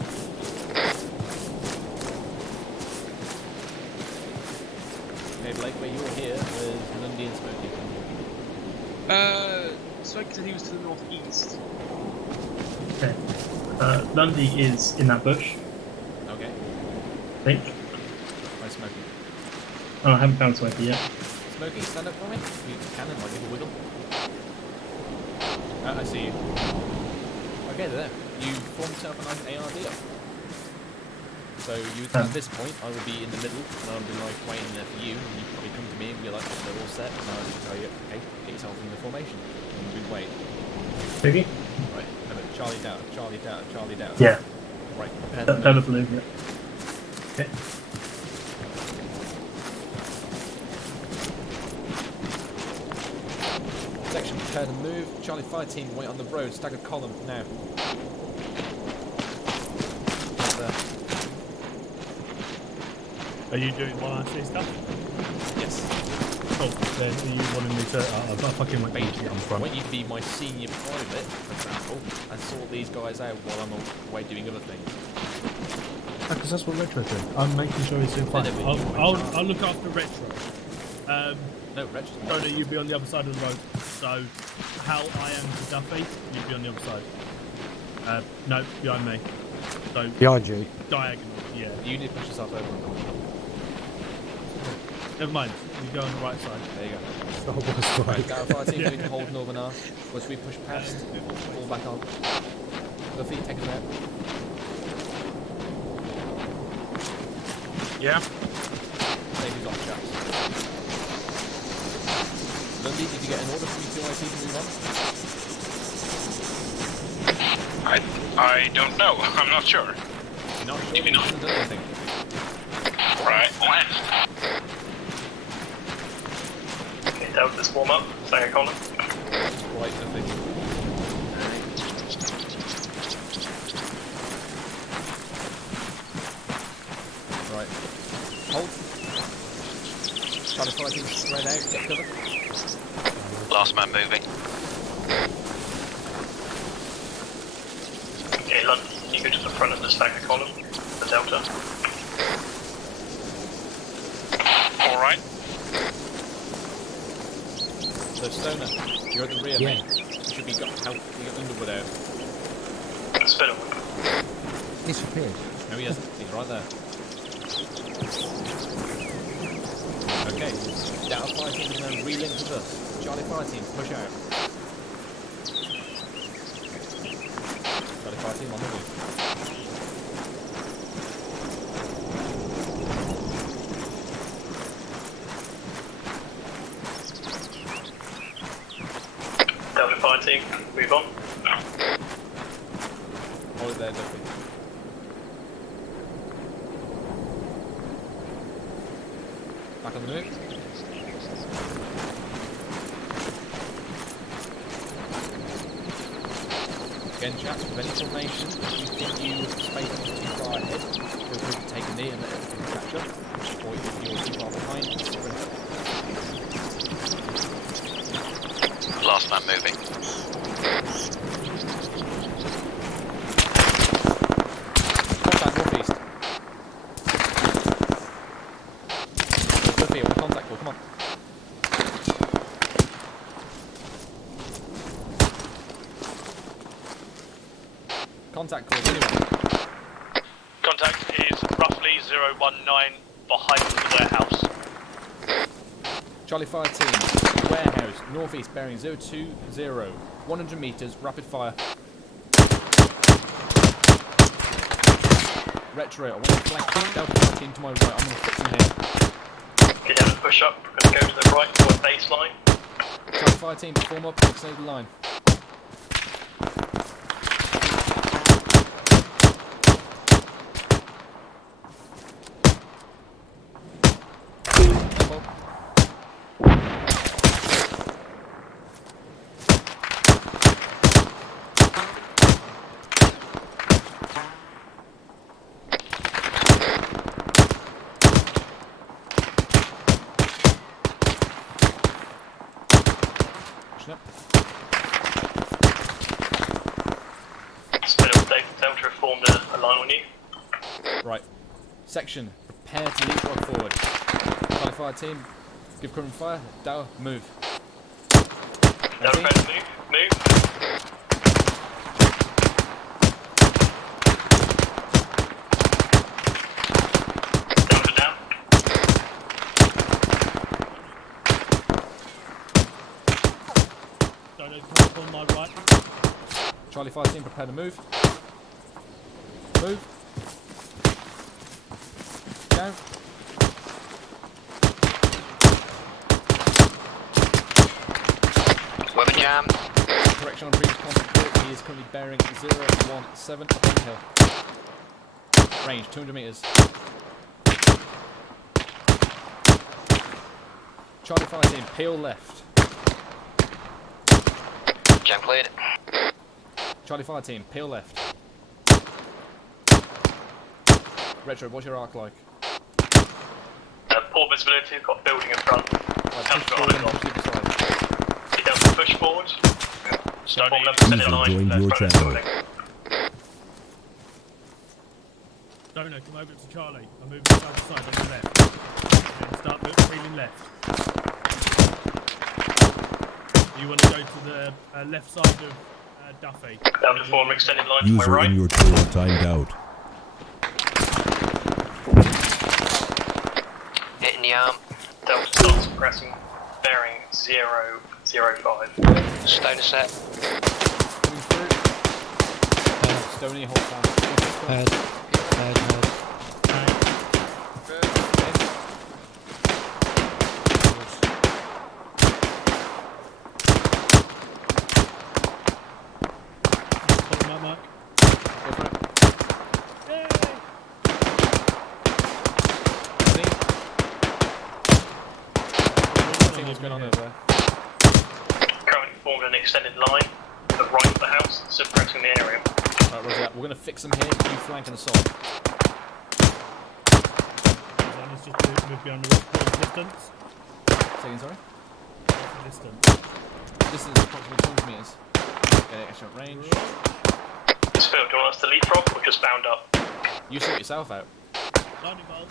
Okay, Blake, where you're here was Lundy and Smokey. Smokey said he was to the northeast. Okay. Lundy is in that bush, Okay. I think. Where's Smokey? Oh, I haven't found Smokey yet. Smokey, stand up for me. You can and might give a wiggle. I see you. Okay, there. You formed yourself a nice ARD up. So you, at this point, I would be in the middle, and I would be like waiting there for you, and you'd probably come to me and be like, they're all set, and I would tell you, okay, get yourself in the formation, and we'd wait. Okay. Right, remember, Charlie down, Charlie down, Charlie down. Yeah. Right, prepare Down to the blue, yeah. Okay. Section, prepare to move. Charlie fire team, wait on the road, staggered column, now. Are you doing while I see stuff? Yes. Cool. Then are you wanting me to I fucking went Basically, on I front. want you to be my senior private, for example, and sort these guys out while I'm away doing other things. Because that's what Retro's doing. I'm making sure he's doing fine. I'll look after Retro. No, Retro's so that you be on the other side of the road. So, how I am to Duffy, you'd be on the other side. No, behind me. So Behind you? Diagonal, yeah. You need to push yourself over. Never mind, you go on the right side. There you go. Oh, Right, Gareth fire team, we need to hold Northern R. Once we push past, fall back on. Duffy, take us out. Yeah. Save these off, chaps. Lundy, did you get an order from your 2IT to move on? I don't know. I'm not sure. You're not sure? You haven't done anything. Right. Okay, Delta's warm up, stagger column. Right, Duffy. Right. Hold. Charlie fire team spread out, get cover. Last man moving. Okay, London, you go to the front of the stagger column, the Delta. Alright. So Stoner, you're at the rear, mate. You should be got help. You got Underwood out. Spiderwood. Disappeared. No, he hasn't. He's right there. Okay. Delta fire team is now re-linked with us. Charlie fire team, push out. Charlie fire team on the move. Delta fire team, move on. Hold it there, Duffy. Back on the move. Again, chaps, with any formation, if you think you space is too far ahead, feel free to take a knee and let everything catch up. Or if you're too far behind, sprint up. Last man moving. Contact northeast. Duffy, we're contact call, come on. 019 behind the warehouse. Charlie Fire Team, warehouse, northeast, bearing 020, 100 metres, rapid fire. Retro, I want to flank Delta Fire Team to my right, I'm going to fix him here. Get down and push up, we're going to go to the right for a baseline. Charlie Fire Team, form up, extend the line. Delta have formed a line on you. Right. Section, prepare to leapfrog forward. Charlie Fire Team, give current fire. Dow, move. Dow, press, move. Delta down. Don't on my right. Charlie Fire Team, prepare to move. Move. Down. Weather jam. Correction on previous contact. He is currently bearing 017 up on the hill. Range 200 metres. Charlie Fire Team, peel left. Jam cleared. Charlie Fire Team, peel left. Retro, what's your arc like? Poor visibility, we've got a building in front. Push forward and push the side. Get down to push forward. Start form level, set in line. Joined your channel. Donor, come over to Charlie. I'm moving side to side on the left. And start wheeling left. You want to go to the left side of Duffy. Down to form extended line to my User right. in your channel timed out. Hitting the arm. Delta starts progressing, bearing 005. Stoner set. Coming through. Stony, hold fast. Head. What's going on over there? Currently formed an extended line to the right of the house, suppressing the area. Right, Roger that. We're going to fix them here. You flank and assault. Let's just move beyond the distance. Say again, sorry? Distance. Distance is approximately 200 metres. Okay, excellent range. It's Phil, do you want us to leapfrog or just bound up? You sort yourself out. Lightning bolt.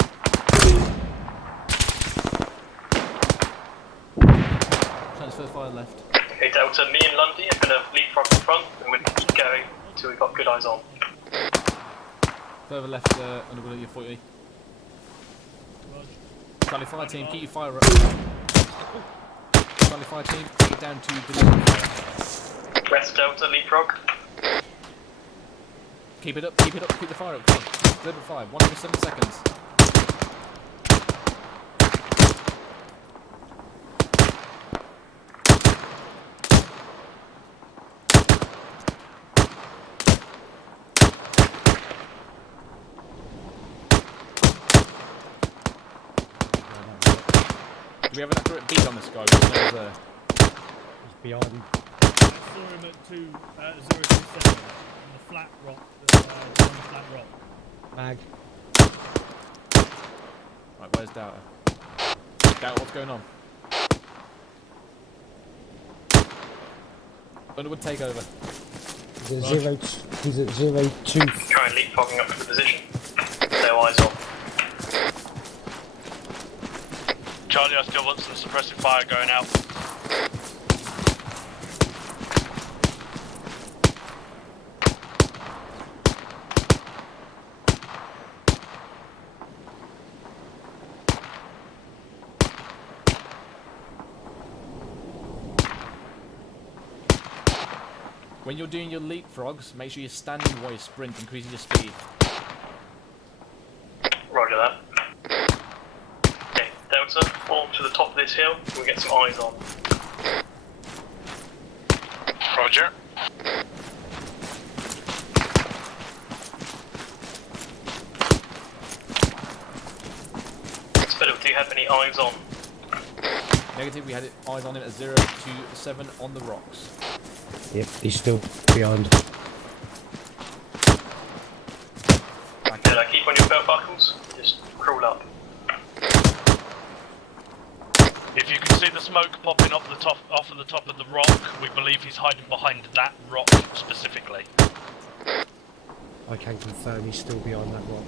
Transfer fire left. Okay, Delta, me and Lundy are going to leapfrog in front and we're going to keep going until we've got good eyes on. Further left, under your 40. Charlie Fire Team, keep your fire up. Charlie Fire Team, take it down to deliver fire. Rest Delta, leapfrog. Keep it up, keep the fire up. Come on. Deliver fire, 107 seconds. Do we have an accurate beat on this guy? What's there? He's behind. I saw him at 027 on the flat rock. On the flat rock. Mag. Right, where's Doubt? Doubt, what's going on? Underwood takeover. He's at 02. Currently leapfrogging up to the position. No eyes on. Charlie, I still want some suppressive fire going out. When you're doing your leapfrogs, make sure you're standing while you sprint, increasing your speed. Roger that. Okay, Delta, fall to the top of this hill. We'll get some eyes on. Roger. Spittle, do you have any eyes on? Negative, we had eyes on him at 0 to 7 on the rocks. Yep, he's still behind. Keep on your belt buckles, just crawl up. If you can see the smoke popping off of the top of the rock, we believe he's hiding behind that rock specifically. I can confirm he's still behind that rock.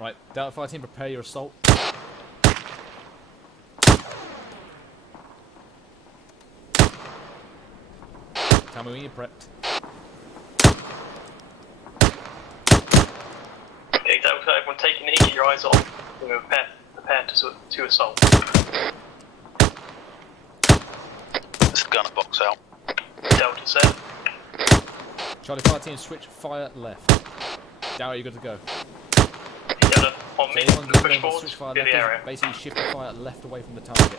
Right, Delta Fire Team, prepare your assault. Tell me when you're prepped. Okay, Delta, everyone take a knee, get your eyes on. We're prepare to assault. Let's gunner box out. Delta set. Charlie Fire Team, switch fire left. Down, you're good to go. Delta, on me, push forward, switch fire clear left the area. Basically shift the fire left away from the target.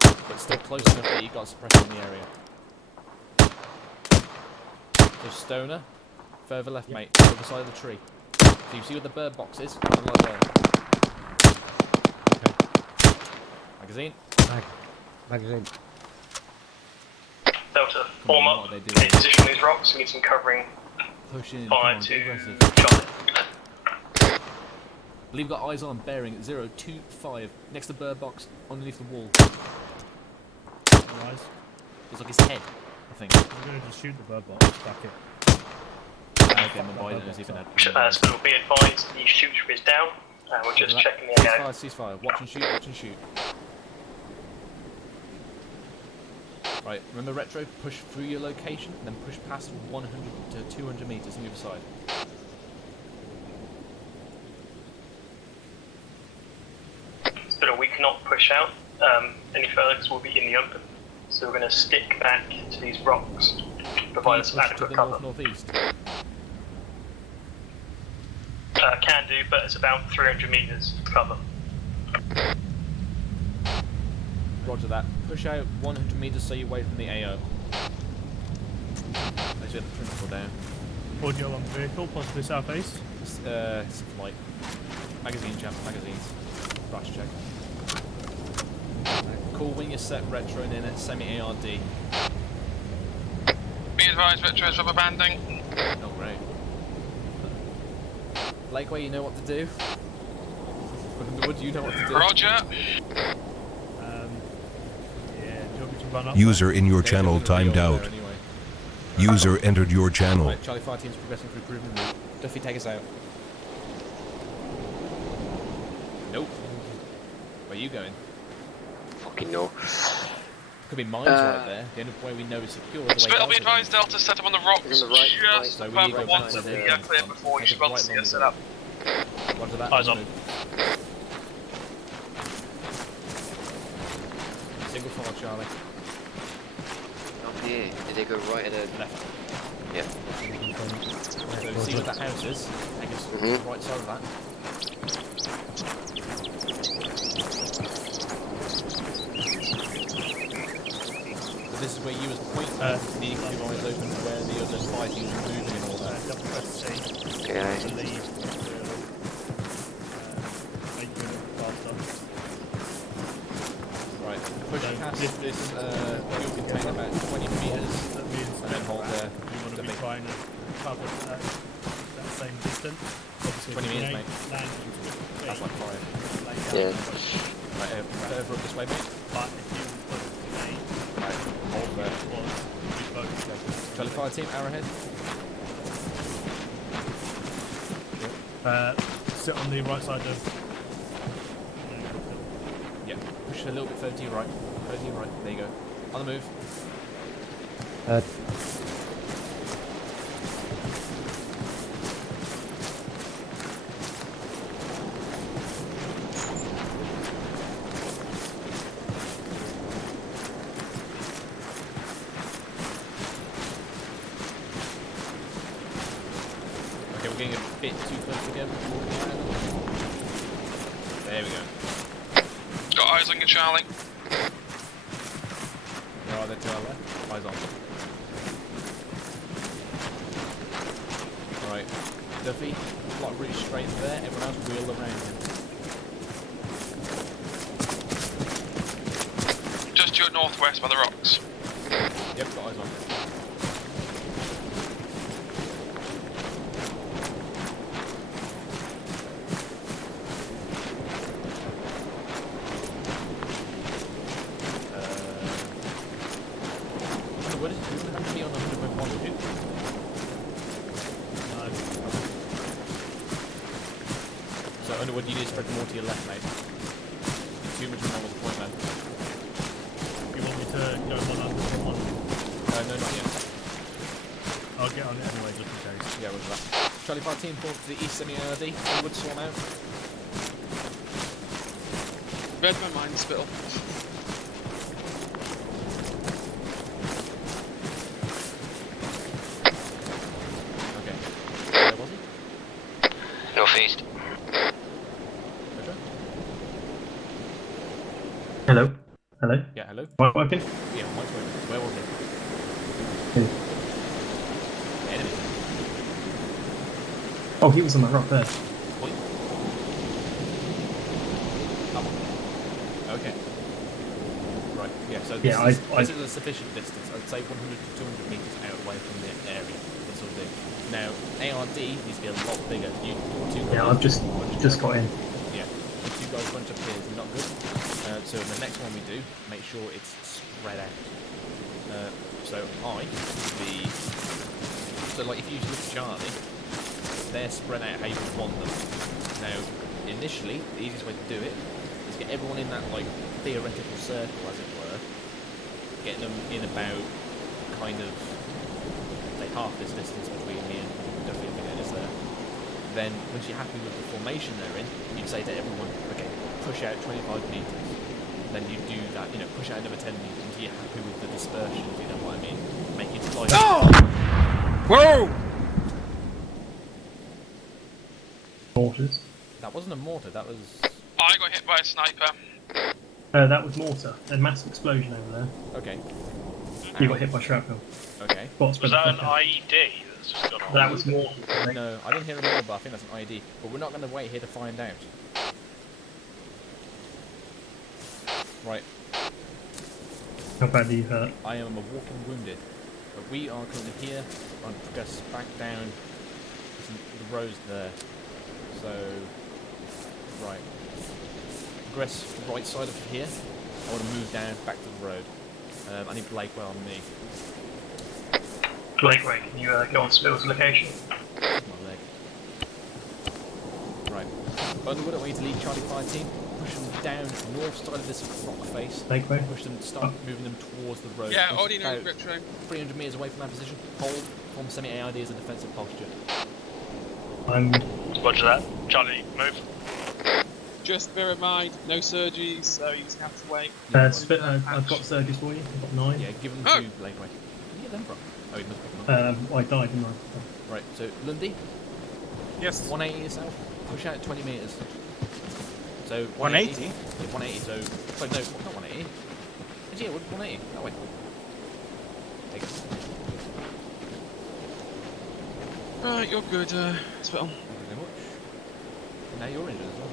But still close enough that you got suppression in the area. So Stoner, further left mate, over the side of the tree. So you see where the bird box is? Like there. Okay. Magazine. Magazine. Delta, form up, take position on these rocks and get some covering. Push in, fire come on, to aggressive. Charlie. I believe we've got eyes on bearing 025 next to bird box underneath the wall. Eyes. It's like his head, I think. I'm going to just shoot the bird box back it. Okay, my boy knows even that. So be advised, the shooter is down, and we're just checking the area. Ceasefire, watch and shoot, watch and shoot. Right, remember retro, push through your location, and then push past 100 to 200 meters on the other side. But we cannot push out any further because we'll be in the open. So we're going to stick back to these rocks, provide us adequate cover. Northeast. Can do, but it's about 300 meters cover. Roger that. Push out 100 meters so you're away from the AO. Let's get the principal down. Audio on vehicle, possibly southeast. Some flight. Magazine jump, magazines. Flash check. Cool when you're set retro and then semi-ARD. Be advised, retro's rubber banding. Oh, great. Lakeway, you know what to do? Would you know what to do? Roger. Yeah, do you want me to run up? User in your channel timed out. Anyway. User entered your channel. Right, Charlie Fire Team's progressing through proven route. Duffy, take us out. Nope. Where are you going? Fucking no. Could be mines right there. The only way we know is secure is the way Spittle, be advised, Delta set up on the rocks. On the right, just So we above need to the go one back to to the the clear before you take us spell right to see along us the set up. Roger that. Eyes on. Move. Single file, Charlie. Up here. Did they go right at the Left. Yeah. So see where that house is. Take us to the right side of that. So this is where you as the point needing to keep your eyes open to where the other fighting is moving and all that. Yeah. Right, push past this fuel container about 20 meters and then hold there. We want to be trying to cover that same distance. Obviously, 20 meters, mate. That's like 5. Yeah. Right, further up this way, mate. But if you put a Right, hold there. Charlie Fire Team, arrowhead. sit on the right side of. Yeah, push a little bit further to your right. Further to your right. There you go. On the move. We're getting a bit too close together. There we go. Got eyes on you, Charlie. Where are they to our left? Eyes on. Right. Duffy, plot route straight there. Everyone else wheel around him. Just due northwest by the rocks. Yep, got eyes on. What is it? Doesn't have to be on 100.1, would it? No. So, Underwood, you need to spread more to your left, mate. Too much of a normal point, man. You want me to go 100.1? No, not yet. I'll get on it anyway, just in case. Yeah, with that. Charlie 5 team forward to the east semi-RD. Underwood, swarm out. Read my mind, Spittle. Northeast. Hello? Hello? Yeah, hello? Mic working? Yeah, mic's working. Where was it? Enemy. Oh, he was on that rock there. Point. Up. Okay. Right, yeah, so this, this is a sufficient distance. I'd say 100 to 200 metres out away from the area. This sort of thing. Now, ARD needs to be a lot bigger. You two guys, Yeah, I've just got in. Yeah, the two guys bunch up here is not good. So the next one we do, make sure it's spread out. So like if you look at Charlie, they're spread out how you would want them. Now, initially, the easiest way to do it is get everyone in that like theoretical circle, as it were, getting them in about kind of say half this distance between me and Duffy and Vinette is there. Then, once you're happy with the formation they're in, you'd say to everyone, okay, push out 25 metres. Then you do that, you know, push out another 10 metres until you're happy with the dispersion, if you know what I mean. Make it like... Oh! Whoa! Mortars. That wasn't a mortar, that was... I got hit by a sniper. That was mortar. A massive explosion over there. Okay. You got hit by shrapnel. Okay. Was that an IED that's just gone off? That was mortar. No, I didn't hear a mortar, but I think that's an IED. But we're not going to wait here to find out. Right. How bad are you hurt? I am a walking wounded. But we are currently here. I'm going to progress back down the roads there. So, right. Progress right side of here. I want to move down back to the road. I need Blakeway on me. Blakeway, can you go on Spill's location? My leg. Right. Underwood, I want you to lead Charlie 5 team. Push them down north side of this rock face. Blakeway. Push them, start moving them towards the road. Yeah, Push already know about retro. 300 metres away from that position. Hold, form semi-AID as a defensive posture. Roger that. Charlie, move. Just bear in mind, no surgeries, so you just have to wait. I've got surges for you. I've got 9. Yeah, give them to Blakeway. Where did you get them from? Oh, you must pick them up. I died, didn't I? Right, so Lundy? Yes. 180 yourself. Push out 20 metres. So 180? Yeah, 180, so... Sorry, no, not 180. Yeah, 180. That way. Take it. Right, you're good, Spittle. Thank you very much. Now you're injured as well.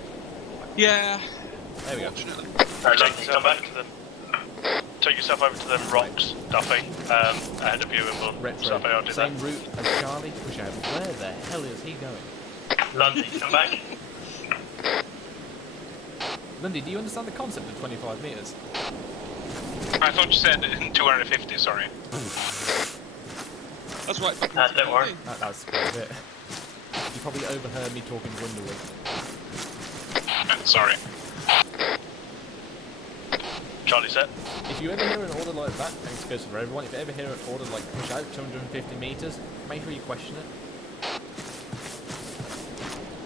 Yeah. There we go. Jake, come back to them. Take yourself over to them rocks, Duffy, ahead of you, and we'll Retro. do that. Same route as Charlie. Push out. Where the hell is he going? Lundy, come back. Lundy, do you understand the concept of 25 metres? I thought you said 250, sorry. That's right. Don't worry. That's quite a bit. You probably overheard me talking to Underwood. Sorry. Charlie set. If you ever hear an order like that, and it goes for everyone, if you ever hear an order like push out 250 metres, make sure you question it.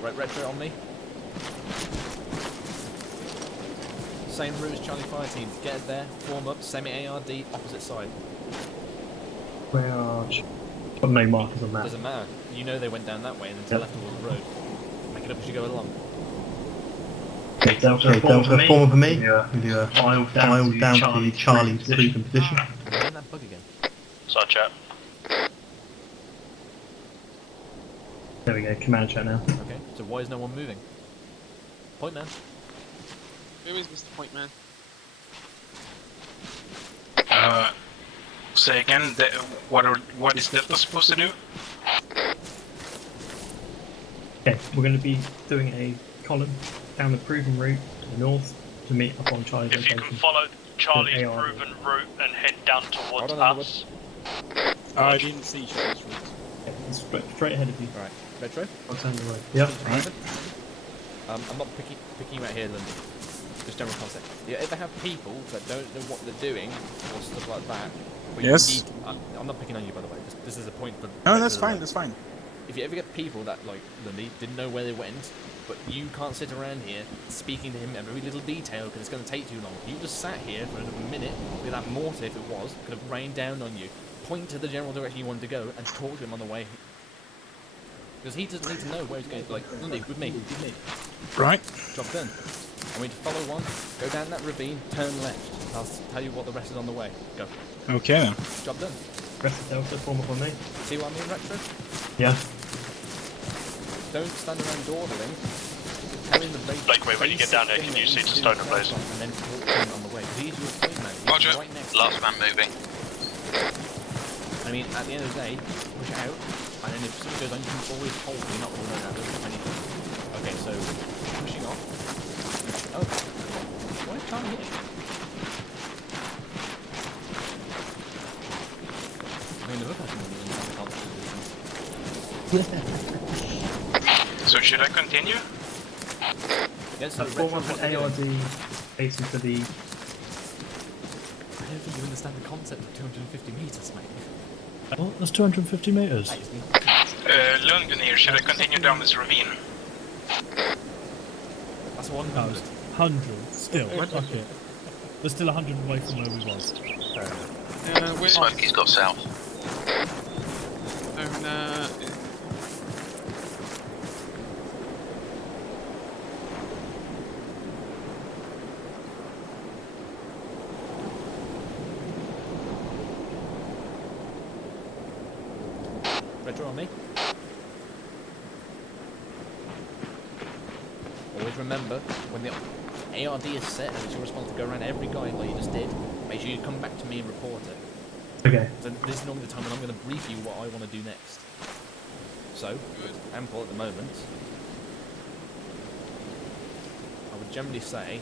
Right, Retro on me. Same route as Charlie Fire Team. Get it there, form up, semi-ARD, opposite side. Where are got no markers on that. Doesn't matter. You know they went down that way and then to the left towards the road. Make it up as you go along. Okay, Delta, form for me. Yeah. File down to Charlie's proven position. You're in that bug again. Sorry, chap. There we go, command chat now. Okay, so why is no one moving? Point man. Who is Mr. Point Man? Say again, what is Delta supposed to do? Okay, we're going to be doing a column down the proven route to the north to meet up on Charlie's If you location. can follow Charlie's AR. proven route and head down towards Hold on, us. I didn't see Charlie's route. Okay, it's straight ahead of you. Right, retro. I'll turn the road. Yeah. Right. I'm not picking you out here, London. Just general concept. You ever have people that don't know what they're doing or stuff like that? But Yes. You need, I'm not picking on you, by the way. This is a point for. No, that's fine. That's fine. If you ever get people that, like Lundy, didn't know where they went, but you can't sit around here speaking to him every little detail because it's going to take too long. You just sat here for another minute with that mortar, if it was, could have rained down on you. Point to the general direction you wanted to go and talk to him on the way. Because he doesn't need to know where he's going. Like, Lundy, with me. Right. Job done. I want you to follow one, go down that ravine, turn left. I'll tell you what the rest is on the way. Go. Okay then. Job done. Rest of Delta, form up on me. See what I mean, Retro? Yeah. Don't stand around dawdling. Tell him the basic. Blake, when you get down there, can you see the stone and blaze? And then talk to him on the way. Because he's your point man. He's Roger. right next Last to man moving. I mean, at the end of the day, push it out. And then if something goes on, you can always hold. You're not going to run out of anything. Okay, so pushing off. Oh, why can't I hit it? I mean, the other person So should I continue? Yes, so Form up an ARD facing for the. I don't think you understand the concept of 250 metres, mate. What? That's 250 metres? Lundgren here, should I continue down this ravine? That's 100. No, it's 100. Still. Fuck it. There's still 100 away from where we was. Fair enough. Smokey's got south. Retro on me. Always remember, when the ARD is set and it's your responsibility to go around every guy like you just did, make sure you come back to me and report it. Okay. So this is normally the time when I'm going to brief you what I want to do next. So, ample at the moment. I would generally say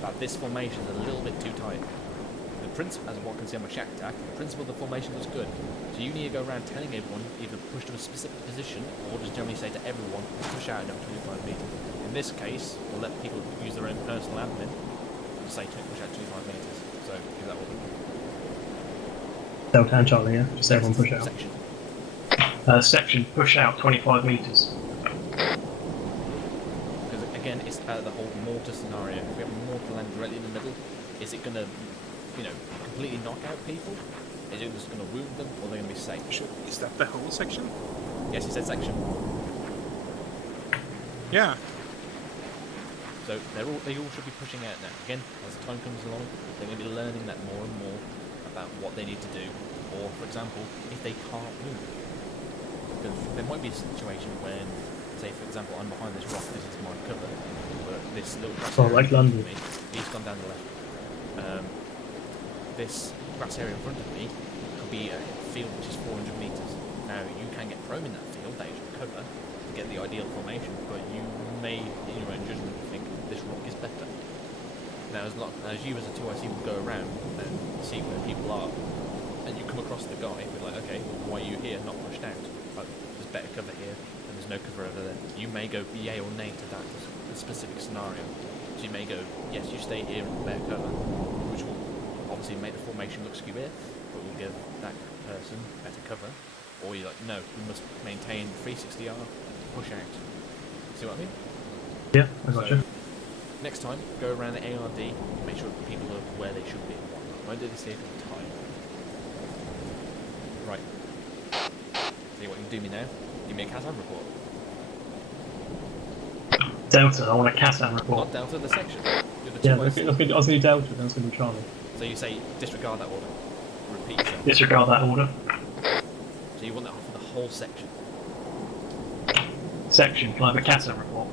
that this formation is a little bit too tight. The principle, as what I can see on my shack attack, the principle of the formation looks good. So you need to go around telling everyone, either push to a specific position, or just generally say to everyone, push out another 25 metres. In this case, we'll let people use their own personal admin and say push out 25 metres. So, give that one. Delta and Charlie, yeah? Just everyone push out. Section. Section, push out 25 metres. Because again, it's about the whole mortar scenario. If we have a mortar land directly in the middle, is it going to, completely knock out people? Is it just going to wound them, or are they going to be safe? Is that the whole section? Yes, he said section. Yeah. So they all should be pushing out now. Again, as time comes along, they're going to be learning that more and more about what they need to do, or for example, if they can't move. Because there might be a situation when, say for example, I'm behind this rock, this is my cover, but this little grass Oh, area like in front of London. me, he's gone down the left. This grass area in front of me could be a field which is 400 metres. Now you can get prone in that field, that is your cover, to get the ideal formation, but you may, in your own judgment, think this rock is better. Now, as you as a 2IC will go around and see where people are, and you come across the guy, be like, okay, why are you here, not pushed out? Like, there's better cover here, and there's no cover over there. You may go yay or nay to that specific scenario. So you may go, yes, you stay here in better cover, which will obviously make the formation look skew but will give that person better cover. Or you're like, no, we must maintain 360R, push out. See what I mean? Yeah, I got you. Next time, go around the ARD, make sure people are where they should be and whatnot. Won't do this here for time. Right. Tell you what you can do me now. Give me a CASAM report. Delta, I want a CASAM report. Not Delta, the section. You're the Yeah, two I was IC. going to do Delta, then I was going to do Charlie. So you say disregard that order. Repeat yourself. Disregard that order. So you want that for the whole section. Section, can I have a CASAM report?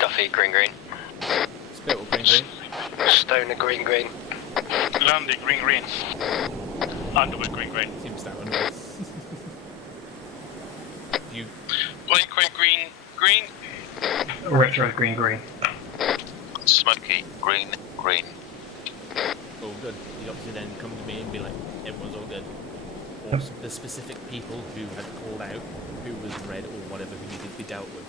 Duffy, green. Spittle, green. Stoner, green. Landy, green. Underwood, green. Seems that Underwood. You. Blake, green. Retro, green. Smoky, green. All good. You obviously then come to me and be like, everyone's all good. Or the specific people who had called out, who was red or whatever, who needed to be dealt with.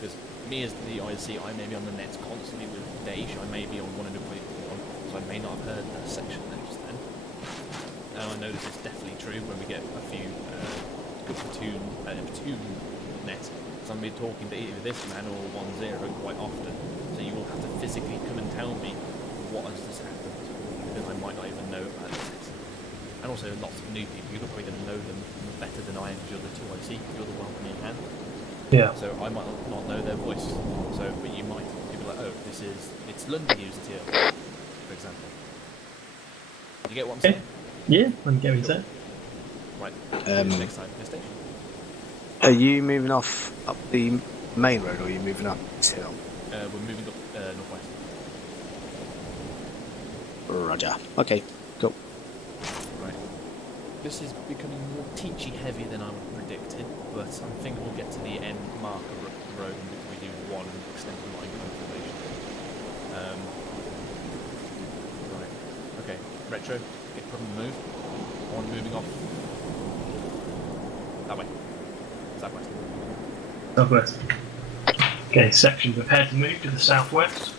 Because me as the IC, I may be on the nets constantly with Daesh, I may be on 100.1, so I may not have heard that section then just then. And I know this is definitely true when we get a few good platoon nets. So I'm going to be talking to either this man or 1-0 quite often. So you will have to physically come and tell me what has just happened, because I might not even know about it. And also lots of new people, you're probably going to know them better than I am because you're the 2IC, you're the welcoming hand. Yeah. So I might not know their voice. So, but you might. You'll be like, oh, it's London users here, for example. You get what I'm saying? Yeah, I can get what you're saying. Right. Next time, next station. Are you moving off up the main road, or are you moving up this hill? We're moving up northwest. Roger. Okay, cool. Right. This is becoming more teachy heavy than I would have predicted, but I'm thinking we'll get to the end mark of the road and we do one extended line confirmation. Right. Okay. Retro, get from the move. One moving off. That way. Southwest. Southwest. Okay, section prepared to move to the southwest.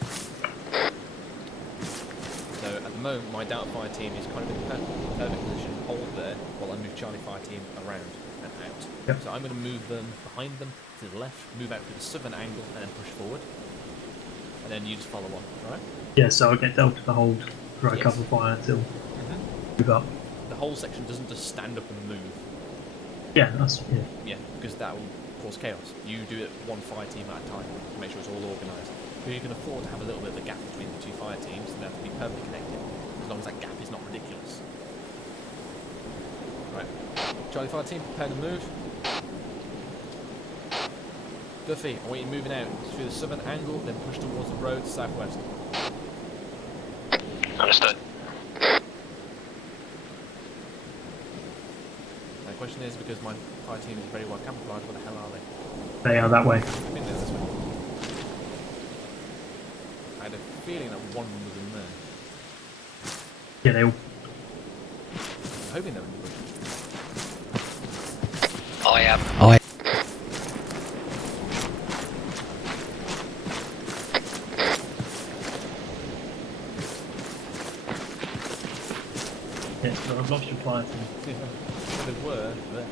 So at the moment, my Delta Fire team is kind of in the perfect position, hold there, while I move Charlie Fire team around and out. Yep. So I'm going to move them behind them to the left, move out to the southern angle, and then push forward. And then you just follow on, alright? Yeah, so I'll get Delta to hold for a cover fire until move up. The whole section doesn't just stand up and move. Yeah, that's Yeah, because that will cause chaos. You do it one fire team at a time to make sure it's all organised. But you can afford to have a little bit of a gap between the two fire teams, and they have to be perfectly connected, as long as that gap is not ridiculous. Right, Charlie Fire team, prepare to move. Duffy, I want you moving out through the southern angle, then push towards the road southwest. Understood. My question is, because my fire team is very well camouflaged, where the hell are they? They are that way. I think they're this way. I had a feeling that one of them was in there. Yeah, they all. I'm hoping they're in the bush. I am. Yes, but I've lost your fire team. They were there.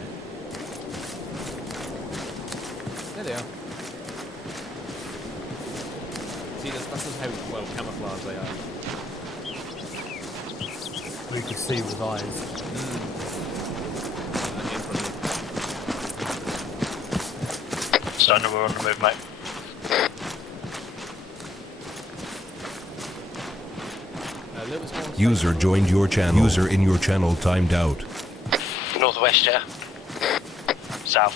There they are. See, that's just how well camouflaged they are. We could see with eyes. Stoner, we're on the move, mate. User joined your channel. User in your channel timed out. Northwest, yeah. South.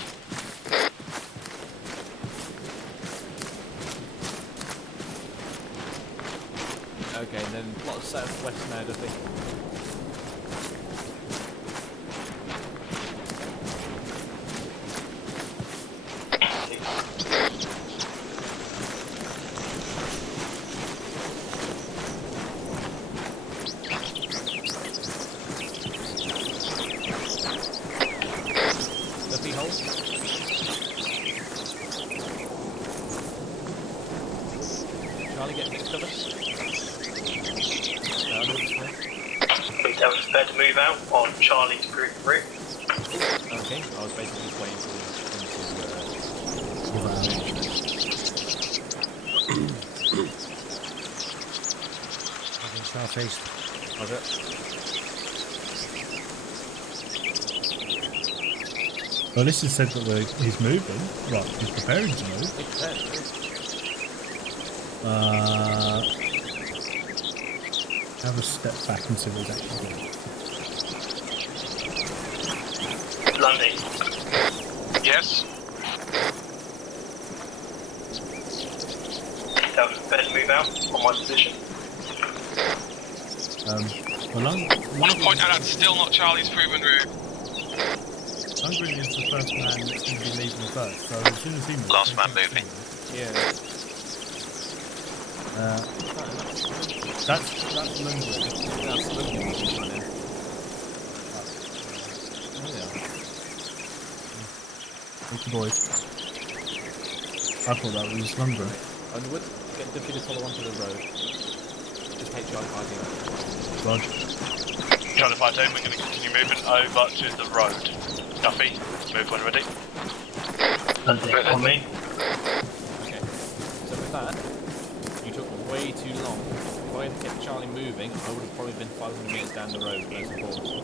Okay, and then plot southwest now, does it? Charlie, get next cover. Delta's prepared to move out on Charlie's group route. Okay, I was basically just waiting for Southeast. Was it? Well, this has said that he's moving. Right, he's preparing to move. Have a step back and see what he's actually doing. Lundy. Yes. That was prepared to move out on my position. Well, I want to point out that's still not Charlie's proven route. Hungry is the first man that's going to be leaving first, so as soon as he moves... Last man moving. Yeah. That's Lundgren. That's Lundgren. Oh yeah. Okay, boys. I thought that was Lundgren. Underwood, get Duffy to follow onto the road. Just take Charlie 5 Roger. Charlie 5 we're going to continue moving over to the road. Duffy, move when ready. On me. Okay. So with that, you took way too long. If I had kept Charlie moving, I would have probably been 500 metres down the road, no support.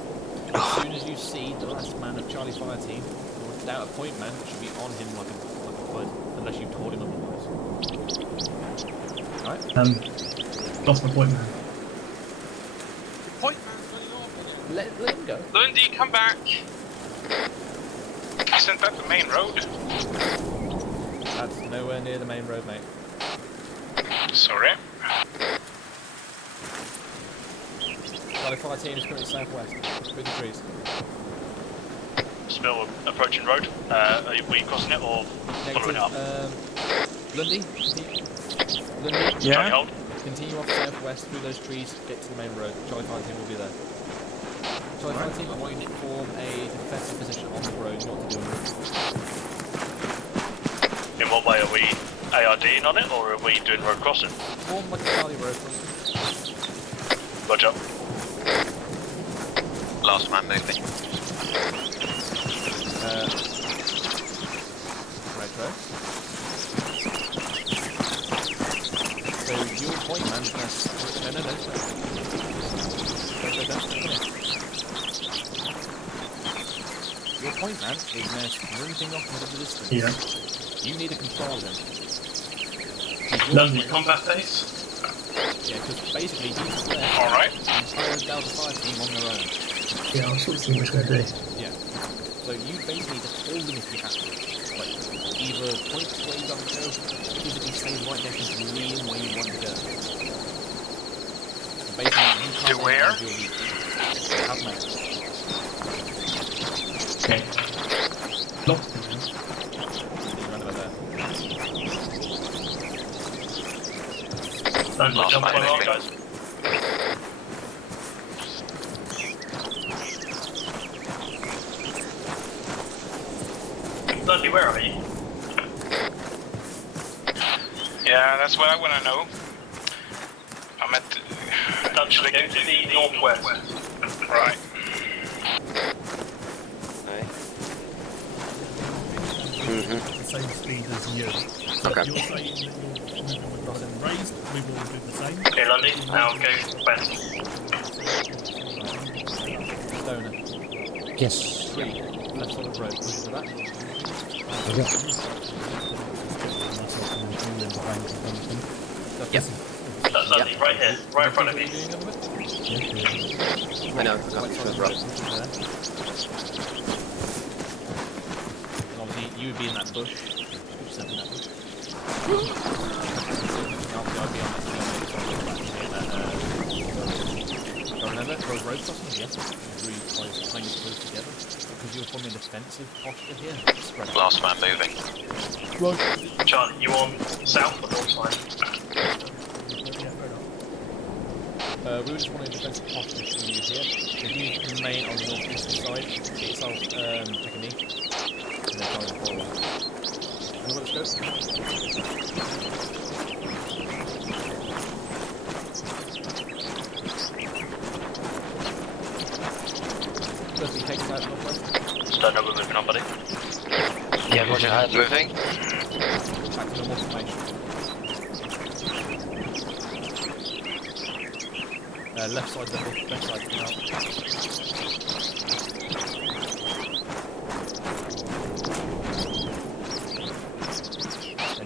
As soon as you see the last man of Charlie Fire Team, without a point man, should be on him like a bud, unless you told him otherwise. Alright? Lost my point man. Point man's running off. Let him go. Lundy, come back. Isn't that the main road? That's nowhere near the main road, mate. Sorry. Charlie Fire Team is currently southwest, through the trees. Still approaching road. Are we crossing it or following it up? Lundy? Lundy? Yeah? Hold. Continue off southwest through those trees, get to the main road. Charlie Fire Team will be there. Charlie Fire Team, I want you to form a defensive position on the road, not to do anything. In what way? Are we ARDing on it or are we doing road crossing? Form like a Charlie road crossing. Roger. Last man moving. Retro. So your point man press. No. Your point man is now sprinting off into the distance. Yeah. You need to control him. Lundy, combat phase. Yeah, because basically he's left Alright. the entire Delta Fire Team on their own. Yeah, I'll sort of see what we're going to do. Yeah. So you basically just hold them if you have to. Like, either point to where you want to go, physically stay right next to the lean where you want to go. And basically, you can't To where? ArmA. Okay. Lost him. He's right about there. Lundy, Last jump man on moving. guys. Lundy, where are you? Yeah, that's what I want to know. I'm at... Lundy, go to the northwest. Right. The same speed as you. Okay. You're saying that you're moving with us and raised, we will do the same. Okay, Lundy, now go west. Stoner. Yes. 3. Left side of the road. Push to that. Okay. Yep. That's Lundy, right here, right in front of you. I know, I got the rough. Obviously, you would be in that bush. Just in that bush. Remember, for road crossing, yes, really trying to close together. Because you're forming a defensive posture here. Spread out. Last man moving. Charlie, you on south or north side? We were just wanting a defensive posture for you here. If you remain on the northeastern side, get yourself take a knee, and then try and forward. And let's go. First, take us out northwest. Don't know we're moving on, buddy. Yeah, roger, Moving. Back to normal formation. Left side double, left side come out.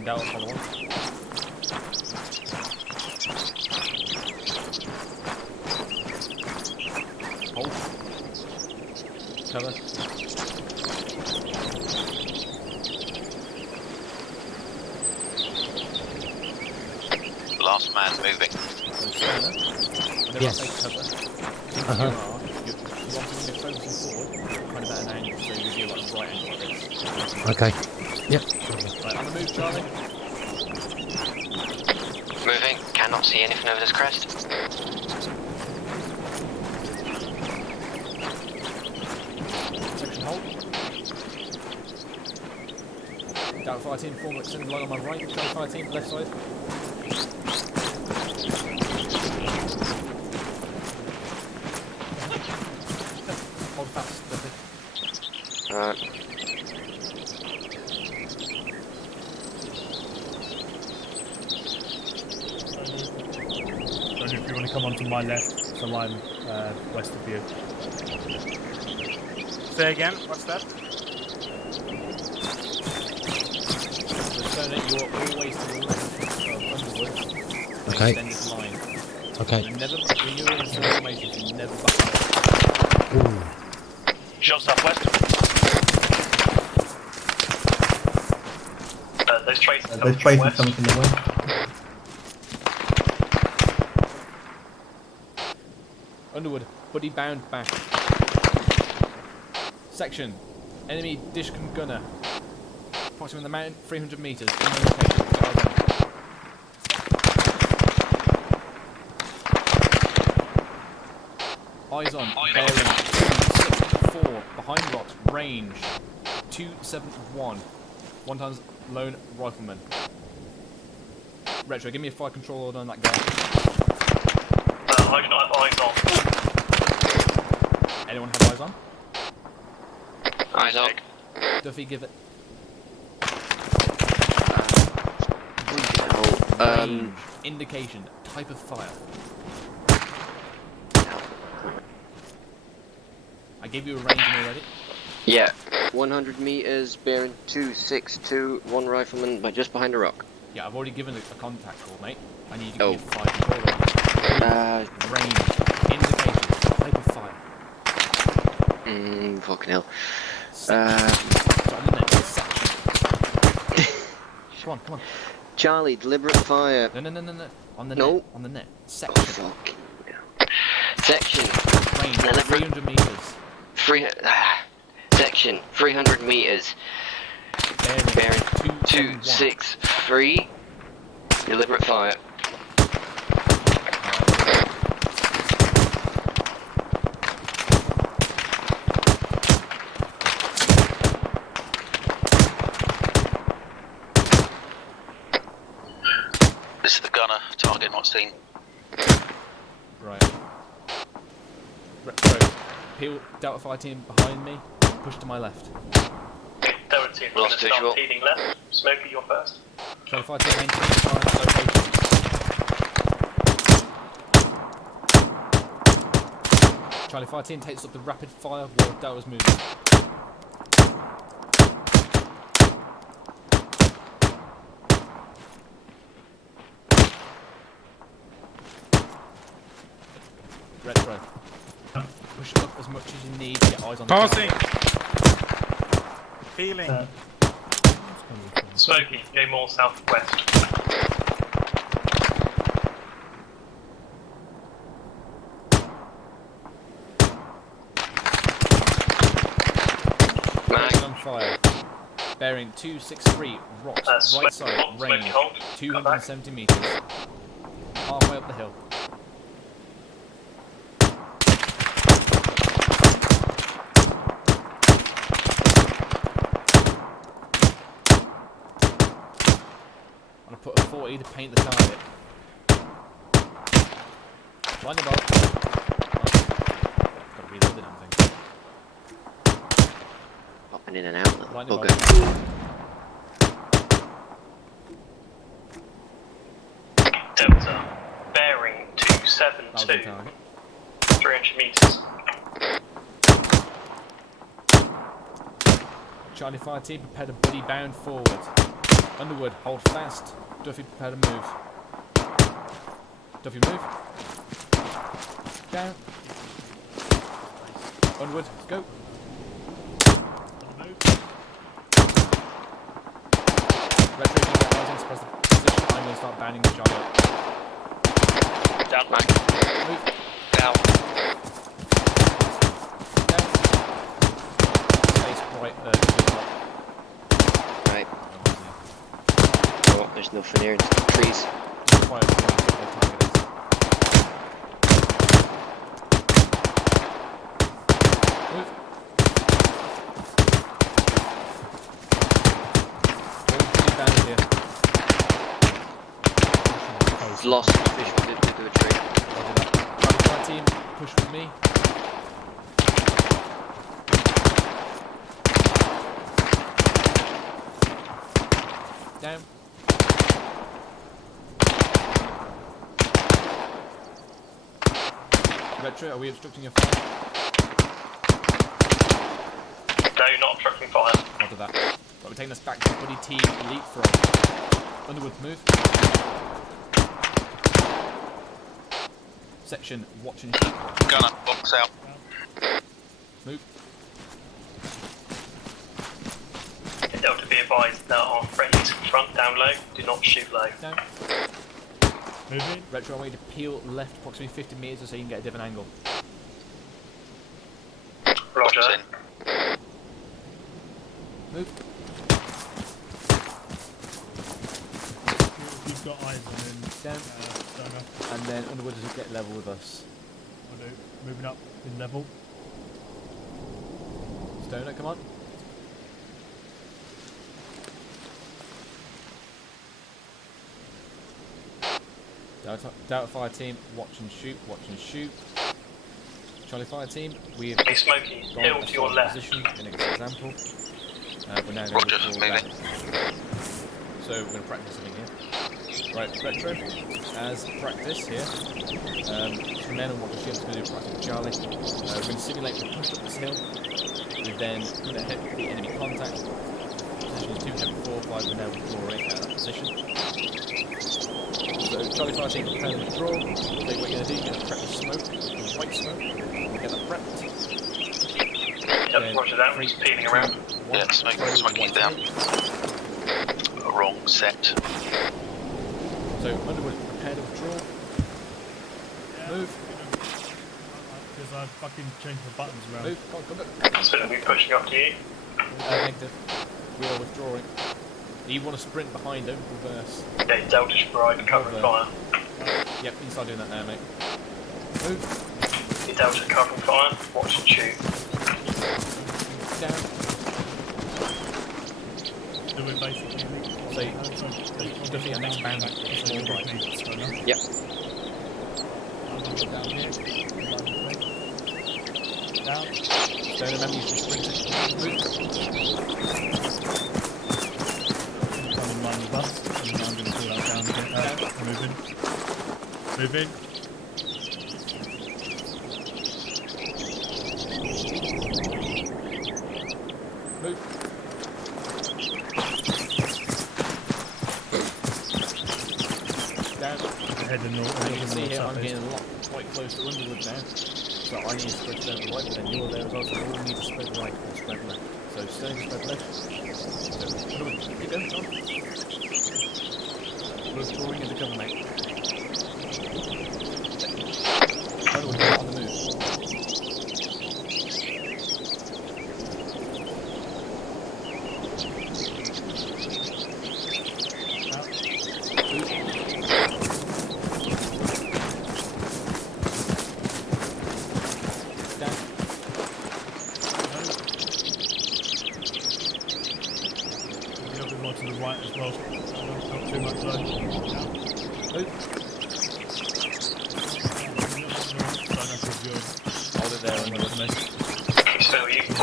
Delta, follow on. Hold. Cover. Last man moving. Whenever Yes. I say cover, you're focusing forward, kind of at an angle, so you'll be like a right angle like this. Okay. Yep. Right, on the move, Charlie. Moving. Cannot see anything over this crest. Section hold. Delta Fire Team, form extended line on my right. Charlie Fire Team, left side. Hold fast. Alright. If you want to come onto my left, so I'm west of you. Say again, what's that? Return it, you're always to the left of Underwood. Okay. Extended line. Okay. You never, when you're in some formations, you never back up. Ooh. Shot southwest. Those traces Those traces coming from the west. Underwood, buddy bound back. Section, enemy Dishcon gunner. Approximately on the mountain, 300 metres. Eyes on, bearing 264, behind rocks, range 271. 1 times lone rifleman. Retro, give me a fire control order on that guy. I do not have eyes on. Anyone have eyes on? Eyes on. Duffy, give it. Range, indication, type of fire. I gave you a range already. Yeah. 100 meters, bearing 262, 1 rifleman, but just behind a rock. Yeah, I've already given a contact call, mate. I need you to Oh. give me a fire control order. Range, indication, type of fire. Fucking hell. So on the net, section. Come on. Charlie, deliberate fire. No. On the No. net. On the net. Section. Fuck. Section. Range, 300 meters. Section, 300 meters. Bearing 263. Deliberate fire. This is the gunner. Target not seen. Right. Retro. Peel Delta Fire Team behind me. Push to my left. Delta Team, we're going to start feeding left. Smokey, you're first. Delta Fire Team, maintain current location. Charlie Fire Team takes up the rapid fire while Delta's moving. Retro. Push up as much as you need to get eyes on the Pausing! target. Feeling. Smokey, go more southwest. Target on fire. Bearing 263, rocks, right side, range, 270 metres. Halfway up the hill. I'm going to put a 40 to paint the target. Blind the bolt. Got to reload the damn thing. Popping in and out. Blind the Okay. bolt. Delta, bearing 272. 300 metres. Charlie Fire Team, prepare to buddy bound forward. Underwood, hold fast. Duffy, prepare to move. Duffy, move. Down. Underwood, go. Retro, you get eyes on suppress the position. I'm going to start banning the Charlie. Down, back. Move. Down. Down. Space right, Right. Oh, there's nothing here, just trees. Quiet, quiet, quiet, target is. Move. Lost fish with a tree. Charlie team, push with me. Down. Retro, are we obstructing your fire? No, you're not obstructing fire. Roger that. Right, we're taking us back to buddy team leapfrog. Underwood, move. Section, watch and shoot. Gunner, box out. Move. Delta, be advised that our friends front down low, do not shoot low. Down. Moving. Retro, I want you to peel left approximately 50 metres so you can get a different angle. Roger. Move. You've got eyes on him. Down. Stoner. And then Underwood doesn't get level with us. I do. Moving up in level. Stoner, come on. Delta Fire team, watch and shoot, watch and shoot. Charlie Fire team, we've Hey, Smokey, hill to your left. Position in example. We're now going to fall back. So we're going to practice something here. Right, Retro, as practice here, from then on what the ship's going to do practice Charlie. We're going to simulate we push up this hill. We then going to hit the enemy contact. Position is 2, 7, 4, 5, we're now withdrawing out of that position. So Charlie Fire team prepare to withdraw. So what you're going to do, you're going to prep the smoke, the white smoke, get that prepped. Yep, roger that, we're just peeling around. Yeah, smoking down. Wrong set. So Underwood, prepare to withdraw. Move. Because I've fucking changed the buttons around. Move, come on, So we'll be pushing up to you. Negative. We are withdrawing. You want to sprint behind him, reverse. Okay, Delta should provide cover and fire. Yep, you can start doing that now, mate. Move. Okay, Delta covering fire, watch and shoot. Down. So we're basically So, Duffy, our next bound is all right. Yep. Down here. Down. Don't remember you should sprint it. Move. I'm in line with us, and then I'm going to pull that down again. Moving. Moving. Move. Down. Head and north. And you can see here I'm getting a lot quite close to Underwood now. So I need to spread to the right, but then you're there as well, so we all need to spread right or spread left. So stone to spread left. So Underwood, keep going, John. We're withdrawing into cover, mate. Underwood, get on the move.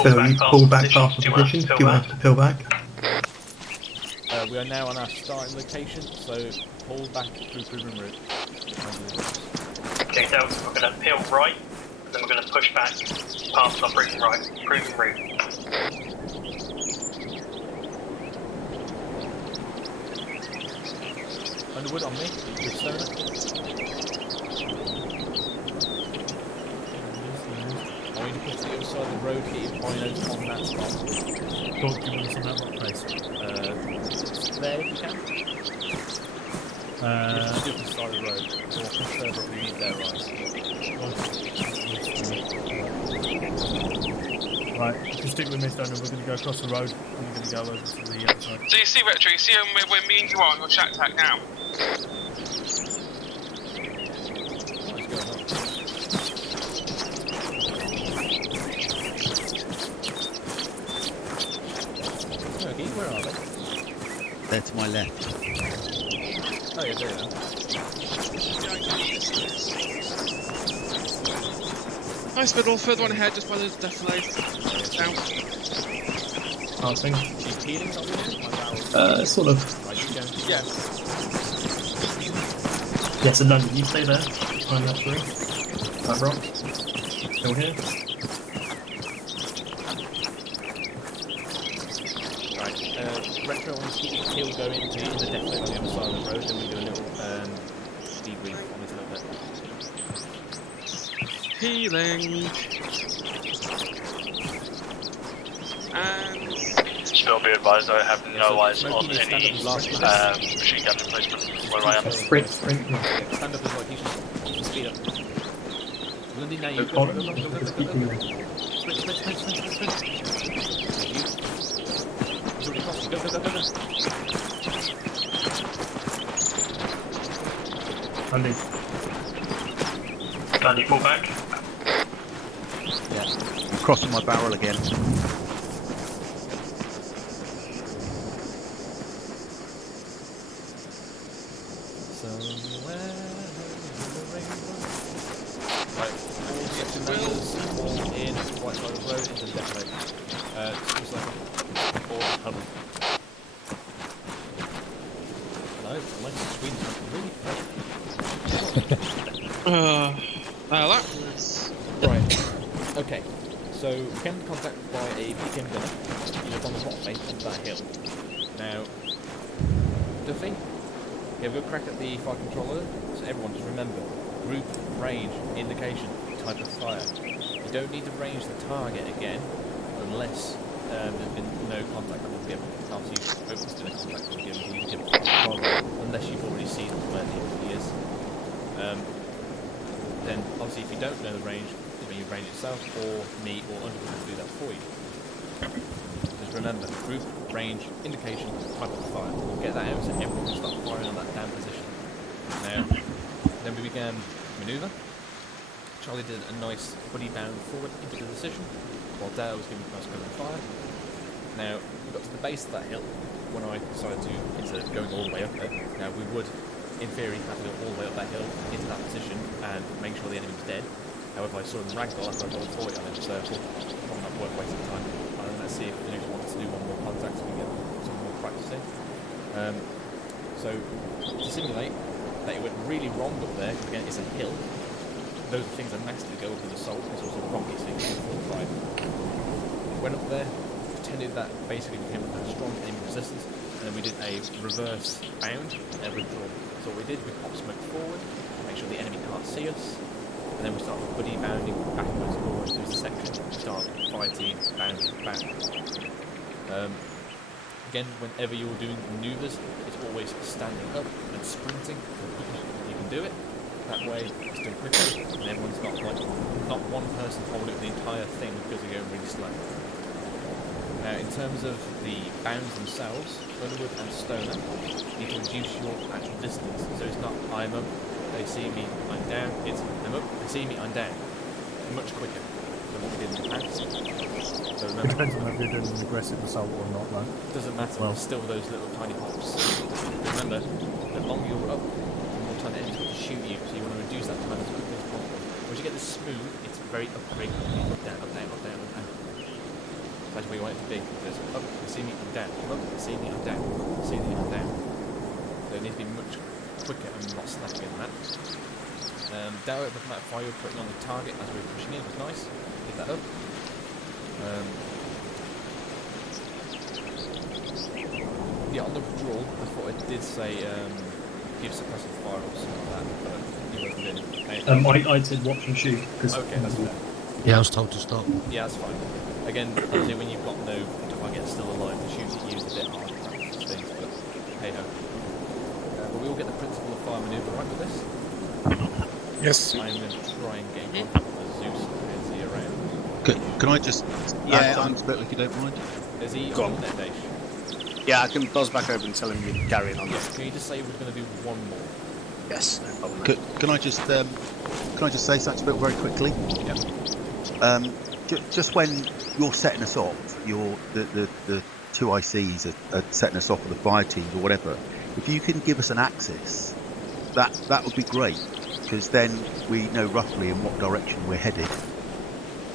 Phil, you pull back past the position. Do you want us to pull back? We are now on our starting location, so pull back through proving route. Okay, Delta, we're going to peel right, then we're going to push back past our proving route. wood on me with stoner. I want you to put the other side of the road, get your binos on that spot. Talk to us on that rock face. There if you can. Just the stupid side of the road, or further up you need there, Right, if you stick with me, Stoner, we're going to go across the road, and you're going to go over to the other side. So you see, Retro, you see where me and you are on your chat tag now? What's going on? Okay, where are they? They're to my left. Oh yeah, there they are. Nice middle, further on ahead, just by those defilade. Down. Passing. She's healing something? Sort of. Yeah. Yes and no, you stay there. Behind that tree. That rock. Still here. Right, Retro wants to keep the kill going in the defilade on the other side of the road, then we do a little debrief on this a little bit. Healing. And Still be advised, I have no eyes on any machine gun replacement where I am. Sprint. Stand up as well, keep speed up. Lundy, now you go. Go. Sprint. He's already crossed you. Go. Andy, pull back. Yeah. Crossing my barrel again. Right, all section members, all in, right side of the road, into the defilade. School cycle, or huddle. Hello, my screen's really that was... Right, okay, so we came into contact by a PKM gunner. He was on the rock face of that hill. Now, Duffy, you have a good crack at the fire controller, so everyone just remember, group, range, indication, type of fire. You don't need to range the target again, unless there's been no contact that was given. Obviously, you hope there's been a contact that was given, so you give unless you've already seen where the enemy is. Then, obviously, if you don't know the range, either you range yourself, or me, or Underwood will do that for you. Just remember, group, range, indication, type of fire. We'll get that out so everyone will start firing on that damn position. Now, then we began manoeuvre. Charlie did a nice buddy bound forward into the decision, while Dale was giving first cover and fire. Now, we got to the base of that hill when I decided to, instead of going all the way up there, now we would, in theory, have to go all the way up that hill into that position and make sure the enemy was dead. However, I saw him ragdoll after I got a 40 on him, so probably not worth wasting time. Let's see if anyone wants to do one more contact so we get some more practice in. So, to simulate that it went really wrong up there, because again, it's a hill. Those things are nasty to go up with assault, it's also rocky, so you can fortify. Went up there, pretended that basically we became a strong enemy resistance, and then we did a reverse bound and withdraw. So what we did, we popped smoke forward, make sure the enemy can't see us, and then we start buddy bounding backwards all the way through the section. We start fighting, bounding, back. Again, whenever you're doing manoeuvres, it's always standing up and sprinting. You can do it. That way, it's done quicker, and everyone's not like not one person holding the entire thing because they're going really slow. Now, in terms of the bounds themselves, Underwood and Stoner need to reduce your actual distance. So it's not I'm up, they see me, I'm down. It's I'm up, they see me, I'm down. Much quicker than what we did in the past. So remember, It depends on if you're doing an aggressive assault or not, though. Doesn't matter. Well, There's still those little tiny hops. Remember, the longer you're up, the more time the enemy's got to shoot you. So you want to reduce that time as quickly as possible. Once you get this smooth, it's very up, very quickly. Up, down, up, down, up, down, up, down. That's where you want it to be. There's up, you see me, I'm down. Up, you see me, I'm down. You see me, I'm down. So it needs to be much quicker and not snappy than that. Down at the map fire you're putting on the target as we were pushing in was nice. Get that up. Yeah, on the withdrawal, I thought I did say give suppressive fire or something like that, but he wasn't in. I said watch and shoot. Cause Okay, that's fair. Yeah, I was told to stop. Yeah, that's fine. Again, obviously when you've got no target still alive, the shoot at you is a bit hard to practice things, but hey ho. But we all get the principle of fire maneuver right with this? Yes. I'm going to try and get in contact with Zeus as he around. Can I just add something to it if you don't mind? Is he Go on on. that Dash? Yeah, I can buzz back over and tell him you're carrying on. Yes, can you just say we're going to do one more? Yes, no problem. Can I just say something to it very quickly? Yeah. Just when you're setting us off, the two ICs are setting us off with the fire teams or whatever. If you can give us an axis, that would be great, because then we know roughly in what direction we're headed.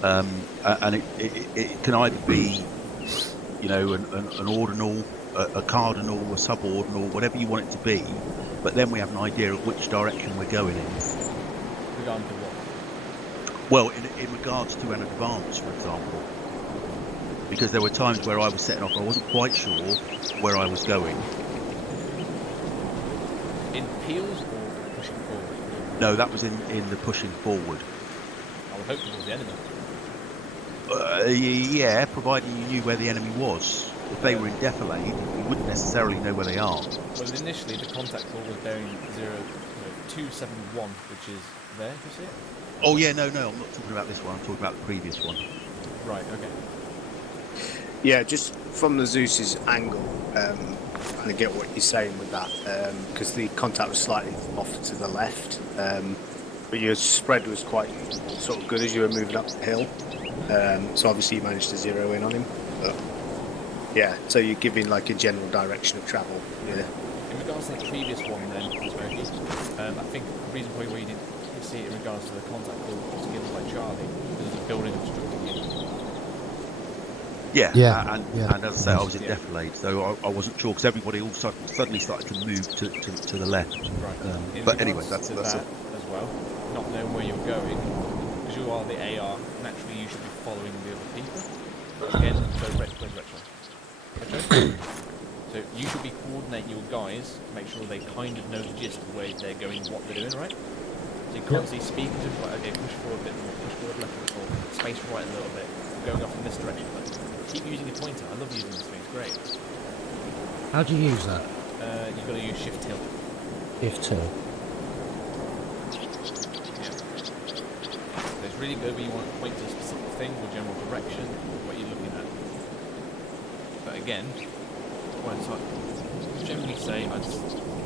And it can either be, an ordinal, a cardinal, a subordinal, whatever you want it to be. But then we have an idea of which direction we're going in. Regarding to what? Well, in regards to an advance, for example, because there were times where I was setting off, I wasn't quite sure where I was going. In peels or pushing forward? No, that was in the pushing forward. I would hope towards the enemy. Yeah, providing you knew where the enemy was. If they were in defilade, you wouldn't necessarily know where they are. Well, initially the contact call was bearing 271, which is there. You see it? Oh yeah, no, I'm not talking about this one. I'm talking about the previous one. Right. Okay. Yeah, just from the Zeus's angle, I get what you're saying with that, because the contact was slightly off to the left, but your spread was quite sort of good as you were moving up the hill. So obviously you managed to zero in on him. But yeah, so you're giving like a general direction of travel. Yeah. In regards to the previous one, then, Smokey, I think the reason why you didn't see it in regards to the contact call was given by Charlie, because there's a building obstructing you. Yeah. And as I say, I was in defilade, so I wasn't sure, because everybody all suddenly started to move to the left. Right. But anyway, that's that as well. Not knowing where you're going, because you are the AR, naturally you should be following the other people. Again, where's Retro? So you should be coordinating your guys, make sure they kind of know the gist of where they're going, what they're doing, right? So you constantly speak to them, like, okay, push forward a bit more, push forward left a bit more, space right a little bit, going off in this direction. But keep using your pointer. I love using this thing, it's great. How do you use that? You've got to use shift till. Shift till. Yeah. So it's really good when you want to point to a specific thing or general direction, what you're looking at. But again, well, so I generally say I just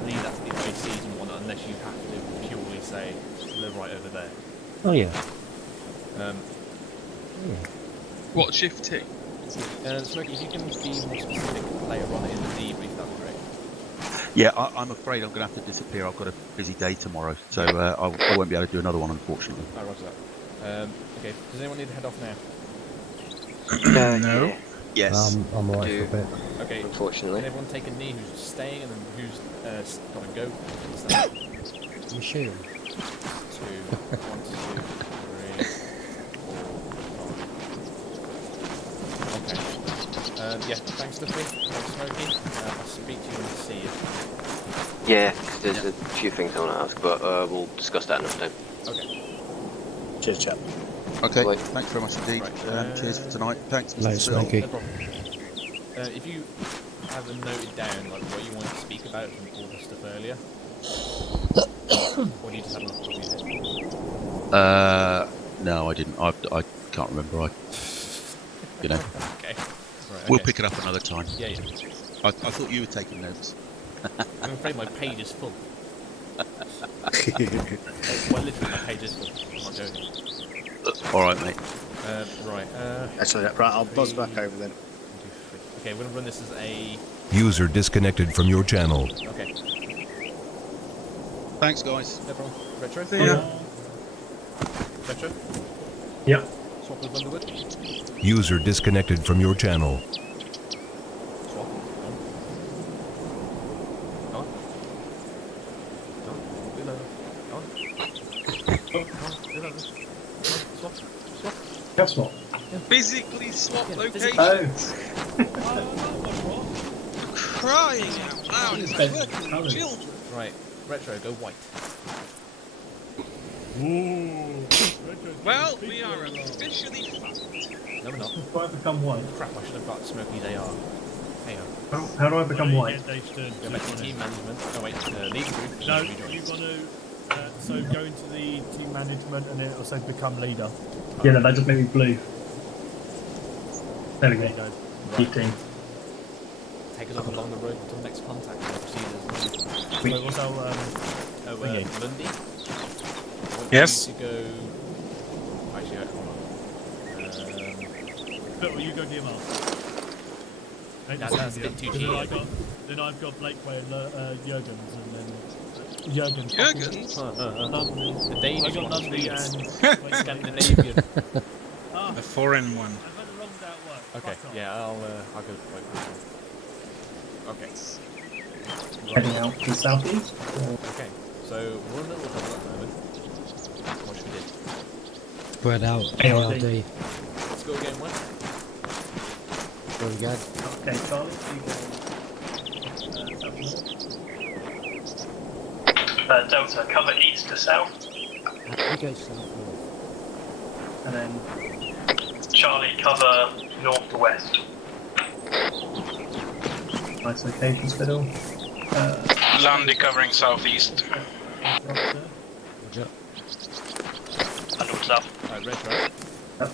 leave that to the ICs and whatnot, unless you have to purely say they're right over there. Oh yeah. What, shift T? Smokey, if you can be more specific later on in the debrief, that'd be great. Yeah, I'm afraid I'm going to have to disappear. I've got a busy day tomorrow, so I won't be able to do another one, unfortunately. Oh, roger that. Okay, does anyone need to head off now? No. Yeah. Yes. I'm alright for a bit. Okay, Unfortunately. can everyone take a knee who's staying and then who's got to go? What's that? You shoot. 2, 1, 2, 3, 4, 5. Okay. Yeah, thanks, Luffy. Thanks, Smokey. I'll speak to you and see you. Yeah, 'cause there's a few things I want to ask, but we'll discuss that another time. Okay. Cheers, chap. Okay, Right. thanks very much indeed. Right, cheers for tonight. Thanks, Mr. Later, Sill. Smokey. No problem. If you have them noted down, like what you want to speak about from all the stuff earlier, or do you just have enough of it? No, I didn't. I can't remember. Okay. Right, We'll okay. pick it up another time. Yeah. I thought you were taking notes. I'm afraid my page is full. Well, literally my page is full. I'm not joking. Alright, mate. Right. Actually, right, I'll buzz back over then. Okay, we're going to run this as a... User disconnected from your channel. Okay. Thanks, guys. No problem. Retro? See ya. Retro? Yep. Swap with Underwood? User disconnected from your channel. Swap. Go on. Reload. Go on. Reload. Swap. Cat swap. Physically swap locations. Oh. Crying out loud, it's Spent working with colours. children. Right. Retro, go white. Ooh. Well, we are officially fucked. No, we're not. How do I become white? Crap, I should have got Smokey's AR. Hey ho. How do I become white? Go back to team management. Oh wait, lead group. No, you want to. So go into the team management and then it'll say become leader. Yeah, no, that just made me blue. There we There go. you go. Keep team. Take us up along the road until next contact. Wait, what's our Lundy? Yes. To go. Actually, hold on. But will you go DMR? That's a bit too cheap. Then I've got Blakeway and Jurgens, and then Jurgens. Jurgens? The Danish I got one. Lundy and Scandinavian. The foreign one. I've had the wrong day at work. Okay, yeah, I'll go Blakeway. Okay. Heading out to the southeast. Okay, so we're in the middle of trouble at the moment. What should we do? Spread out. ARD. Let's go again, one. Very good. Okay, Charlie, Delta, cover east to south. We go south north. and then Charlie, cover north to west. nice location, Fiddle. Landy covering southeast. Roger. Underwood south. Retro. Yep.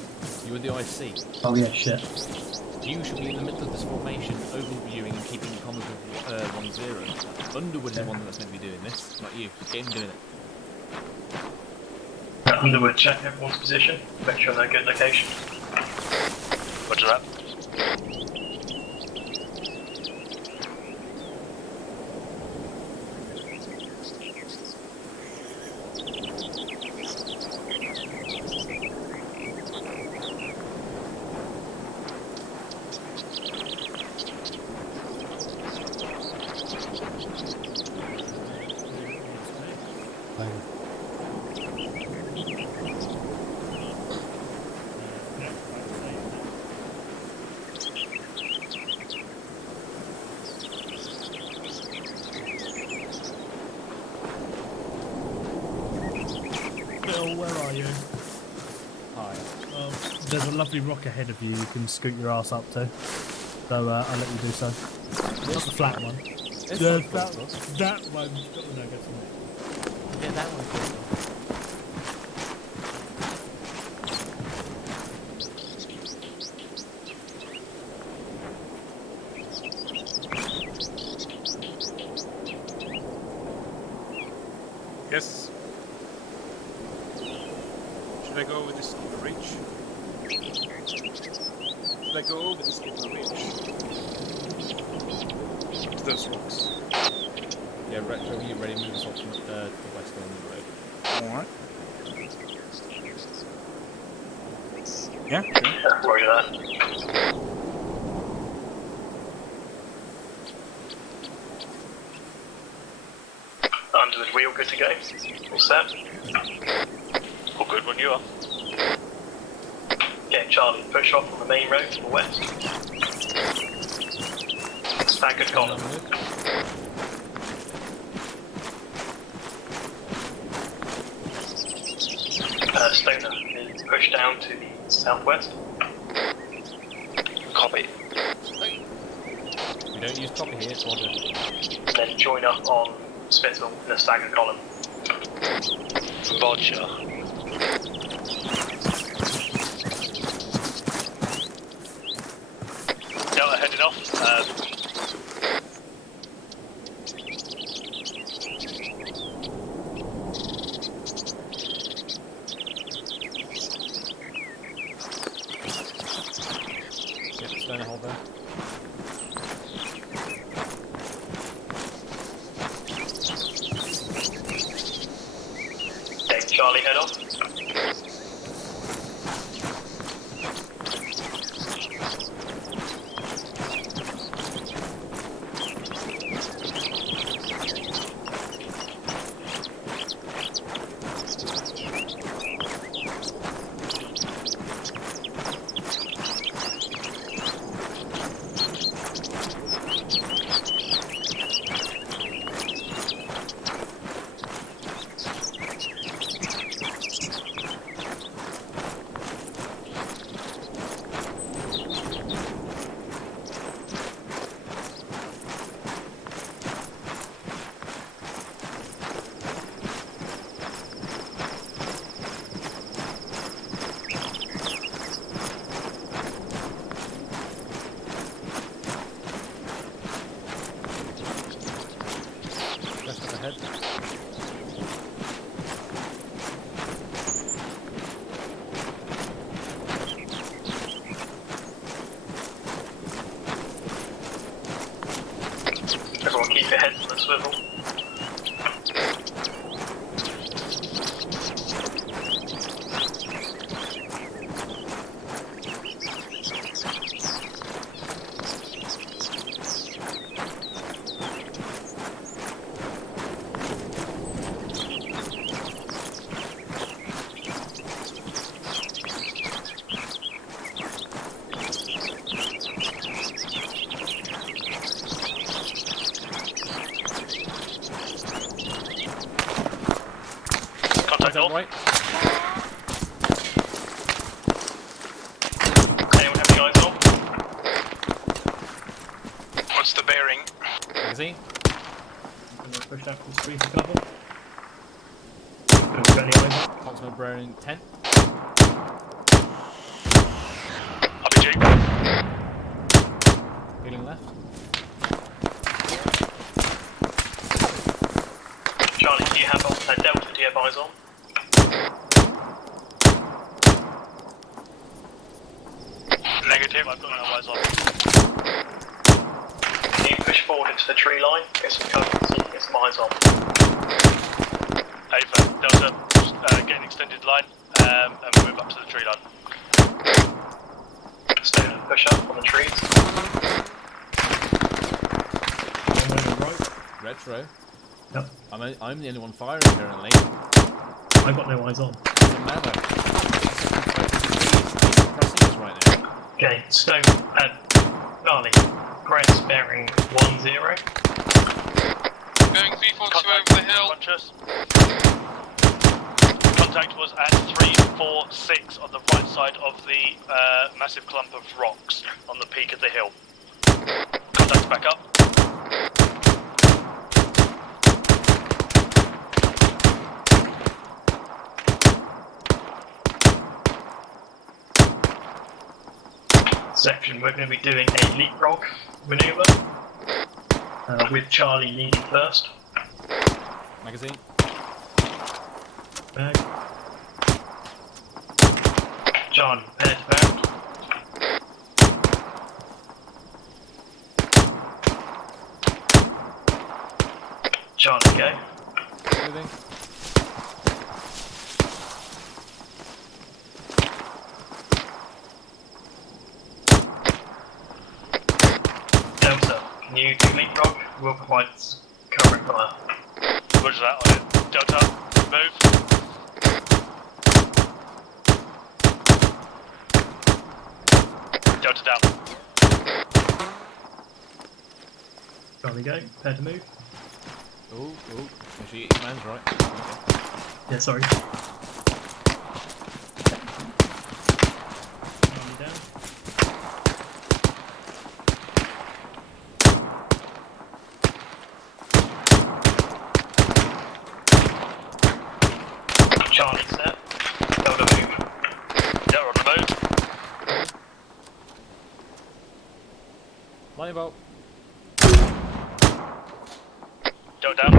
You and the IC. Oh yeah, shit. You should be in the middle of this formation, overviewing and keeping comms with 1-0. Underwood is the one that's meant to be doing this, not you. Get him doing it. Underwood, check everyone's position. Make sure they're good location. Roger that. Bill, where are you? Hi. There's a lovely rock ahead of you can scoot your ass up to. So I'll let you do so. Not the flat one. Yeah, that one. No, go to the next. Yeah, that one. Yes. Should I go over this ridge? Should I go over this little ridge? To those rocks. Yeah, Retro, you ready to move us off to the west on the road? Alright. Yeah, Roger that. Underwood, we all good to go? All set? All good when you are. Okay, Charlie, push off on the main road to the west. Staggered column. Stoner is pushed down to the southwest. Copy. We don't use copy here, it's Roger. And then join up on Spittle in a staggered column. Roger. Delta heading off. Yep, Stoner, hold there. Okay, Charlie, head off. keep your head on the swivel. Is that right? Anyone have the eyes on? What's the bearing? Magazine. I'm going to push out the screen for cover. Got any eyes on? Proximal bearing 10. RPG. Feeling left. Charlie, do you have Delta? Do you have eyes on? Negative, I've got no eyes on. Can you push forward into the tree line? Get some cover so you can get some eyes on. Ava, Delta, get an extended line and move up to the tree line. Stay and push up on the trees. I'm over right. Retro. Yep. I'm the only one firing currently. I've got no eyes on. Doesn't matter. Pressing us right now. Okay, Stone, Charlie, Grant's bearing 10. Going V42 over the hill. Conscious. Contact was at 346 on the right side of the massive clump of rocks on the peak of the hill. Contact's back up. Section, we're going to be doing a leapfrog manoeuvre with Charlie leading first. Magazine. Bag. Charlie, prepare to bound. Charlie, go. Moving. Delta, can you do leapfrog? We'll provide covering fire. Roger that on it. Delta, move. Delta down. Charlie, go. Prepare to move. Oh, make sure you get your man's right. Okay. Yeah, sorry. Charlie down. Charlie set. Delta move. Delta on the move. Lightning bolt. Delta down.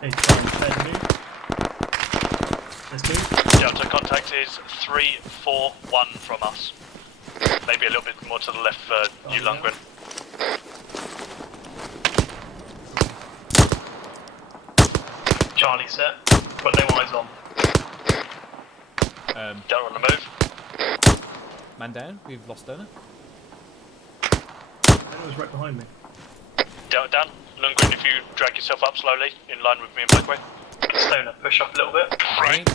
Hey, Charlie, prepare to move. Let's move. Delta, contact is 341 from us. Maybe a little bit more to the left for you, Lundgren. Charlie set. Got no eyes on. Delta on the move. Man down. We've lost Donor. That was right behind me. Delta down. Lundgren, if you drag yourself up slowly, in line with me and Blackway. Stoner, push up a little bit. Right.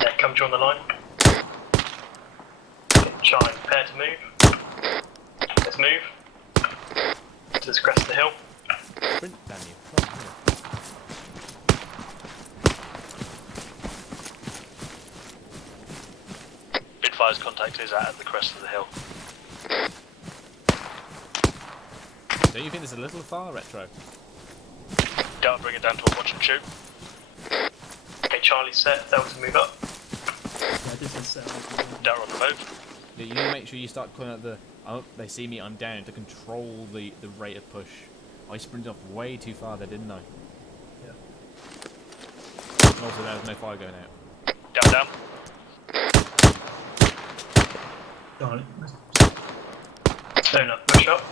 Yeah, come join the line. Charlie, prepare to move. Let's move. To this crest of the hill. Sprint down you. Midfire's contact is at the crest of the hill. Don't you think it's a little far, Retro? Delta, bring it down to a watch and shoot. Okay, Charlie set. Delta move up. Yeah, this is Delta on the move. Yeah, you need to make sure you start calling out the. Oh, they see me, I'm down, to control the rate of push. I sprinted off way too far there, didn't I? Yeah. And also, there was no fire going out. Down, down. Charlie. Stoner, push up.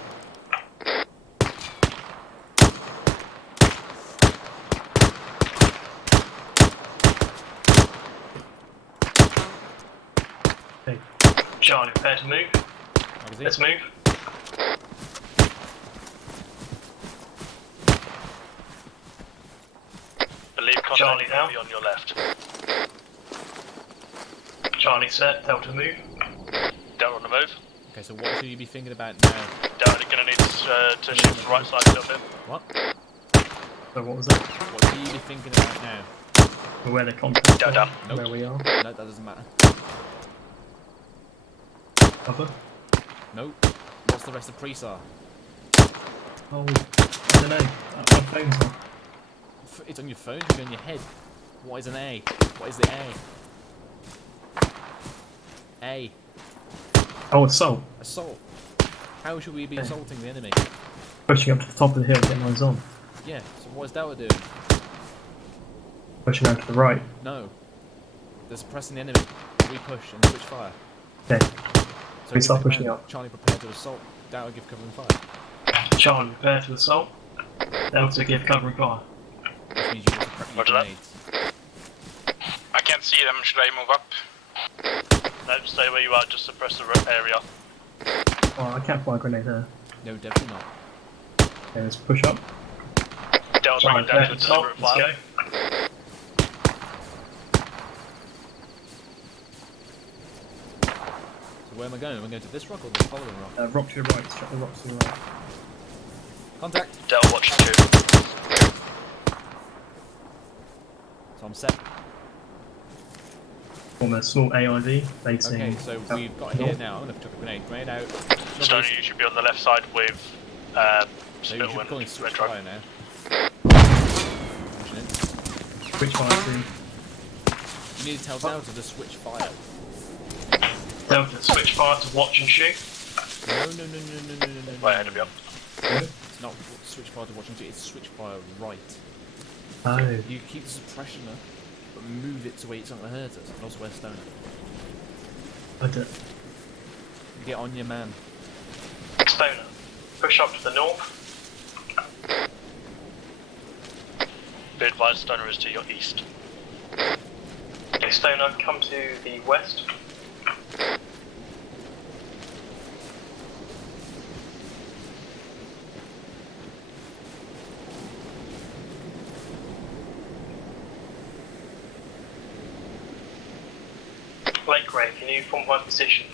Okay. Charlie, prepare to move. Let's move. Believe contact Charlie will now. be on your left. Charlie set, Delta move. Delta on the move. Okay, so what should you be thinking about now? Delta gonna need to shift to the right side a little bit. What? So what was that? What should you be thinking about now? Where the contact Down. Nope. Where we are? No, that doesn't matter. Cover? Nope. What's the rest of pre-SAR? Oh, I don't know. My phone's on. It's on your phone, it's on your head. What is an A? What is the A? A. Oh, assault. Assault. How should we be assaulting the enemy? Pushing up to the top of the hill, getting eyes on. Yeah, so what is Delta doing? Pushing out to the right. No. They're suppressing the enemy. We push and switch fire. Okay. So We start give the pushing command, up. Charlie prepare to assault. Delta give cover and fire. Charlie, prepare to assault. Delta, give cover and fire. Which means you need to prep your grenades. I can't see them. Should I move up? No, stay where you are. Just suppress the area. Oh, I can't fire a grenade there. No, definitely not. Okay, let's push up. Delta Charlie, bring it prepare down to to a assault. deliberate Let's fire. go. So where am I going? Am I going to this rock or the following rock? Rock to your right. Strap the rock to your right. Contact. Delta watching 2. So I'm set. Form a small AID facing. Okay, so we've got here now. I'm going to chuck a grenade. Grenade out. Stoney, you should be on the left side with So you Spittle should go and and switch Red Drug. fire now. Pushing in. Switch fire to. You need to tell Delta to switch fire. Delta, switch fire to watch and shoot. No. Right ahead of you. It's not switch fire to watch and shoot, it's switch fire right. Oh. You keep the suppression up, but move it to where it's not going to hurt us, and also where Stoner. Okay. Get on your man. Stoner, push up to the north. Be advised, Stoner is to your east. Okay, Stoner, come to the west. Blake Ray, can you form my position?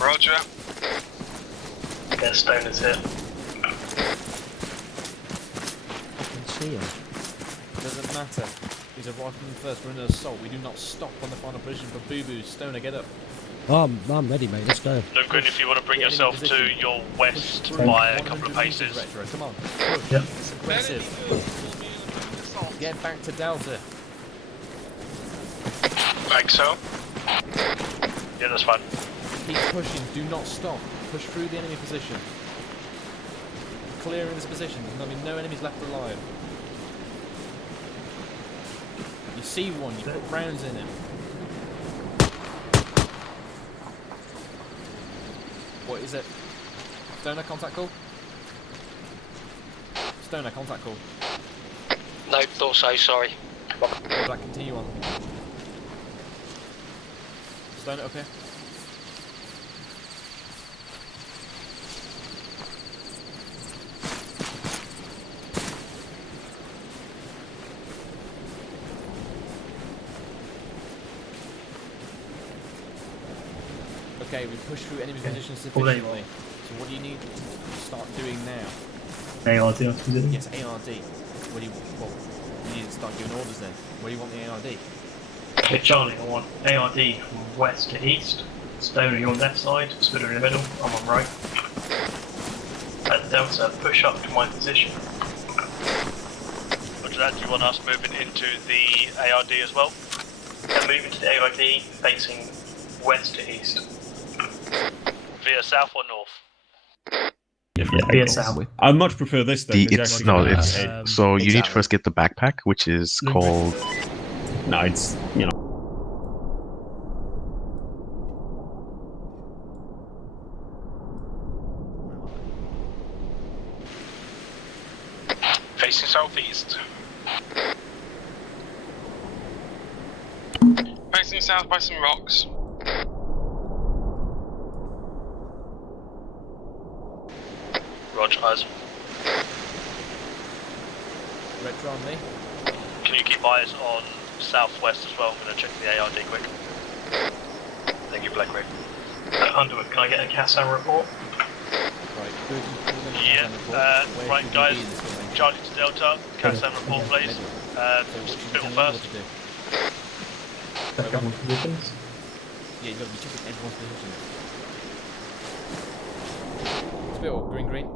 Roger. Yeah, Stoner's here. I can see him. Doesn't matter. He's a rifleman first, we're in an assault. We do not stop on the final position for boo-boo. Stoner, get up. Oh, I'm ready, mate. Let's go. Look good if you want to bring Get in yourself to position. your west Push through by a couple of 100 paces. meters, Retro. Come on. Push. Yep. It's aggressive. Get back to Delta. Like so? Yeah, that's fine. Keep pushing. Do not stop. Push through the enemy position. Clearing this position. There's going to be no enemies left alive. You see one. You put rounds in him. What is it? Stoner, contact call? Stoner, contact call. No, thought so, sorry. Will that continue on? Stoner, up here. Okay, we push through enemy positions sufficiently. So what do you need to start doing now? ARD position? Yes, ARD. What do you well, you need to start giving orders then. Where do you want the ARD? Okay, Charlie, I want ARD from west to east. Stoner, you're on left side. Spitter in the middle. I'm on right. And Delta, push up to my position. Roger that. Do you want us moving into the ARD as well? And moving to the ARD facing west to east. Via south or north? Via south. I much prefer this though. 'cause you It's actually no, get it's that. so You need to first get the backpack, which is called. No, it's you know. Facing southeast. Facing south by some rocks. Roger, eyes. Retro on me. Can you keep eyes on southwest as well? I'm going to check the ARD quick. Thank you, Black Ray. Underwood, can I get a CASA report? Right, good. Yeah, right guys, Charlie to Delta, CASA report please. Spittle first. Check everyone's positions. Yeah, you've got to be checking everyone's position. Spittle, green.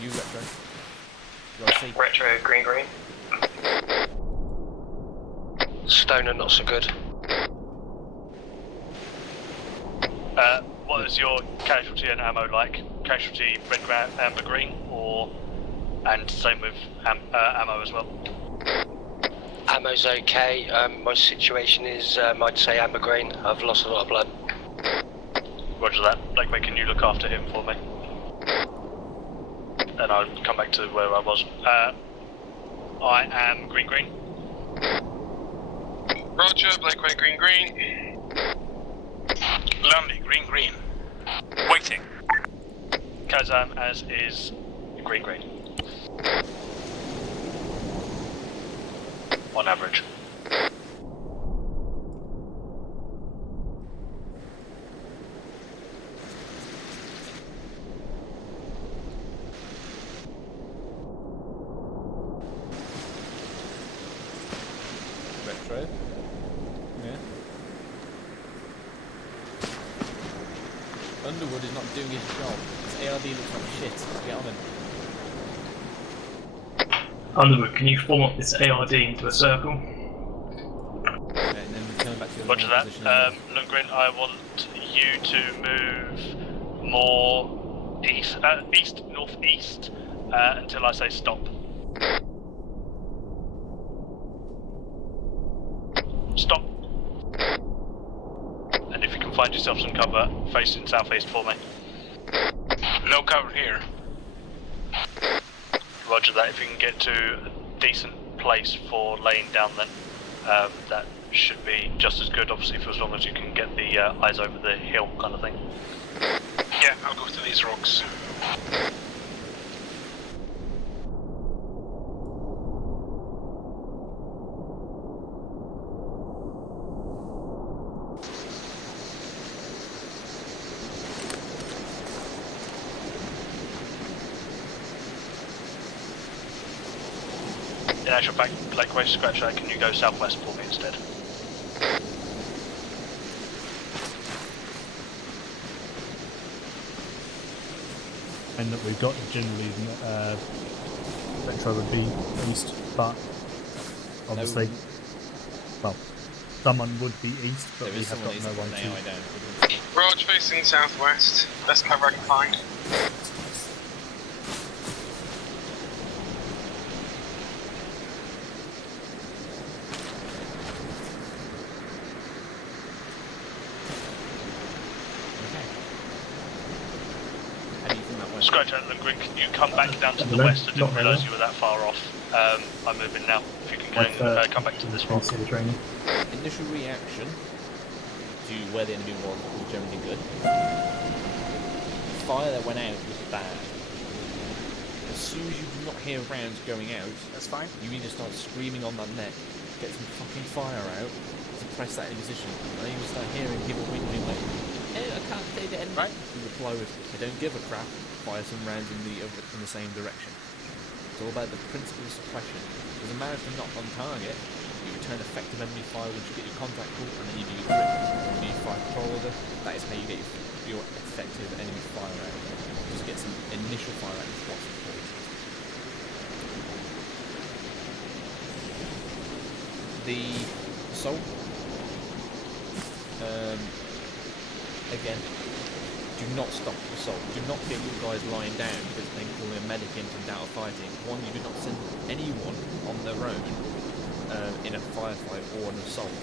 You, Retro. Retro, green. Stoner, not so good. What is your casualty and ammo like? Casualty red, amber, green, and same with ammo as well? Ammo's okay. My situation is, I'd say amber green. I've lost a lot of blood. Roger that. Blakeway, can you look after him for me? And I'll come back to where I was. I am green. Roger, Blakeway, green. Lundy, green. Waiting. Kazam, as is green. On average. Retro. Yeah. Underwood is not doing his job. His ARD looks like shit. Get on him. Underwood, can you form up this ARD into a circle? Okay, and then return back to your Roger normal that. position. Lundgren, I want you to move more northeast, until I say stop. Stop. And if you can find yourself some cover, facing southeast for me. No cover here. Roger that. If you can get to a decent place for laying down, then that should be just as good, obviously, for as long as you can get the eyes over the hill kind of thing. Yeah, I'll go to these rocks. In actual fact, Lakeway Scratcher, can you go southwest for me instead? And that we've got generally Retro would be east, but obviously, well, someone would be east, but we have got no one to. Raj facing southwest. Best cover I can find. Scratcher and Lundgren, can you come back down to the west? I didn't realise you were that far off. I'm moving now. If you can come back to this rock. Initial reaction to where the enemy was generally good. The fire that went out was bad. As soon as you do not hear rounds going out, that's fine. You need to start screaming on that net, get some fucking fire out, suppress that position, and then you start hearing people whinging like, "Oh, I can't see the enemy." Right. You reply with, "I don't give a crap. Fire some rounds in the same direction." It's all about the principle of suppression. It doesn't matter if they're not on target. You return effective enemy fire once you get your contact call, and then you do your grip. When you fire control order, that is how you get your effective enemy fire out. Just get some initial fire out is what's important. The assault. Again, do not stop the assault. Do not get your guys lying down because then calling a medic in from down fighting. One, you do not send anyone on their own in a firefight or an assault.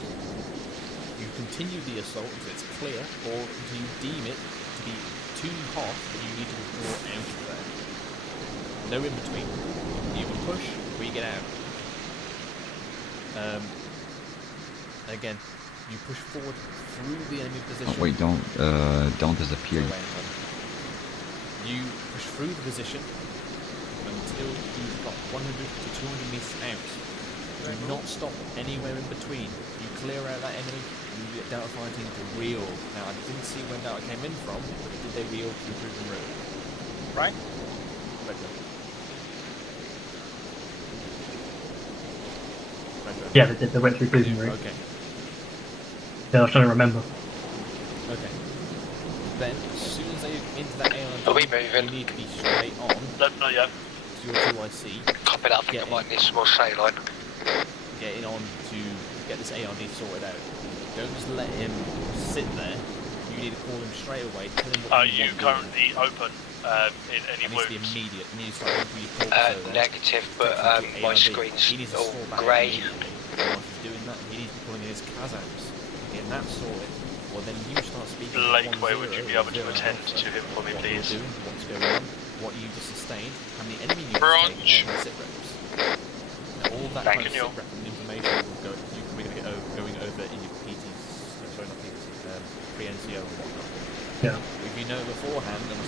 You continue the assault until it's clear, or until you deem it to be too hot that you need to withdraw out of there. No in between. You either push or you get out. Again, you push forward through the enemy position. Wait, don't disappear. You push through the position until you've got 100 to 200 meters out. Do not stop anywhere in between. You clear out that enemy, and you get Delta fighting to reorg. Now, I didn't see when Delta came in from, but did they reorg through Proven Route? Right? Retro. Yeah, they did. They went through Proven Route. Okay. Yeah, I was trying to remember. Okay. Then, as soon as they into that ARG, Are we moving? you need to be straight on. No, not yet. To your 2IC. Copy that, I think I might need some more saline. Getting on to get this ARD sorted out. Don't just let him sit there. You need to call him straight away. Tell him what Are you you want currently open in any It needs to be wounds? immediate. You need to start going through your torso there. Negative, but my screen's all grey. While he's doing that, he needs to be pulling in his Kazams. Getting that sorted. Well, then you start speaking. Blake, where would you be able to attend to him for me, please? Doing, what's going on, what you just sustained, how many enemy units Branch. and sit reps. Now, all that kind of sit rep and information will go. You can be going over in your PTs. Sorry, not PTs. Pre-NCO and whatnot. Yeah. If you know beforehand, and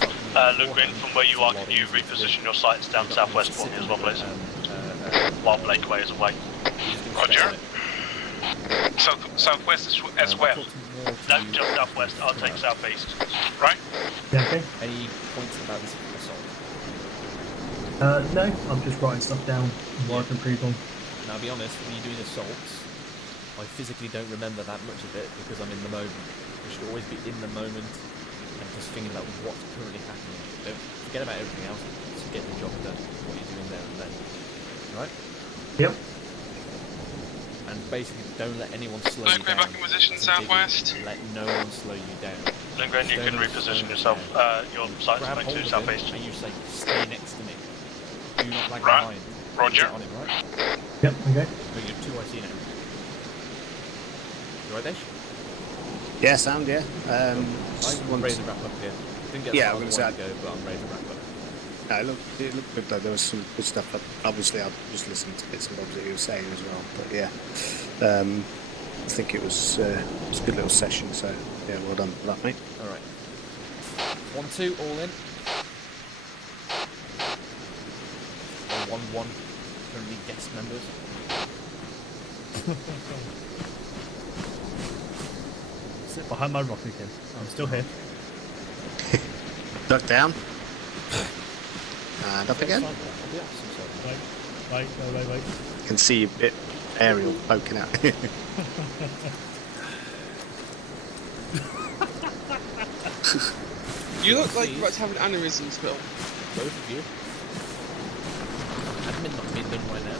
Lundgren, from where you are, can you reposition your sights down southwest for me as well, please? While Blake Way is away. Roger. Southwest as well. No, just southwest. I'll take southeast. Right? Yeah, okay. Any points about this assault? No, I'm just writing stuff down while I can improve on. Now, I'll be honest, when you're doing assaults, I physically don't remember that much of it because I'm in the moment. You should always be in the moment and just thinking about what's currently happening. Don't forget about everything else, just get the job done, what you're doing there and then. Right? Yep. And basically, don't let anyone slow you down. Back in position, southwest. Let no one slow you down. Lundgren, you can reposition yourself, your sights Grab back hold to of southeast. him and you say, stay next to me. Do not lag Right. behind. Roger. Get on him, right? Yep, okay. So you're 2IC now. You right, Dash? Yeah, sound, yeah. I'm ready to wrap up here. Didn't get as far as I wanted to go, but I'm ready to wrap up. No, it looked good though. There was some good stuff. Obviously, I was listening to bits and bobs that you were saying as well. But yeah, I think it was a good little session. So yeah, well done for that, mate. All right. 1-2, all in. Or 1-1, currently guest members. Sit behind my rock again. I'm still here. Duck down. And up again. Wait. You can see a bit aerial poking out. You look like you're about to have an aneurysm spill. Both of you. Admin not being done right now.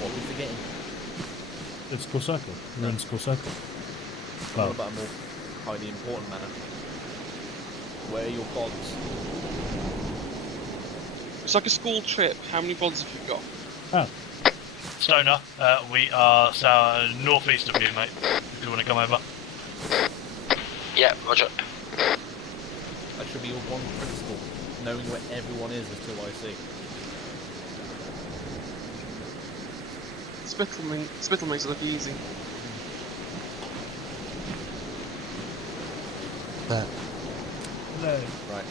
What are we forgetting? It's Skull Circle. We're in Skull Circle. What about a more highly important matter? Where are your bonds? It's like a school trip. How many bonds have you got? Oh. Stoner, we are northeast of you, mate. If you want to come over. Yeah, roger. That should be your one principle. Knowing where everyone is 2IC. Spittle makes it look easy. No. Right.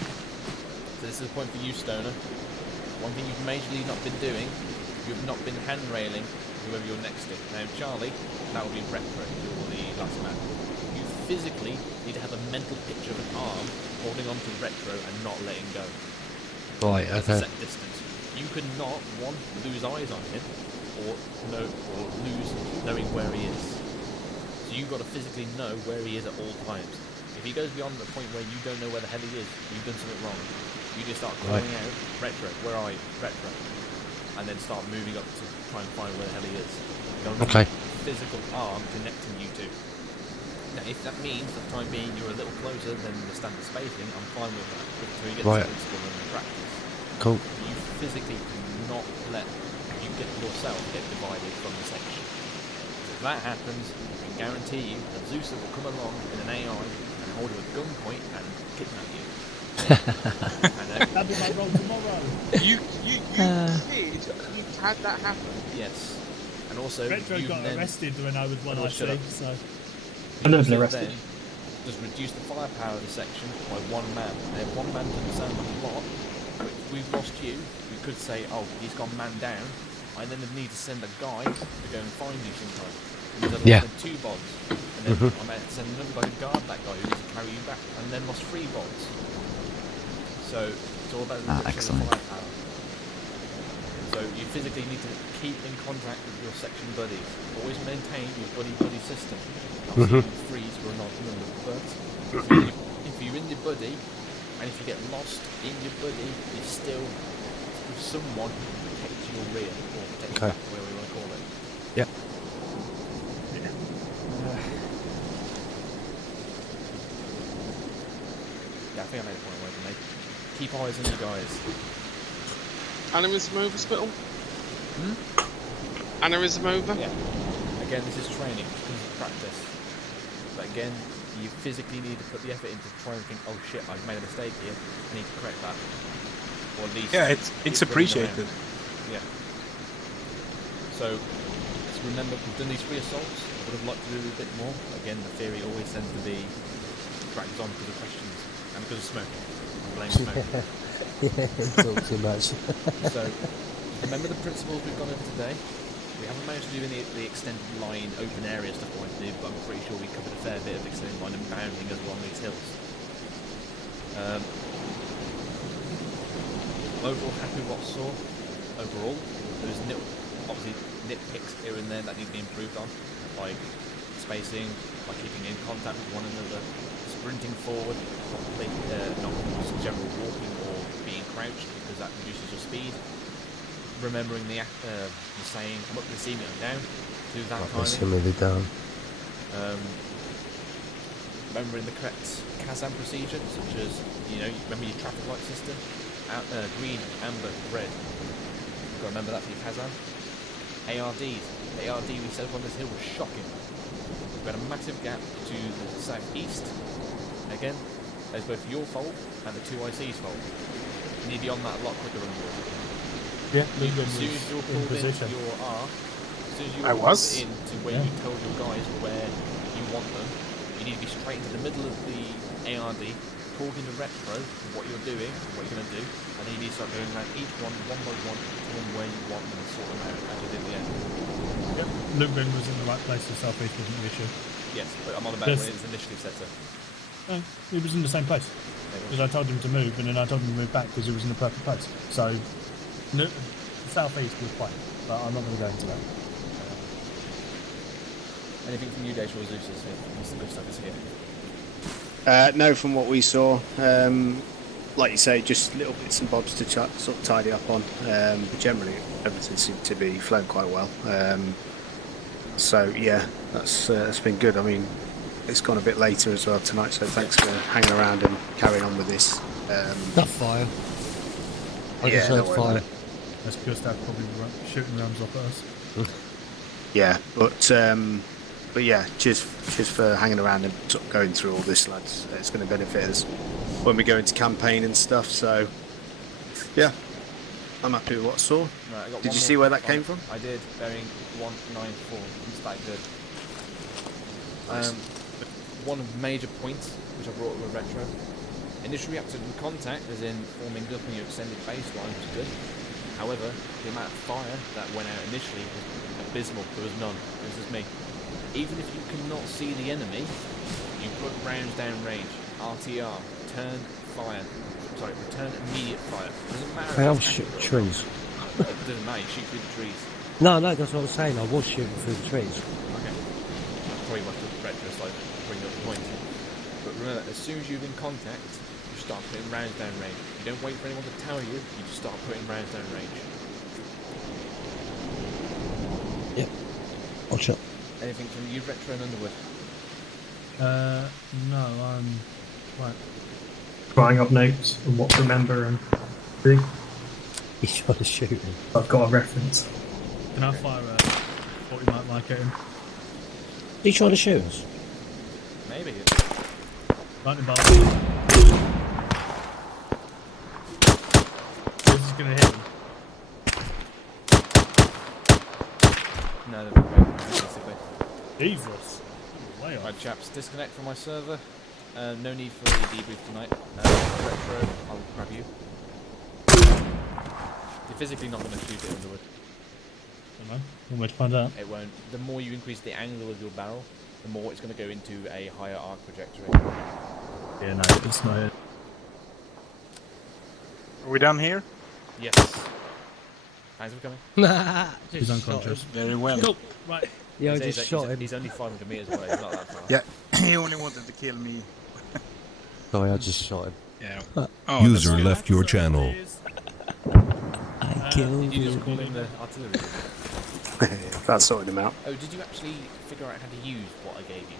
So this is a point for you, Stoner. One thing you've majorly not been doing, you've not been hand-railing whoever you're next to. Now, Charlie, that will be retro, you're the last man. You physically need to have a mental picture of an arm holding on to retro and not letting go. Right, That's okay. a set distance. You could not, one, lose eyes on him, or lose knowing where he is. So you've got to physically know where he is at all times. If he goes beyond the point where you don't know where the hell he is, you've done something wrong. You just start calling out, retro, where are you? Retro. And then start moving up to try and find where the hell he is. Okay. Physical arm connecting you two. Now, if that means for the time being you're a little closer than the standard spacing, I'm fine with that. Until you get Right. to principle and the practice. Cool. You physically cannot let you get yourself get divided from the section. So if that happens, I can guarantee you that Zeus will come along in an AI and hold you at gunpoint and kidnap you. And That'll be my role tomorrow. You had that happen. Yes. And also, Retro you got then... arrested when I was one Oh, shut IC, up. so... I know I've been So arrested. then, just reduce the firepower of the section by one man. Now, one man doesn't sound like a lot, but if we've lost you, we could say, oh, he's gone man down. I then need to send a guy to go and find you sometime. Because I've lost 2 bots. And then I might have to send another guy to guard that guy who needs to carry you back. And then lost 3 bots. So, it's all about the reduction of the firepower. So, you physically need to keep in contact with your section buddies. Always maintain your buddy-buddy system. Obviously, you freeze for a non-number, but if you're in your buddy, and if you get lost in your buddy, you're still with someone who protects your rear, or protects your back, whatever you want to call it. Yep. Yeah, I think I made a point I wanted to make. Keep eyes on you guys. Aneurysm over, Spittle? Aneurysm over? Yeah. Again, this is training, this comes with practice. But again, you physically need to put the effort in to try and think, oh shit, I've made a mistake here, I need to correct that. Or at least... Yeah, it's appreciated. Yeah. So, let's remember, we've done these 3 assaults. I would have liked to do a bit more. Again, the theory always tends to be dragged on because of questions and because of smoke. I blame smoke. Yeah, talk too much. So, remember the principles we've gone over today? We haven't managed to do any of the extended line, open area stuff we wanted to do, but I'm pretty sure we covered a fair bit of extended line and bounding as well on these hills. Overall, happy with what I saw. Overall, there's obviously nitpicks here and there that need to be improved on, like spacing, by keeping in contact with one another, sprinting forward, not just general walking or being crouched because that reduces your speed. Remembering the saying, I'm up to see me, I'm down, do that timing. Down. Remembering the correct Kazan procedure, such as, remember your traffic light system? Green, amber, red. You've got to remember that for your Kazan. ARDs. The ARD we set up on this hill was shocking. We had a massive gap to the southeast. Again, there's both your fault and the 2 IC's fault. You need to be on that a lot quicker than yours. Yeah, as soon as you're pulled into your R, as soon as you're pulled into where you told your guys where you want them, you need to be straight into the middle of the ARD, talking to Retro what you're doing, what you're going to do, and then you need to start going around each one by one, tell them where you want them and sort them out as you did at the end. Yep, Lukeman was in the right place, the southeast wasn't the issue. Yes, but I'm on about when it was initially set up. No, he was in the same place. Because I told him to move, and then I told him to move back because he was in the perfect place. So, the southeast was fine, but I'm not going to go into that. Anything from you, Dash, or Zeus? Most of the good stuff is here. No, from what we saw, like you say, just little bits and bobs to sort of tidy up on. But generally, everything seemed to be flowing quite well. So yeah, that's been good. I mean, it's gone a bit later as well tonight, so thanks for hanging around and carrying on with this. Not fire. I just heard fire. That's because they're probably shooting rounds off at us. Yeah, but yeah, cheers for hanging around and sort of going through all this, lads. It's going to benefit us when we go into campaign and stuff. So yeah, I'm happy with what I saw. Right, did you see where that came from? I did, bearing 194. It's that good. One major point which I brought up with Retro. Initial reactive contact, as in forming up in your extended baseline, was good. However, the amount of fire that went out initially was abysmal. There was none. This is me. Even if you cannot see the enemy, you put rounds down range. RTR, return fire. Sorry, return immediate fire. Doesn't matter. I'll shoot trees. It doesn't matter. You shoot through the trees. No, that's what I was saying. I was shooting through the trees. Okay. That's probably what the Retro slide bring up the point. But remember, as soon as you're in contact, you start putting rounds down range. You don't wait for anyone to tell you. You just start putting rounds down range. Yep. Watch out. Anything from you, Retro and Underwood? No, I'm right. Drawing up notes on what to remember and do. He's trying to shoot him. I've got a reference. Can I fire what you might like at him? Are you trying to shoot us? Maybe. Lightning bolt. just going to hit them. No, they're not basically. Jesus. Way off. Right, chaps, disconnect from my server. No need for a debrief tonight. Retro, I'll grab you. You're physically not going to shoot it in the wood. I don't know. One way to find out. It won't. The more you increase the angle of your barrel, the more it's going to go into a higher arc trajectory. Yeah, no, it's not it. Are we done here? Yes. Thanks for coming. He's unconscious. Very well. Cool. Right. Yeah, I just shot him. He's only 500 meters away. He's not that far. Yeah, he only wanted to kill me. Sorry, I just shot him. Yeah. User left your channel. I killed Did you just him. call in the artillery? That sorted him out. Oh, did you actually figure out how to use what I gave you?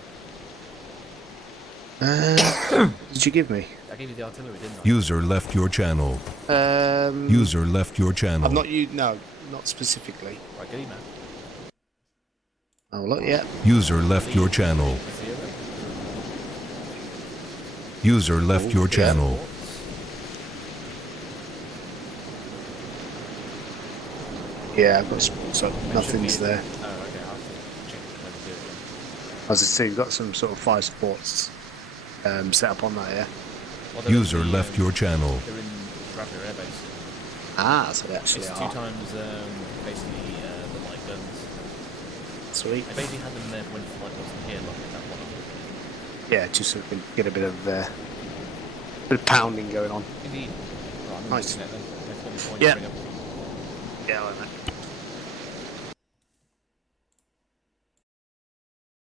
Did you give me? I gave you the artillery, didn't I? User left your channel. User left your channel. I've not used. No, not specifically. Right, get him, man. Oh, look, yeah. User left your channel. User left your channel. Yeah, I've got so nothing's there. Oh, okay, I'll check where to do it then. As I say, you've got some sort of fire supports set up on that, yeah? Well, they're User in the, left your channel. They're in Bradford Air Base. Ah, so they actually It's are. 2 times basically the light guns. Sweet. I basically had them there when the flight wasn't here, like that one. Yeah, just so we can get a bit of pounding going on. Indeed. Right, I'm Nice. then. Yeah. Bring up. Yeah, I like that.